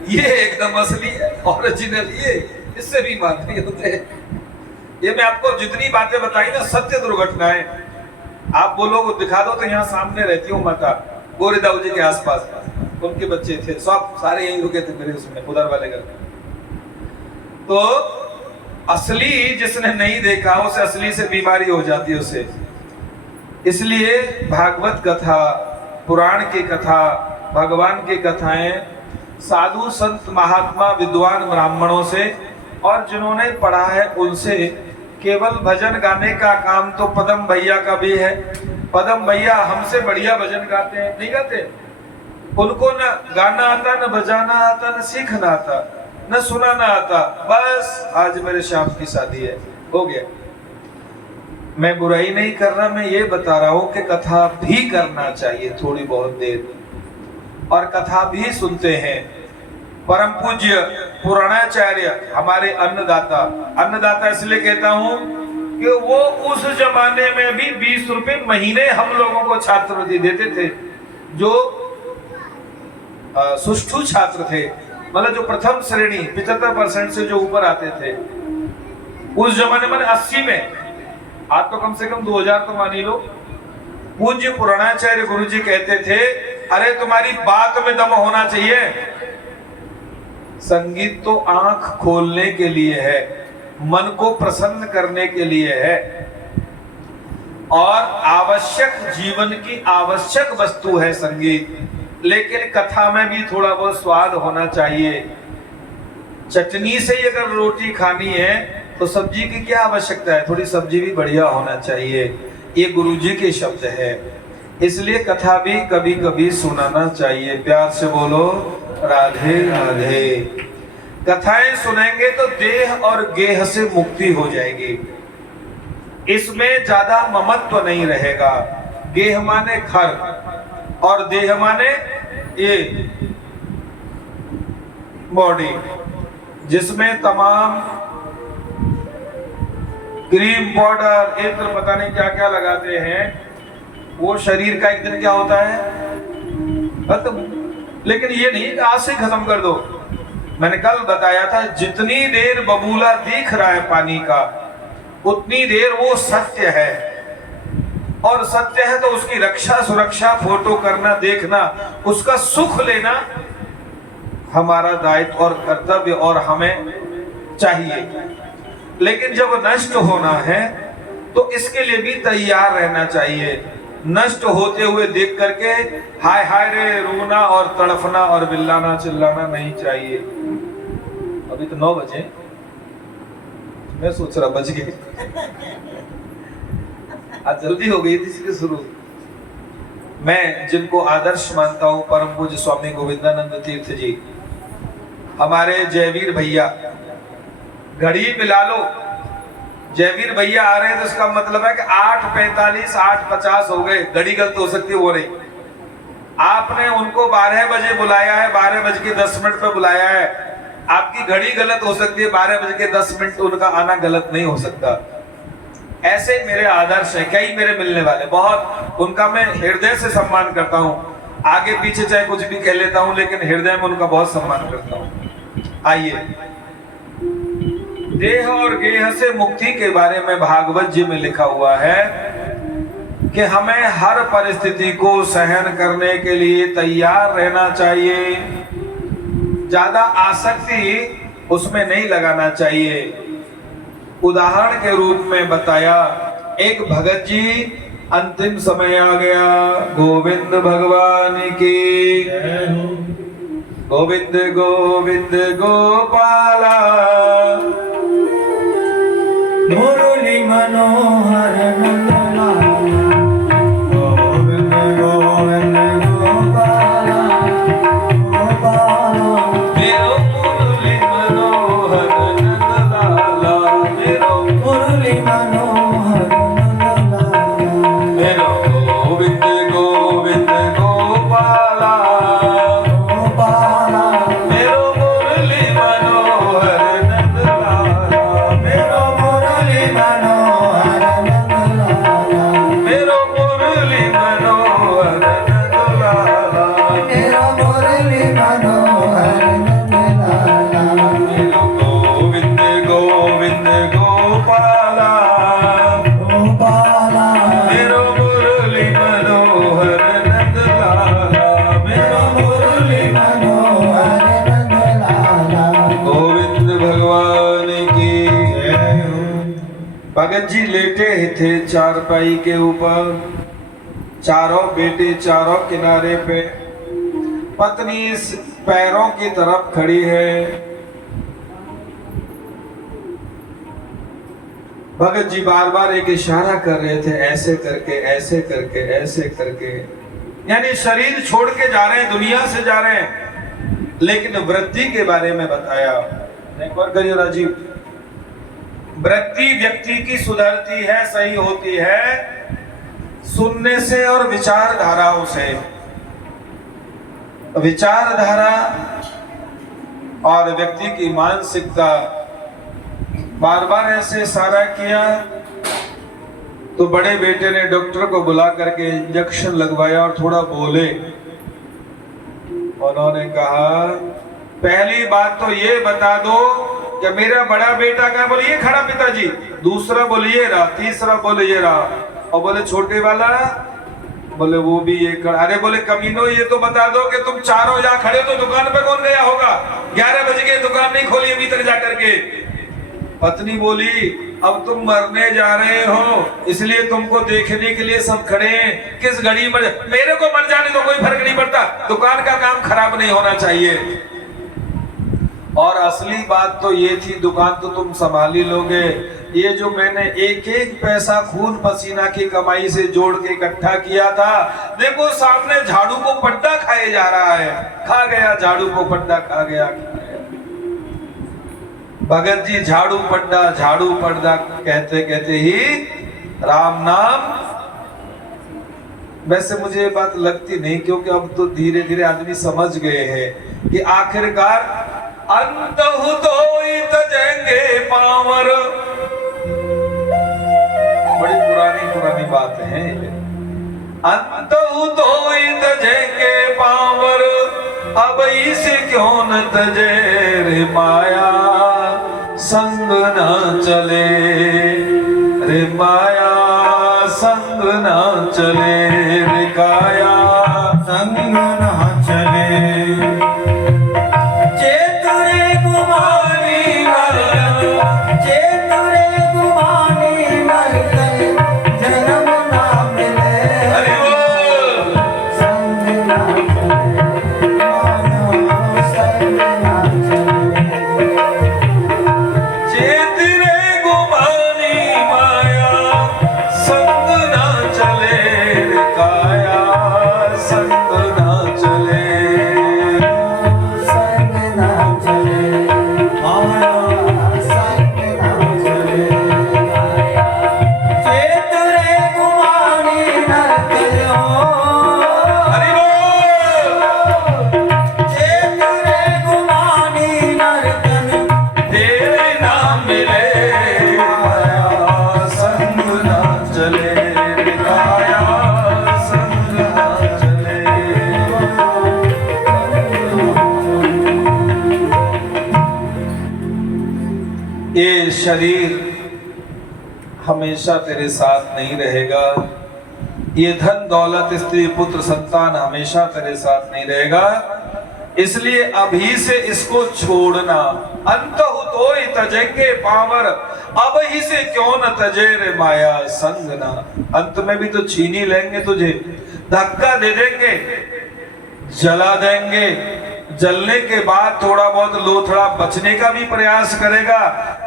ये एकदम असली है, ओरिजिनल, ये इससे बीमार नहीं होते। ये मैं आपको जितनी बातें बताई ना सत्य दुर्घटनाएं, आप बोलो वो दिखा दो तो यहाँ सामने रहती हूँ माता गोरेदाऊ जी के आसपास, उनके बच्चे थे, सब सारे यहीं रुके थे मेरे उसमें उधर वाले घर में। तो असली जिसने नहीं देखा उसे असली से बीमारी हो जाती है उसे। इसलिए भागवत कथा, पुराण की कथा, भगवान की कथाएं साधु संत महात्मा विद्वान ब्राह्मणों से और जिन्होंने पढ़ा है उनसे। केवल भजन गाने का काम तो पदम भैया का भी है। पदम भैया हमसे बढ़िया भजन गाते हैं, नहीं गाते? उनको न गाना आता, न बजाना आता, न सीखना आता, न सुनाना आता, बस आज मेरे श्याम की शादी है, हो गया। मैं बुराई नहीं कर रहा, मैं ये बता रहा हूं कि कथा भी करना चाहिए थोड़ी बहुत देर, और कथा भी सुनते हैं। परम पूज्य पुराणाचार्य हमारे अन्नदाता, अन्नदाता इसलिए कहता हूं कि वो उस जमाने में भी 20 रुपए महीने हम लोगों को छात्रवृत्ति देते थे, जो सुष्ठु छात्र थे, मतलब जो प्रथम श्रेणी 75% से जो ऊपर आते थे उस जमाने में 80 में, आज तो कम से कम 2000 तो मान ही लो। पूज्य पुराणाचार्य गुरुजी कहते थे, अरे तुम्हारी बात में दम होना चाहिए। संगीत तो आंख खोलने के लिए है, मन को प्रसन्न करने के लिए है, और आवश्यक जीवन की आवश्यक वस्तु है संगीत, लेकिन कथा में भी थोड़ा बहुत स्वाद होना चाहिए। चटनी से ही अगर रोटी खानी है तो सब्जी की क्या आवश्यकता है, थोड़ी सब्जी भी बढ़िया होना चाहिए। ये गुरुजी के शब्द है, इसलिए कथा भी कभी कभी सुनाना चाहिए। प्यार से बोलो राधे राधे। कथाएं सुनेंगे तो देह और गेह से मुक्ति हो जाएगी, इसमें ज्यादा ममत्व नहीं रहेगा। गेह माने घर और देह माने ये बॉडी, जिसमें तमाम क्रीम पाउडर इत्र पता नहीं क्या क्या लगाते हैं, वो शरीर का एक दिन क्या होता है खत्म। लेकिन ये नहीं कि आज से खत्म कर दो। मैंने कल बताया था, जितनी देर बबूला दिख रहा है पानी का, उतनी देर वो सत्य है, और सत्य है तो उसकी रक्षा सुरक्षा, फोटो करना, देखना, उसका सुख लेना हमारा दायित्व और कर्तव्य और हमें चाहिए। लेकिन जब नष्ट होना है तो इसके लिए भी तैयार रहना चाहिए। नष्ट होते हुए देख करके हाय हाय रे रोना और तड़फना और बिल्लाना चिल्लाना नहीं चाहिए। अभी तो 9 बजे, मैं सोच रहा बज गए, आज जल्दी हो गई थी इसलिए शुरू। मैं जिनको आदर्श मानता हूं, परम पूज्य स्वामी गोविंदानंद तीर्थ जी, हमारे जयवीर भैया, घड़ी मिला लो, जयवीर भैया आ रहे हैं तो इसका मतलब है कि 8:45 8:50 हो गए, घड़ी गलत हो सकती है, वो नहीं। आपने उनको 12 बजे बुलाया है, 12:10 पे बुलाया है, आपकी घड़ी गलत हो सकती है, 12:10 उनका आना गलत नहीं हो सकता। ऐसे मेरे आदर्श है, कई मेरे मिलने वाले, बहुत उनका मैं हृदय से सम्मान करता हूँ। आगे पीछे चाहे कुछ भी कह लेता हूँ, लेकिन हृदय में उनका बहुत सम्मान करता हूँ। आइए, देह और गेह से मुक्ति के बारे में भागवत जी में लिखा हुआ है कि हमें हर परिस्थिति को सहन करने के लिए तैयार रहना चाहिए, ज्यादा आसक्ति उसमें नहीं लगाना चाहिए। उदाहरण के रूप में बताया, एक भगत जी, अंतिम समय आ गया, गोविंद भगवान की, गोविंद गोविंद गोपाला, मुरली मनोहर नंदलाला, गोविंद गोविंद गोपाला, गोपाला, मेरो मुरली मनोहर नंदलाला, मेरो मुरली मनोहर नंदलाला, मेरो गोविंद गोविंद गोपाला, गोपाला, मेरो मुरली मनोहर नंदलाला, मेरो मुरली मनोहर नंदलाला, मेरो मुरली मनोहर नंदलाला, मेरो मुरली मनोहर नंदलाला, मेरो गोविंद गोविंद गोपाला, गोपाला, मेरो मुरली मनोहर नंदलाला, मेरो मुरली मनोहर नंदलाला, गोविंद भगवान की। जय हो। भगत जी लेटे ही थे चारपाई के ऊपर, चारों बेटे चारों किनारे पे, पत्नी पैरों की तरफ खड़ी है। भगत जी बार बार एक इशारा कर रहे थे, ऐसे करके ऐसे करके ऐसे करके, यानी शरीर छोड़ के जा रहे हैं, दुनिया से जा रहे हैं, लेकिन वृद्धि के बारे में बताया। एक बार करिए राजीव, वृत्ति व्यक्ति की सुधरती है, सही होती है सुनने से और विचारधाराओं से। विचारधारा और व्यक्ति की मानसिकता, बार बार ऐसे इशारा किया तो बड़े बेटे ने डॉक्टर को बुला करके इंजेक्शन लगवाया और थोड़ा बोले। उन्होंने कहा पहली बात तो ये बता दो कि मेरा बड़ा बेटा क्या, बोले ये खड़ा पिताजी, दूसरा बोले ये रहा, तीसरा बोले ये रहा, और बोले छोटे वाला, बोले वो भी ये खड़ा। अरे बोले कमीनो ये तो बता दो कि तुम चारों यहाँ खड़े हो तो दुकान पे कौन गया होगा? 11 बज गए, दुकान नहीं खोली अभी तक जाकर के। पत्नी बोली अब तुम मरने जा रहे हो इसलिए तुमको देखने के लिए सब खड़े हैं, किस घड़ी मर, मेरे को मर जाने तो कोई फर्क नहीं पड़ता, दुकान का काम खराब नहीं होना चाहिए। और असली बात तो ये थी दुकान तो तुम संभाल ही लोगे, ये जो मैंने एक एक पैसा खून पसीना की कमाई से जोड़ के इकट्ठा किया था, देखो सामने झाड़ू को पट्टा खाए जा रहा है, खा गया झाड़ू को पट्टा, खा गया। भगत जी झाड़ू पड्डा कहते कहते ही राम नाम। वैसे मुझे ये बात लगती नहीं क्योंकि अब तो धीरे धीरे आदमी समझ गए हैं कि आखिरकार अंतहु तोई तजेंगे पावर। बड़ी पुरानी बात है। अंतहु तोई तजेंगे पावर, अब इसे क्यों न तजे रे माया, संग न चले रे माया, संग न चले रे काया, संग न चले। चेतुरे गुमानी नरकल, चेतुरे गुमानी नरकल, जन्म ना मिले। हरि बोल। संग ना चले माया, संग ना चले। चेत रे गुमानी माया, संग ना चले रे काया, संग ना चले। संग ना चले माया, संग ना चले माया। चेतुरे गुमानी नरकल हो, हरि बोल। चेतुरे गुमानी नरकल, तेरे नाम मिले माया, संग ना चले रे काया, संग ना चले। ये शरीर हमेशा तेरे साथ नहीं रहेगा, ये धन दौलत स्त्री पुत्र संतान हमेशा तेरे साथ नहीं रहेगा, इसलिए अभी से इसको छोड़ना। अंतहु तोई तजेंगे पावर, अब ही से क्यों न तजे रे माया, संग ना। अंत में भी तो छीन ही लेंगे तुझे, धक्का दे देंगे, जला देंगे, जलने के बाद थोड़ा बहुत लोथड़ा बचने का भी प्रयास करेगा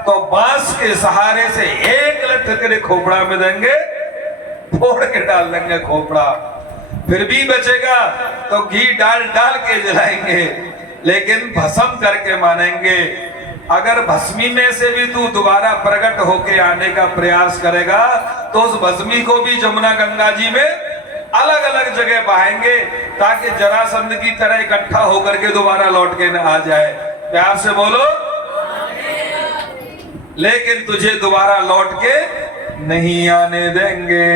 तो बांस के सहारे से एक लठ तेरे खोपड़ा में देंगे, फोड़ के डाल देंगे खोपड़ा, फिर भी बचेगा तो घी डाल डाल के जलाएंगे, लेकिन भस्म करके मानेंगे। अगर भस्मी में से भी तू दोबारा प्रकट होके आने का प्रयास करेगा तो उस भस्मी को भी जमुना गंगा जी में अलग अलग जगह बहाएंगे ताकि जरासंध की तरह इकट्ठा होकर के दोबारा लौट के न आ जाए। प्यार से बोलो। लेकिन तुझे दोबारा लौट के नहीं आने देंगे।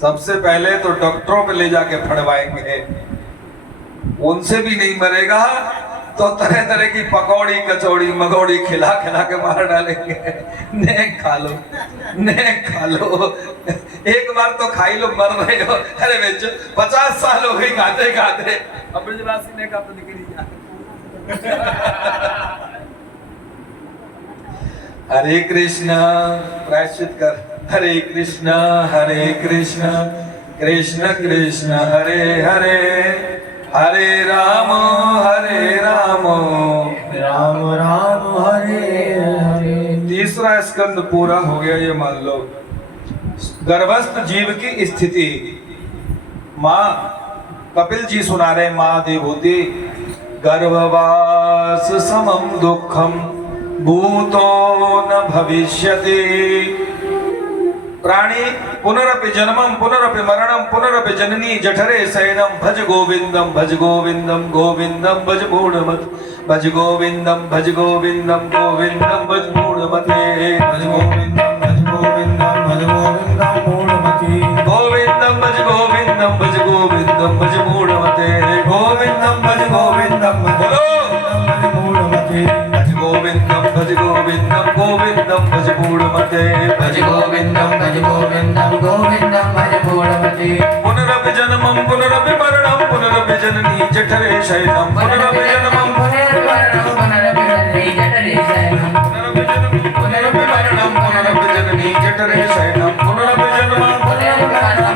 सबसे पहले तो डॉक्टरों पे ले जाके फड़वाएंगे, उनसे भी नहीं मरेगा तो तरह तरह की पकौड़ी कचौड़ी मगौड़ी खिला खिला के मार डालेंगे। नेक खा लो, नेक खा लो, एक बार तो खाई लो, मर रहे हो। अरे बेचो 50 साल हो गई खाते खाते, अब ब्रजवासी ने कहा तो निकल जा। हरे कृष्णा, प्रायश्चित कर। हरे कृष्णा कृष्ण कृष्ण हरे हरे, हरे राम राम राम हरे हरे। तीसरा स्कंद पूरा हो गया, ये मान लो। गर्भस्थ जीव की स्थिति माँ कपिल जी सुना रहे, माँ देवभूति। गर्भवास समम दुखम भूतो न भविष्यति। प्राणी पुनरपि जन्मं पुनरपि मरणं पुनरपि जननी जठरे शयनं भज गोविंदम भज गोविंदम गोविंदम भज मूढ़मत भज गोविंदम भज गोविंदम गोविंदम भज मूढ़मते भज गोविंदम भज गोविंदम भज गोविंदम मूढ़मते गोविंदम भज गोविंदम भज गोविंदम भज मूढ़मते गोविंदम भज गोविंदम बोलो भज मूढ़मते भज गोविंदम भज गोविंदम गोविंदम भज मूढ़मते भज गोविंदम भज गोविंदम गोविंदम भज मूढ़मते पुनरपि जन्मं पुनरपि मरणं पुनरपि जननी जठरे शयनं पुनरपि जन्मं पुनरपि जननी जठरे शयनं पुनरपि जन्मं पुनरपि मरणं पुनरपि जननी जठरे शयनं पुनरपि जन्मं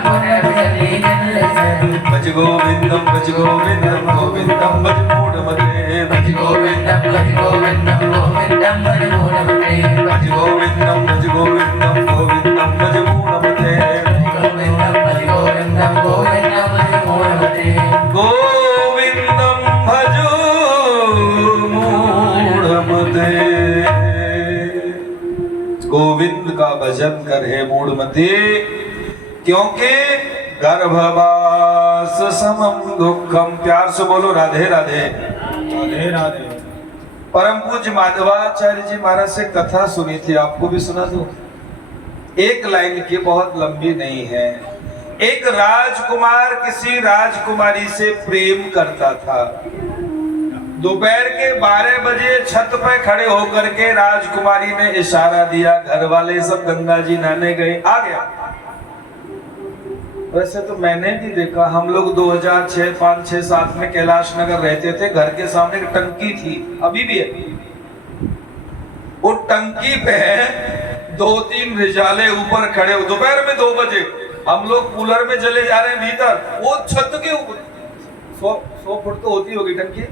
पुनरपि जननी जठरे शयनं भज गोविंदम भज गोविंदम गोविंदम भज मूढ़मते भज गोविंदम भज गोविंदम गोविंदम भज मूढ़मते भज गोविंदम भज गोविंदम गोविंदम भज मूढ़मते गोविंदम भज गोविंदम गोविंदम भज मूढ़मते गोविंदम भज मूढ़मते। गोविंद का भजन कर हे मूढ़मते, क्योंकि गर्भवास समम दुखम। प्यार से बोलो राधे राधे राधे राधे। परम पूज्य माधवाचार्य जी महाराज से कथा सुनी थी, आपको भी सुना दूं। एक लाइन की, बहुत लंबी नहीं है। एक राजकुमार किसी राजकुमारी से प्रेम करता था। दोपहर के 12 बजे छत पे खड़े होकर के राजकुमारी ने इशारा दिया, घर वाले सब गंगा जी नहाने गए, आ गया। वैसे तो मैंने भी देखा, हम लोग 2006, 5, 6, 7 में कैलाश नगर रहते थे, घर के सामने एक टंकी थी, अभी भी है। वो टंकी पे 2-3 रिजाले ऊपर खड़े हो, दोपहर में 2 बजे हम लोग कूलर में चले जा रहे हैं भीतर, वो छत के ऊपर 100 फुट तो होती होगी टंकी,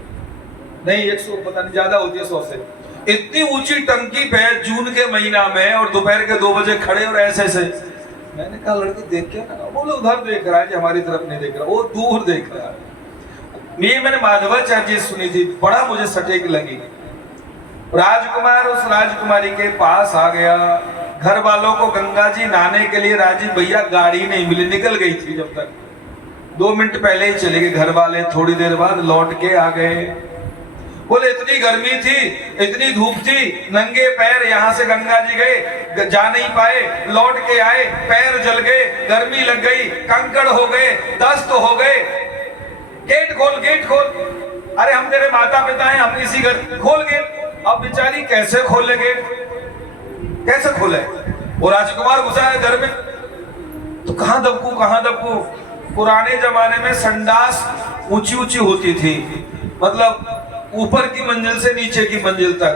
नहीं 100 पता नहीं, ज्यादा होती है 100 से। इतनी ऊंची टंकी पे जून के महीना में और दोपहर के 2 बजे खड़े और ऐसे मैंने कहा लड़की देख क्या ना, बोले उधर देख रहा है, हमारी तरफ नहीं देख रहा, वो दूर देख रहा है। ये मैंने माधवाचार्य जी सुनी थी, बड़ा मुझे सटीक लगी। राजकुमार उस राजकुमारी के पास आ गया, घर वालों को गंगा जी नहाने के लिए राजी, भैया गाड़ी नहीं मिली, निकल गई थी जब तक, 2 मिनट पहले ही चले गए घर वाले, थोड़ी देर बाद लौट के आ गए। बोले इतनी गर्मी थी, इतनी धूप थी, नंगे पैर यहाँ से गंगा जी गए, जा नहीं पाए, लौट के आए, पैर जल गए, गर्मी लग गई, कंकड़ हो गए, दस्त हो गए, गेट खोल गेट खोल। अरे हम तेरे माता पिता हैं, हम इसी घर, खोल गेट। अब बेचारी कैसे खोले गेट, कैसे खोले? वो राजकुमार घुसा है घर में, तो कहां दबकू। पुराने जमाने में संडास ऊंची ऊंची होती थी, मतलब ऊपर की मंजिल से नीचे की मंजिल तक।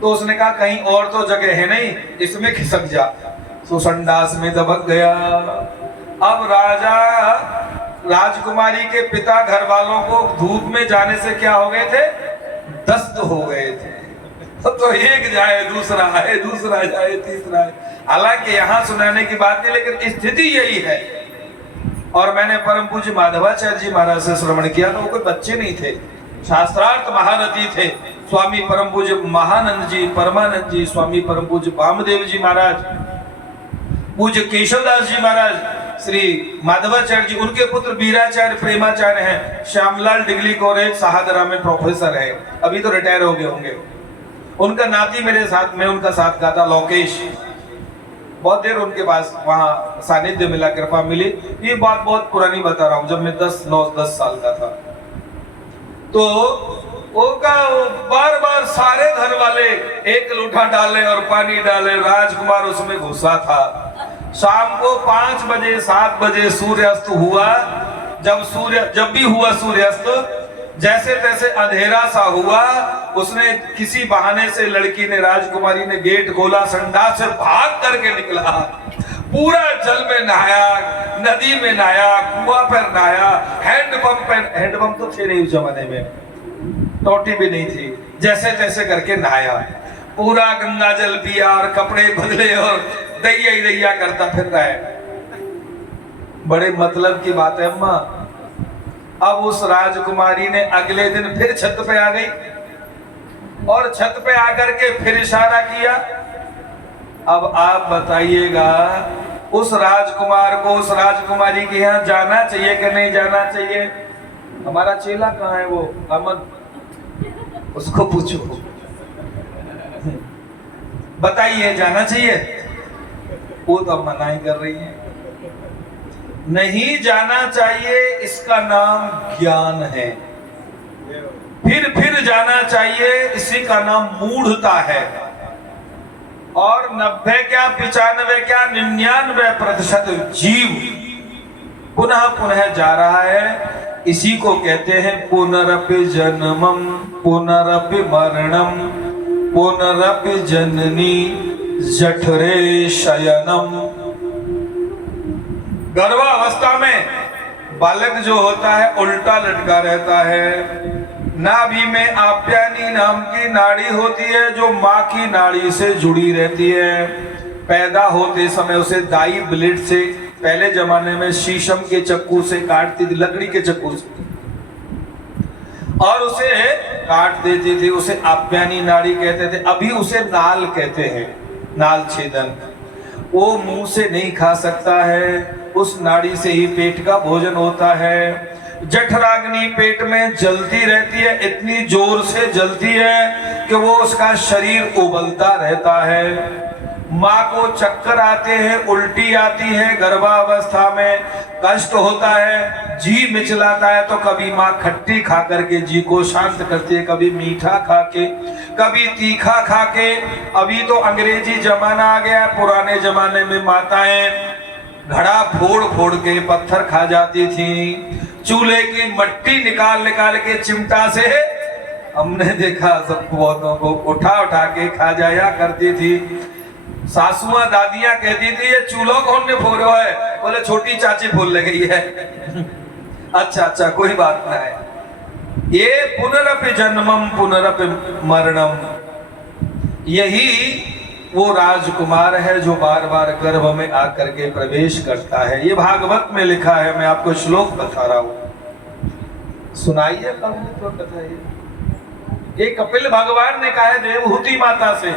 तो उसने कहा कहीं और तो जगह है नहीं, इसमें खिसक जा। तो संडास में दबक गया। अब राजा राजकुमारी के पिता घर वालों को धूप में जाने से क्या हो गए थे, दस्त हो गए थे। तो एक जाए दूसरा है, दूसरा जाए तीसरा है। हालांकि यहाँ सुनाने की बात नहीं, लेकिन स्थिति यही है। और मैंने परम पूज्य माधवाचार्य जी महाराज से श्रवण किया, तो वो कोई बच्चे नहीं थे, शास्त्रार्थ महारथी थे। स्वामी परम पूज्य महानंद जी, परमानंद जी, स्वामी परम पूज्य वामदेव जी महाराज, पूज्य केशवदास जी महाराज, श्री माधवाचार्य जी, उनके पुत्र वीराचार्य प्रेमाचार्य हैं, श्यामलाल डिग्ली कॉलेज सहादरा में प्रोफेसर है, अभी तो रिटायर हो गए होंगे। उनका नाती मेरे साथ में उनका साथ गाता लोकेश, बहुत देर उनके पास वहां सानिध्य मिला, कृपा मिली। ये बात बहुत पुरानी बता रहा हूँ, जब मैं 10 साल का था। तो उनका बार बार सारे घर वाले एक लूठा डाले और पानी डाले, राजकुमार उसमें घुसा था। शाम को 5 बजे 7 बजे सूर्यास्त हुआ। जब भी हुआ सूर्यास्त, जैसे तैसे अंधेरा सा हुआ, उसने किसी बहाने से लड़की ने, राजकुमारी ने गेट खोला, संडास से भाग करके निकला, पूरा जल में नहाया, नदी में नहाया, कुआं पर नहाया, हैंडपंप तो थे नहीं उस जमाने में, टोटी भी नहीं थी, जैसे तैसे करके नहाया, पूरा गंगा जल पिया और कपड़े बदले और दैया ही दैया करता फिर रहा है। बड़े मतलब की बात है अम्मा। अब उस राजकुमारी ने अगले दिन फिर छत पे आ गई, और छत पे आकर के फिर इशारा किया। अब आप बताइएगा, उस राजकुमार को, उस राजकुमारी के यहाँ जाना चाहिए कि नहीं जाना चाहिए? हमारा चेला कहाँ है? वो अमन, उसको पूछो, बताइए जाना चाहिए? वो तो अब मना ही कर रही है। नहीं जाना चाहिए, इसका नाम ज्ञान है। फिर जाना चाहिए, इसी का नाम मूढ़ता है। और 90 क्या 95 क्या 99% जीव पुनः पुनः जा रहा है। इसी को कहते हैं पुनरपि जन्मम पुनरपि मरणम पुनरपि जननी जठरे शयनम। गर्भावस्था में बालक जो होता है उल्टा लटका रहता है। नाभि में आप्यायनी नाम की नाड़ी होती है जो माँ की नाड़ी से जुड़ी रहती है। पैदा होते समय उसे दाई ब्लेड से, पहले जमाने में शीशम के चक्कू से काटती थी, लकड़ी के चक्कू से, और उसे काट देती थी। उसे आप्यायनी नाड़ी कहते थे। अभी उसे नाल कहते हैं, नाल छेदन। वो मुंह से नहीं खा सकता है, उस नाड़ी से ही पेट का भोजन होता है। जठराग्नि पेट में जलती रहती है, इतनी जोर से जलती है कि वो उसका शरीर उबलता रहता है। माँ को चक्कर आते हैं, उल्टी आती है, गर्भावस्था में कष्ट होता है, जी मिचलाता है। तो कभी माँ खट्टी खा करके जी को शांत करती है, कभी मीठा खा के, कभी तीखा खा के। अभी तो अंग्रेजी जमाना आ गया, पुराने जमाने में माताएं घड़ा फोड़ फोड़ के पत्थर खा जाती थी। चूल्हे की मट्टी निकाल निकाल के चिमटा से हमने देखा सब बहुतों को उठा उठा के खा जाया करती थी। सासुआ दादियां कहती थी ये चूल्हा कौन ने फोड़ो है? बोले छोटी चाची फोड़ ले गई है। अच्छा कोई बात ना है। ये पुनरपि जन्मम पुनरपि मरणम, यही वो राजकुमार है जो बार बार गर्भ में आकर के प्रवेश करता है। ये भागवत में लिखा है, मैं आपको श्लोक बता रहा हूं, सुनाइए तो बताइए। ये कपिल भगवान ने कहा है देवहूति माता से।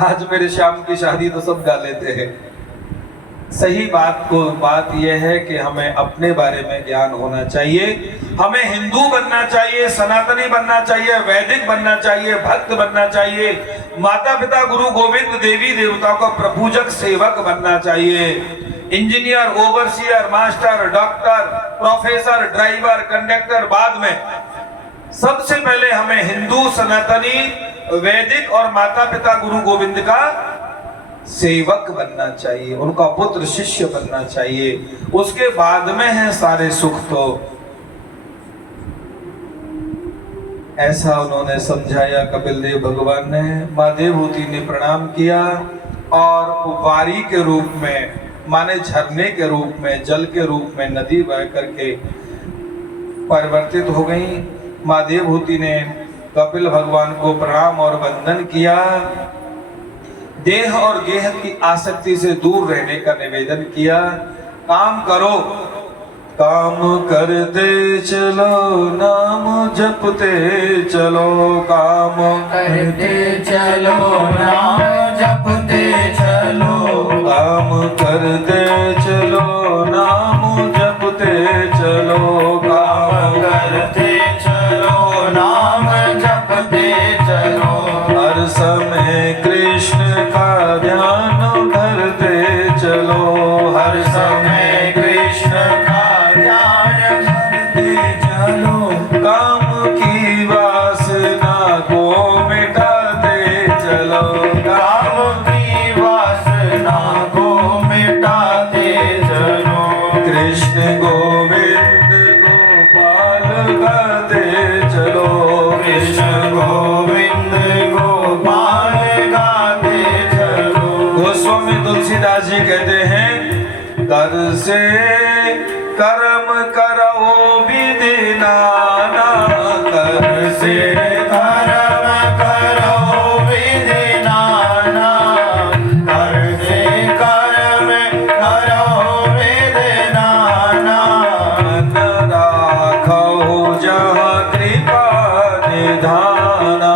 आज मेरे श्याम की शादी तो सब गा लेते हैं। सही बात यह है कि हमें अपने बारे में ज्ञान होना चाहिए। हमें हिंदू बनना चाहिए, सनातनी बनना चाहिए, वैदिक बनना चाहिए, भक्त बनना चाहिए, माता पिता गुरु गोविंद देवी देवताओं का प्रपूजक सेवक बनना चाहिए। Engineer, overseer, master, doctor, professor, driver, conductor बाद में। सबसे पहले हमें हिंदू, सनातनी, वैदिक और माता पिता गुरु गोविंद का सेवक बनना चाहिए, उनका पुत्र शिष्य बनना चाहिए। उसके बाद में है सारे सुख। तो ऐसा उन्होंने समझाया कपिल देव भगवान ने। माँ देवहूति ने प्रणाम किया और वारी के रूप में, माने झरने के रूप में, जल के रूप में नदी बह करके परिवर्तित हो गई। माँ देवहूति ने कपिल भगवान को प्रणाम और वंदन किया। देह और गेह की आसक्ति से दूर रहने का निवेदन किया। काम करो, काम करते चलो, नाम जपते चलो, काम करते चलो, नाम जपते चलो, काम करते चलो, नाम जपते चलो, काम करते चलो, नाम जपते चलो। हर समय कृष्ण का ध्यान धरते चलो, हर समय कृष्ण का ध्यान धरते चलो, काम की वासना को मिटाते चलो, काम की वासना को मिटाते चलो। कृष्ण गोविंद गोपाल गाते चलो, कृष्ण गोविंद गोपाल गाते चलो। गोस्वामी तुलसीदास जी कहते हैं, कर से कर्म करो विधि नाना, कर से कर्म करो विधि नाना, कर से कर्म करो विधि नाना। मन राखो जहाँ कृपा निधाना,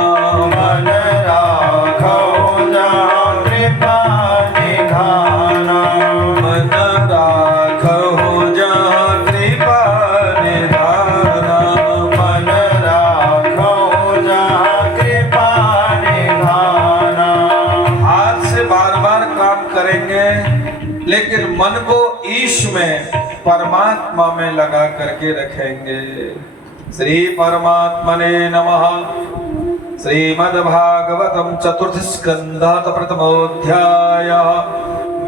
करेंगे, लेकिन मन को ईश में, परमात्मा में लगा करके रखेंगे। श्री परमात्मने नमः। श्रीमद्भागवतम चतुर्थ स्कंधात प्रथमोध्याय।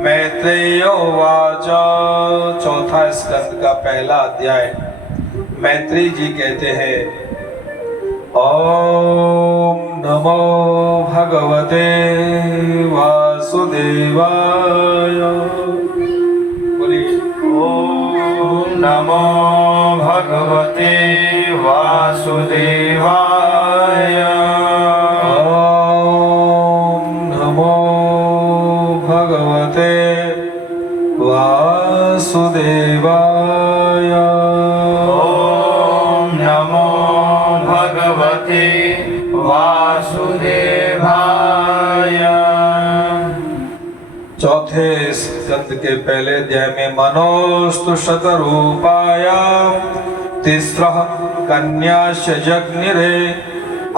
मैत्रेय उवाच। चौथा स्कंद का पहला अध्याय। मैत्रेय जी कहते हैं, ओम नमो भगवते वासुदेवाय। बोलिए, ओम नमो भगवते वासुदेवाय। ओम नमो भगवते वासुदेवाय। ओम नमो भगवते वासुदेवाय। चौथे स्कंद के पहले अध्याय में मनोस्तु शतरूपाय तिस्रः कन्याश्च जग्निरे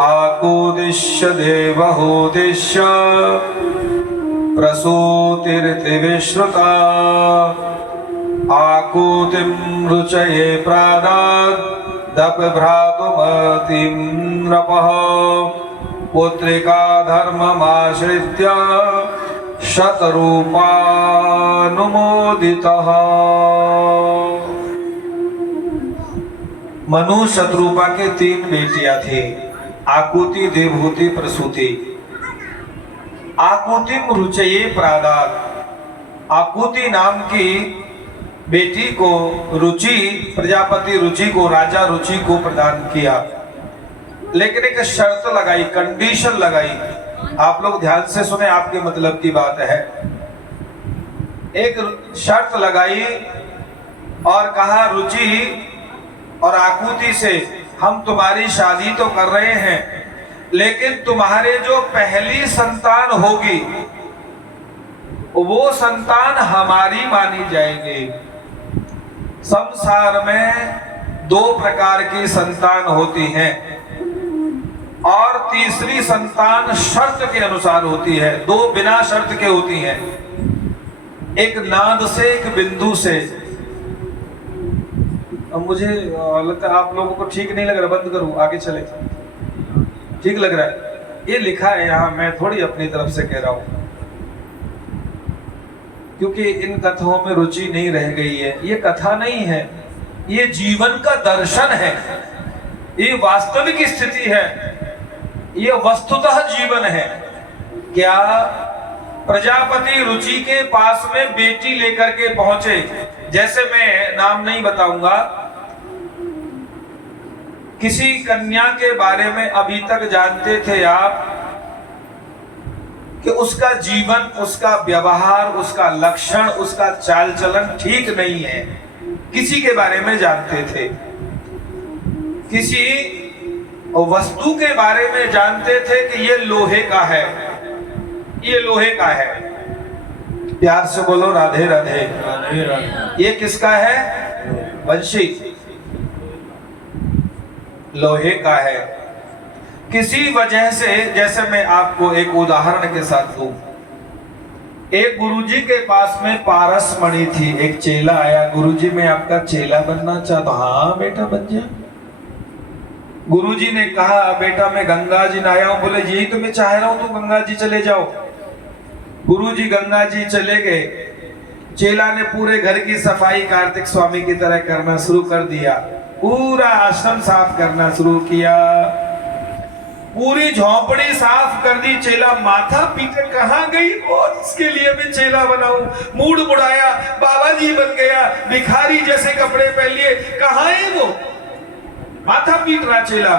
आकुदिश्य देवहूतिश्च प्रसूतिरिति विश्रुता। आकुतिं रुचये प्रादात् दपभ्रातुमतिं नृपः पुत्रिका धर्ममाश्रित्य शतरूपानुमोदितः। मनु शतरूपा के 3 बेटियां थी, आकुति, देवहूति, प्रसूति। आकुतिम रुचये प्रादात्, आकुति नाम की बेटी को रुचि, प्रजापति रुचि को, राजा रुचि को प्रदान किया, लेकिन एक शर्त लगाई, कंडीशन लगाई। आप लोग ध्यान से सुने, आपके मतलब की बात है। एक शर्त लगाई और कहा, रुचि और आकुति से हम तुम्हारी शादी तो कर रहे हैं, लेकिन तुम्हारे जो पहली संतान होगी वो संतान हमारी मानी जाएगी। संसार में 2 प्रकार की संतान होती हैं और तीसरी संतान शर्त के अनुसार होती है। 2 बिना शर्त के होती हैं, एक नाद से, एक बिंदु से। अब मुझे लगता है आप लोगों को ठीक नहीं लग रहा, बंद करूं, आगे चले। ठीक लग रहा है? ये लिखा है यहाँ, मैं थोड़ी अपनी तरफ से कह रहा हूं, क्योंकि इन कथाओं में रुचि नहीं रह गई है। ये कथा नहीं है, ये जीवन का दर्शन है, ये वास्तविक स्थिति है, ये वस्तुतः जीवन है। क्या प्रजापति रुचि के पास में बेटी लेकर के पहुंचे, जैसे मैं नाम नहीं बताऊंगा, किसी कन्या के बारे में अभी तक जानते थे आप कि उसका जीवन, उसका व्यवहार, उसका लक्षण, उसका चाल चलन ठीक नहीं है, किसी के बारे में जानते थे। किसी वस्तु के बारे में जानते थे कि ये लोहे का है, ये लोहे का है। प्यार से बोलो राधे राधे। राधे राधे। ये किसका है? वंशी, लोहे का है। किसी वजह से, जैसे मैं आपको एक उदाहरण के साथ दूं, एक गुरुजी के पास में पारस मणि थी। एक चेला आया, गुरुजी मैं आपका चेला बनना चाहता हूं। हाँ बेटा बन जा। गुरुजी ने कहा, बेटा मैं गंगा जी आया हूं। बोले यही तो मैं चाह रहा हूं, तुम गंगा जी चले जाओ। गुरुजी गंगा जी चले गए। चेला ने पूरे घर की सफाई कार्तिक स्वामी की तरह करना शुरू कर दिया, पूरा आश्रम साफ करना शुरू किया, पूरी झोंपड़ी साफ कर दी। चेला माथा पीटे कहाँ गई और इसके लिए मैं चेला बनाऊं, मूड बुढ़ाया, बाबा जी बन गया, भिखारी जैसे कपड़े पहन लिए, कहाँ है वो, माथा पीट रहा चेला।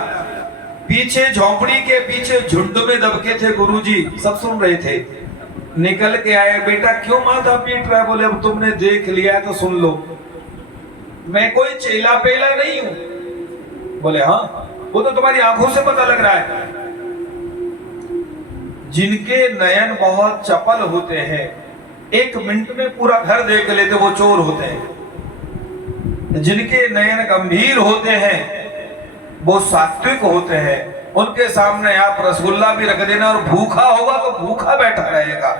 पीछे झोंपड़ी के पीछे झुंड में दबके थे गुरुजी, सब सुन रहे थे। निकल के आए, बेटा क्यों माथा पीट रहा है? बोले अब तुमने देख लिया तो सुन लो, मैं कोई चेला पेला नहीं हूं। बोले हाँ, वो तो तुम्हारी आंखों से पता लग रहा है। जिनके नयन बहुत चपल होते हैं, 1 मिनट में पूरा घर देख लेते, वो चोर होते हैं। जिनके नयन गंभीर होते हैं, वो सात्विक होते हैं। उनके सामने आप रसगुल्ला भी रख देना और भूखा होगा तो भूखा बैठा रहेगा।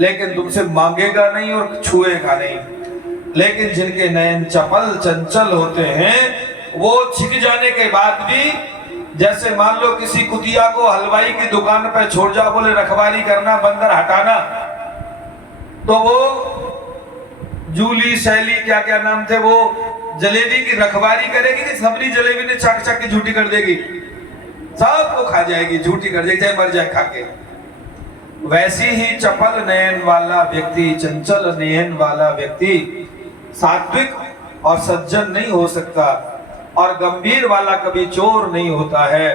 लेकिन तुमसे मांगेगा नहीं और छुएगा नहीं। लेकिन जिनके नयन चपल चंचल होते हैं, वो छिक जाने के बाद भी, जैसे मान लो किसी कुतिया को हलवाई की दुकान पे छोड़ जाओ, बोले रखवाली करना, बंदर हटाना, तो वो जूली शैली क्या क्या नाम थे, वो जलेबी की रखवाली करेगी कि सबरी जलेबी ने चक चक के झूठी कर देगी, सबको खा जाएगी, झूठी कर देगी, चाहे मर जाए खा के। वैसी ही चपल नयन वाला व्यक्ति, चंचल नयन वाला व्यक्ति सात्विक और सज्जन नहीं हो सकता, और गंभीर वाला कभी चोर नहीं होता है।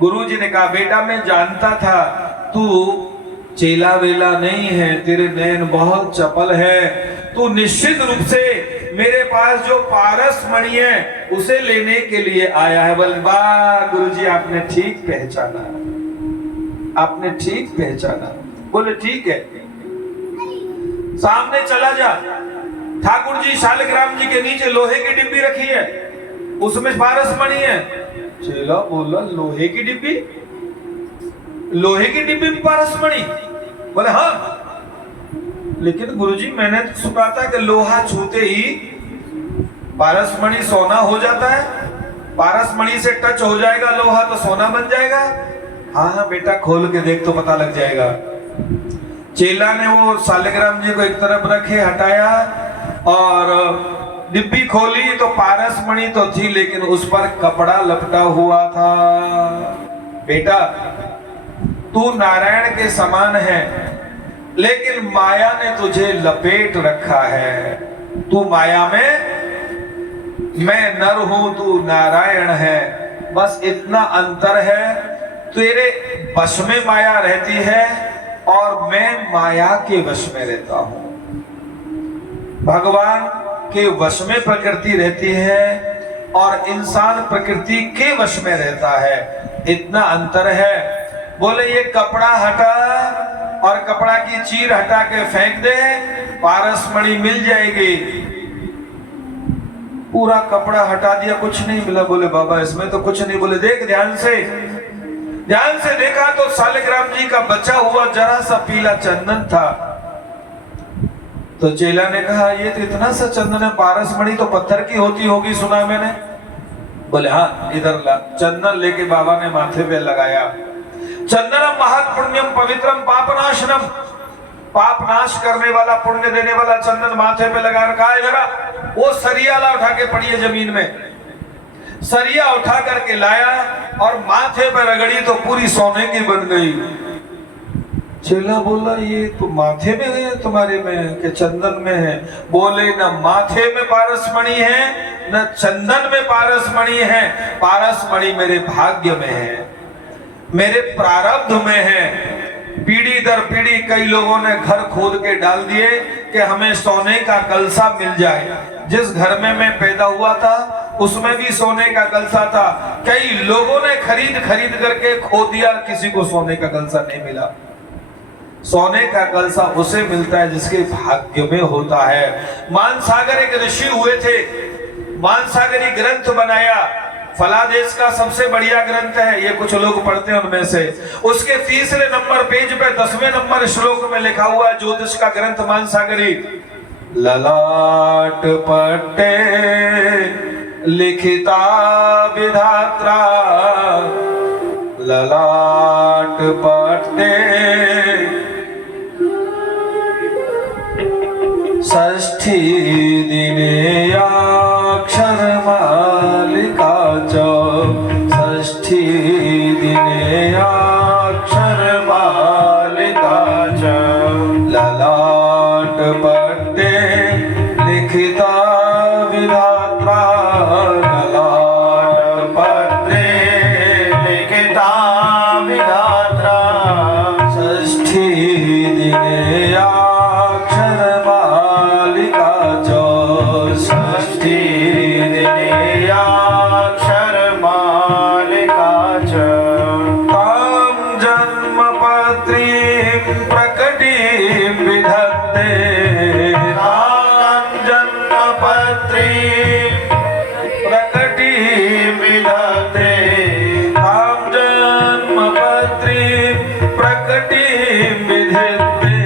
गुरुजी ने कहा, बेटा मैं जानता था तू चेला वेला नहीं है, तेरे नयन बहुत चपल है, तू निश्चित रूप से मेरे पास जो पारस मणि है उसे लेने के लिए आया है। बोले वाह गुरुजी, आपने ठीक पहचाना, आपने ठीक पहचाना। बोले ठीक है, सामने चला जा, ठाकुर जी शालिग्राम जी के नीचे लोहे की डिब्बी रखी है, उसमें पारस मणि है। चेला बोला लोहे की डिब्बी, लोहे की डिब्बी में पारस मणि? बोले हाँ, लेकिन गुरुजी मैंने तो सुना था कि लोहा छूते ही पारस मणि सोना हो जाता है, पारस मणि से टच हो जाएगा लोहा तो सोना बन जाएगा। हाँ हाँ बेटा, खोल के देख तो पता लग जाएगा। चेला ने वो शालिग्राम जी को एक तरफ रखे, हटाया और डिब्बी खोली तो पारस मणि तो थी, लेकिन उस पर कपड़ा लपटा हुआ था। बेटा तू नारायण के समान है, लेकिन माया ने तुझे लपेट रखा है। तू माया में, मैं नर हूं, तू नारायण है, बस इतना अंतर है। तेरे वश में माया रहती है और मैं माया के वश में रहता हूं। भगवान के वश में प्रकृति रहती है और इंसान प्रकृति के वश में रहता है, इतना अंतर है। बोले ये कपड़ा हटा और कपड़ा की चीर हटा के फेंक दे, पारस मणि मिल जाएगी। पूरा कपड़ा हटा दिया, कुछ नहीं मिला। बोले बाबा इसमें तो कुछ नहीं। बोले देख ध्यान से, ध्यान से देखा तो शालिग्राम जी का बचा हुआ जरा सा पीला चंदन था। तो चेला ने कहा ये तो इतना सा चंदन है, पारस मणि तो पत्थर की होती होगी, सुना मैंने। बोले हाँ, इधर ला। चंदन लेके बाबा ने माथे पे लगाया। चंदनम महत् पुण्यम पवित्रम पापनाशनम, पाप नाश करने वाला, पुण्य देने वाला चंदन माथे पे लगा रखा है। जरा वो सरिया ला उठा के पड़ी है जमीन में, सरिया उठा करके लाया और माथे पे रगड़ी तो पूरी सोने की बन गई। चेला बोला ये तो माथे में है तुम्हारे में कि चंदन में है? बोले न माथे में पारस मणि है न चंदन में पारस मणि है, पारस मणि मेरे भाग्य में है, मेरे प्रारब्ध में है। पीढ़ी दर पीढ़ी कई लोगों ने घर खोद के डाल दिए कि हमें सोने का कलसा मिल जाए। जिस घर में मैं पैदा हुआ था उसमें भी सोने का कलसा था, कई लोगों ने खरीद खरीद करके खो दिया, किसी को सोने का कलसा नहीं मिला। सोने का कलसा उसे मिलता है जिसके भाग्य में होता है। मानसागर एक ऋषि हुए थे, मानसागरी ग्रंथ बनाया, फलादेश का सबसे बढ़िया ग्रंथ है, ये कुछ लोग पढ़ते हैं उनमें से। उसके तीसरे नंबर पेज पे 10वें नंबर श्लोक में लिखा हुआ है ज्योतिष का ग्रंथ मानसागरी। ललाट पट्टे लिखिता विधात्रा, ललाट पट्टे षष्ठी दिने अक्षर मालिका च, षष्ठी दिने अक्षर मालिका च, ललाट पट्टे लिखिता विधात्रा, ललाट पट्टे लिखिता विधात्रा, षष्ठी दिने अक्षर मालिका च, षष्ठी दिने अक्षर मालिका च, तां जन्मपत्रीं प्रकटीं विधत्ते, तां जन्मपत्रीं प्रकटीं विधत्ते, तां जन्मपत्रीं प्रकटीं विधत्ते,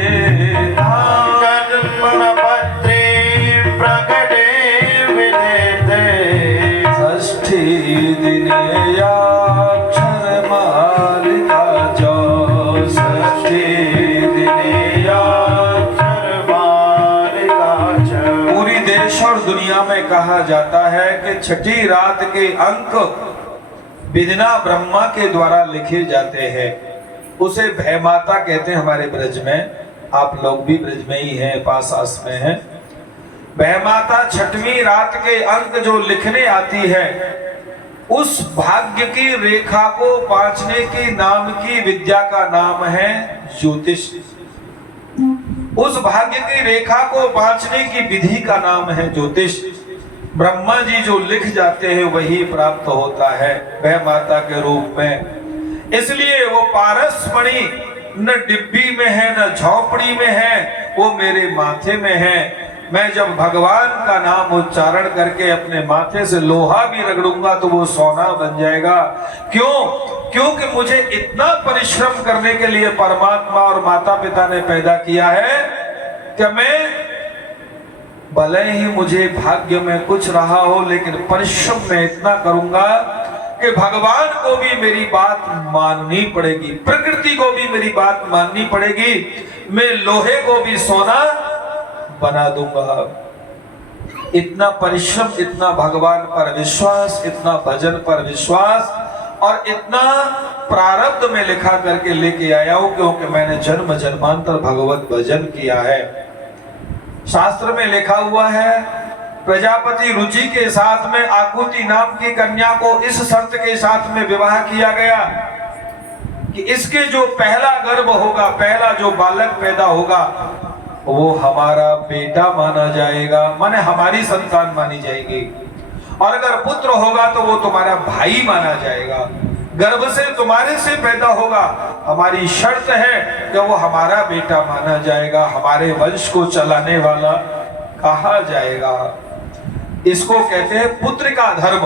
दुनिया में कहा जाता है कि छठी रात के अंक विधिना ब्रह्मा के द्वारा लिखे जाते हैं, उसे भय माता कहते हैं हमारे ब्रज में। आप लोग भी ब्रज में ही हैं, पास आस में हैं। भय माता छठवीं रात के अंक जो लिखने आती है, उस भाग्य की रेखा को पांचने की नाम की विद्या का नाम है ज्योतिष। उस भाग्य की रेखा को पांचने की विधि का नाम है ज्योतिष। ब्रह्मा जी जो लिख जाते हैं वही प्राप्त होता है भय माता के रूप में। इसलिए वो पारस मणि न डिब्बी में है न झोपड़ी में है, वो मेरे माथे में है। मैं जब भगवान का नाम उच्चारण करके अपने माथे से लोहा भी रगड़ूंगा तो वो सोना बन जाएगा। क्यों? क्योंकि मुझे इतना परिश्रम करने के लिए परमात्मा और माता पिता ने पैदा किया है कि मैं भले ही मुझे भाग्य में कुछ रहा हो, लेकिन परिश्रम में इतना करूंगा कि भगवान को भी मेरी बात माननी पड़ेगी, प्रकृति को भी मेरी बात माननी पड़ेगी। मैं लोहे को भी सोना बना दूंगा। इतना परिश्रम, इतना भगवान पर विश्वास, इतना भजन पर विश्वास और इतना प्रारब्ध में लिखा करके लेके आया हूं, क्योंकि मैंने जन्म जन्मांतर भगवत भजन किया है। शास्त्र में लिखा हुआ है, प्रजापति रुचि के साथ में आकुति नाम की कन्या को इस शर्त के साथ में विवाह किया गया कि इसके जो पहला गर्भ होगा, पहला जो बालक पैदा होगा, वो हमारा बेटा माना जाएगा, माने हमारी संतान मानी जाएगी। और अगर पुत्र होगा तो वो तुम्हारा भाई माना जाएगा। गर्भ से तुम्हारे से पैदा होगा, हमारी शर्त है कि वो हमारा बेटा माना जाएगा, हमारे वंश को चलाने वाला कहा जाएगा। इसको कहते हैं पुत्र का धर्म।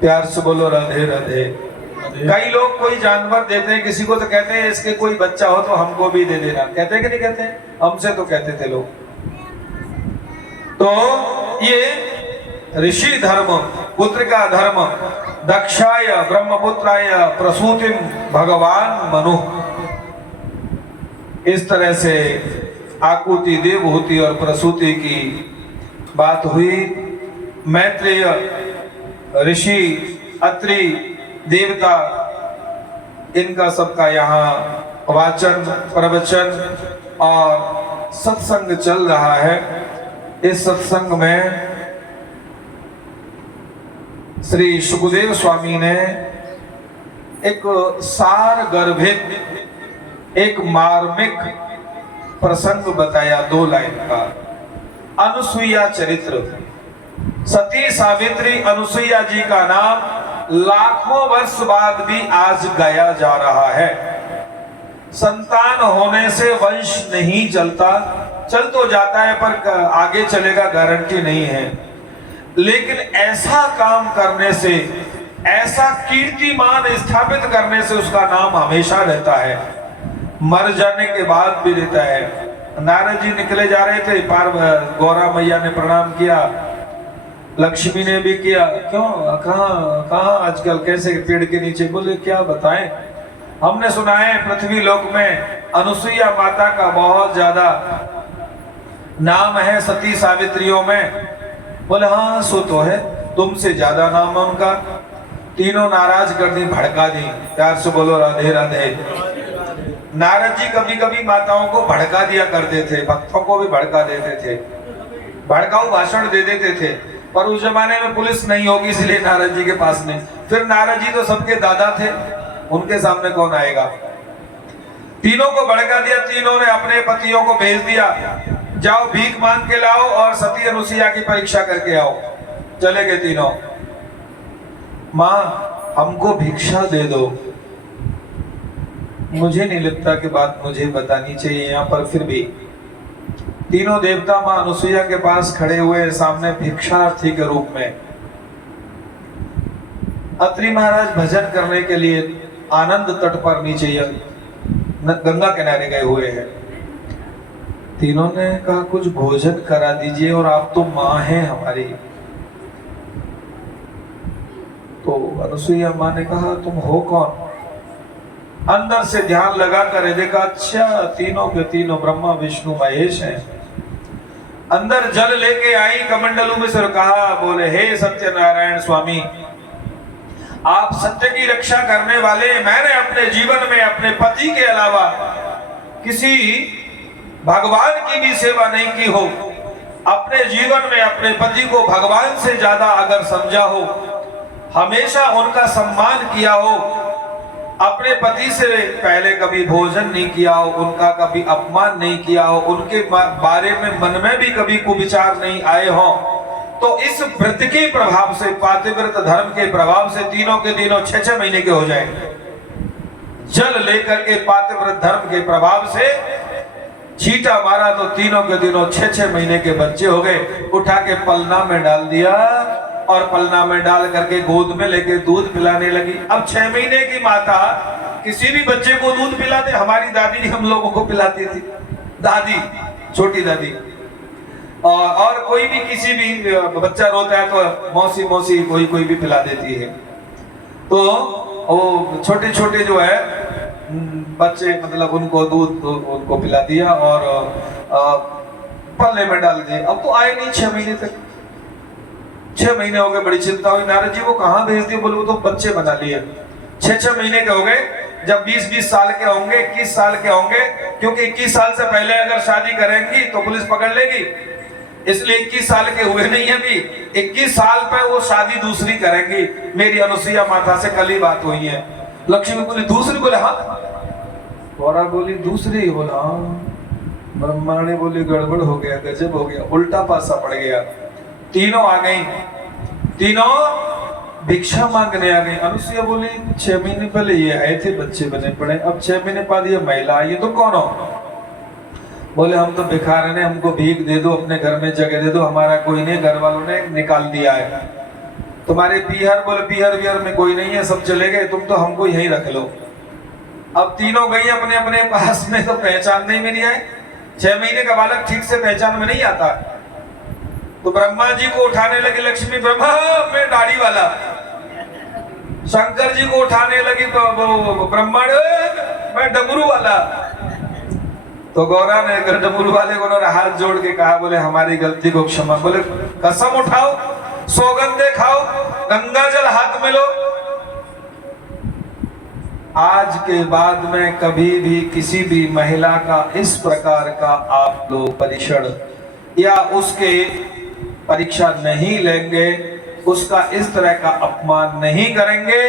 प्यार से बोलो राधे राधे। कई लोग कोई जानवर देते हैं किसी को तो कहते हैं इसके कोई बच्चा हो तो हमको भी दे देना। कहते हैं कि नहीं कहते? हमसे तो कहते थे लोग। तो ये ऋषि धर्म, पुत्र का धर्म। दक्षाय ब्रह्मपुत्राय प्रसूतिम भगवान मनु। इस तरह से आकुति, देवहूति और प्रसूति की बात हुई। मैत्रेय ऋषि, अत्रि देवता, इनका सबका यहाँ वाचन, प्रवचन और सत्संग चल रहा है। इस सत्संग में श्री सुखदेव स्वामी ने एक सार गर्भित, एक मार्मिक प्रसंग बताया 2 लाइन का। अनुसुईया चरित्र। सती सावित्री अनुसुईया जी का नाम लाखों वर्ष बाद भी आज गाया जा रहा है। संतान होने से वंश नहीं चलता, चल तो जाता है पर आगे चलेगा गारंटी नहीं है। लेकिन ऐसा काम करने से, ऐसा कीर्तिमान स्थापित करने से उसका नाम हमेशा रहता है, मर जाने के बाद भी रहता है। नारद जी निकले जा रहे थे, गौरा मैया ने प्रणाम किया, लक्ष्मी ने भी किया। क्यों? कहाँ आजकल कैसे पेड़ के नीचे? बोले क्या बताएं, हमने सुना है पृथ्वी लोक में अनुसुईया माता का बहुत ज्यादा नाम है सती सावित्रियों में। बोले हाँ सो तो है, तुमसे ज्यादा नाम है उनका। तीनों नाराज कर दी, भड़का दी। प्यार से बोलो राधे राधे। नारद जी कभी कभी माताओं को भड़का दिया करते थे, भक्तों को भी भड़का देते थे, भड़काऊ भाषण दे देते थे। पर उस जमाने में पुलिस नहीं होगी, इसलिए नारद जी के पास नहीं। फिर नारद जी तो सबके दादा थे, उनके सामने कौन आएगा। तीनों को भड़का दिया। तीनों ने अपने पतियों को भेज दिया, जाओ भीख मांग के लाओ और सती अनुसुईया की परीक्षा करके आओ। चले गए तीनों। माँ हमको भिक्षा दे दो। मुझे नहीं लगता कि बात मुझे बतानी चाहिए यहाँ पर, फिर भी तीनों देवता माँ अनुसुईया के पास खड़े हुए, सामने भिक्षार्थी के रूप में। अत्रि महाराज भजन करने के लिए आनंद तट पर नीचे गंगा किनारे गए हुए हैं। तीनों ने कहा कुछ भोजन करा दीजिए, और आप तो माँ हैं हमारी। तो अनुसुईया माँ ने कहा तुम हो कौन? अंदर से ध्यान लगा कर देखा, अच्छा तीनों के तीनों ब्रह्मा विष्णु महेश हैं। अंदर जल लेके आई कमंडलू में से, कहा बोले हे सत्यनारायण स्वामी, आप सत्य की रक्षा करने वाले, मैंने अपने जीवन में अपने पति के अलावा किसी भगवान की भी सेवा नहीं की हो, अपने जीवन में अपने पति को भगवान से ज्यादा अगर समझा हो, हमेशा उनका सम्मान किया हो, अपने पति से पहले कभी भोजन नहीं किया हो, उनका कभी अपमान नहीं किया हो, उनके बारे में मन में भी कभी कुविचार नहीं आए हो, तो इस व्रत के प्रभाव से, पातिव्रत धर्म के प्रभाव से तीनों के तीनों 6-6 महीने के हो जाएंगे। जल लेकर के पातिव्रत धर्म के प्रभाव से छींटा मारा तो तीनों के तीनों 6-6 महीने के बच्चे हो गए। उठा के पलना में डाल दिया और पलना में डाल करके गोद में लेके दूध पिलाने लगी। अब 6 महीने की माता किसी भी बच्चे को दूध पिलाते, हमारी दादी हम लोगों को पिलाती थी, दादी, छोटी दादी, और कोई भी किसी भी बच्चा रोता है तो मौसी मौसी कोई भी पिला देती है। तो वो छोटे छोटे जो है बच्चे, मतलब उनको दूध उनको पिला दिया और पल्ले में डाल दिए। अब तो आए नहीं 6 महीने तक, 6 महीने हो गए, बड़ी चिंता हुई, नारद जी वो कहाँ भेज दिए? बोले वो तो बच्चे बना लिए। 6-6 महीने के हो गए। जब 20-20 साल के होंगे, 21 साल के होंगे, क्योंकि 21 साल से पहले अगर शादी करेंगी तो पुलिस पकड़ लेगी, इसलिए 21 साल के हुए नहीं अभी। 21 साल पे वो शादी दूसरी करेंगी। मेरी अनुसुईया माता से कल ही बात हुई है। लक्ष्मी बोली दूसरी? बोले हाँ। गौरा बोली दूसरी? बोला हाँ। ब्रह्माणी बोली गड़बड़ हो गया, गजब हो गया, उल्टा पासा पड़ गया। तीनों आ गई, तीनों भिक्षा मांगने आ गई। अनुसुईया बोली 6 महीने पहले ये आए थे, बच्चे बने पड़े, अब 6 महीने बाद ये महिला आई, तो कौन हो? बोले हम तो भिखारी ने, हमको भीख दे दो, अपने घर में जगह दे दो, हमारा कोई नहीं, घर वालों ने निकाल दिया है। तुम्हारे पीहर? बोले पीहर विहर में कोई नहीं है, सब चले गए, तुम तो हमको यहीं रख लो। अब तीनों गई अपने अपने पास में, तो पहचान नहीं मिली है। 6 महीने का बालक ठीक से पहचान में नहीं आता। तो ब्रह्मा जी को उठाने लगी लक्ष्मी, ब्रह्मा मैं दाढ़ी वाला। शंकर जी को उठाने लगी ब्रह्मा, मैं डमरू वाला। तो गौरा ने डमरू वाले को हाथ जोड़ के कहा, बोले हमारी गलती को क्षमा। बोले कसम उठाओ, सौगंधे खाओ, गंगा जल हाथ में लो, आज के बाद में कभी भी किसी भी महिला का इस प्रकार का आप लोग परीक्षण या उसके परीक्षा नहीं लेंगे, उसका इस तरह का अपमान नहीं करेंगे।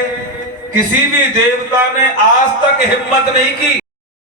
किसी भी देवता ने आज तक हिम्मत नहीं की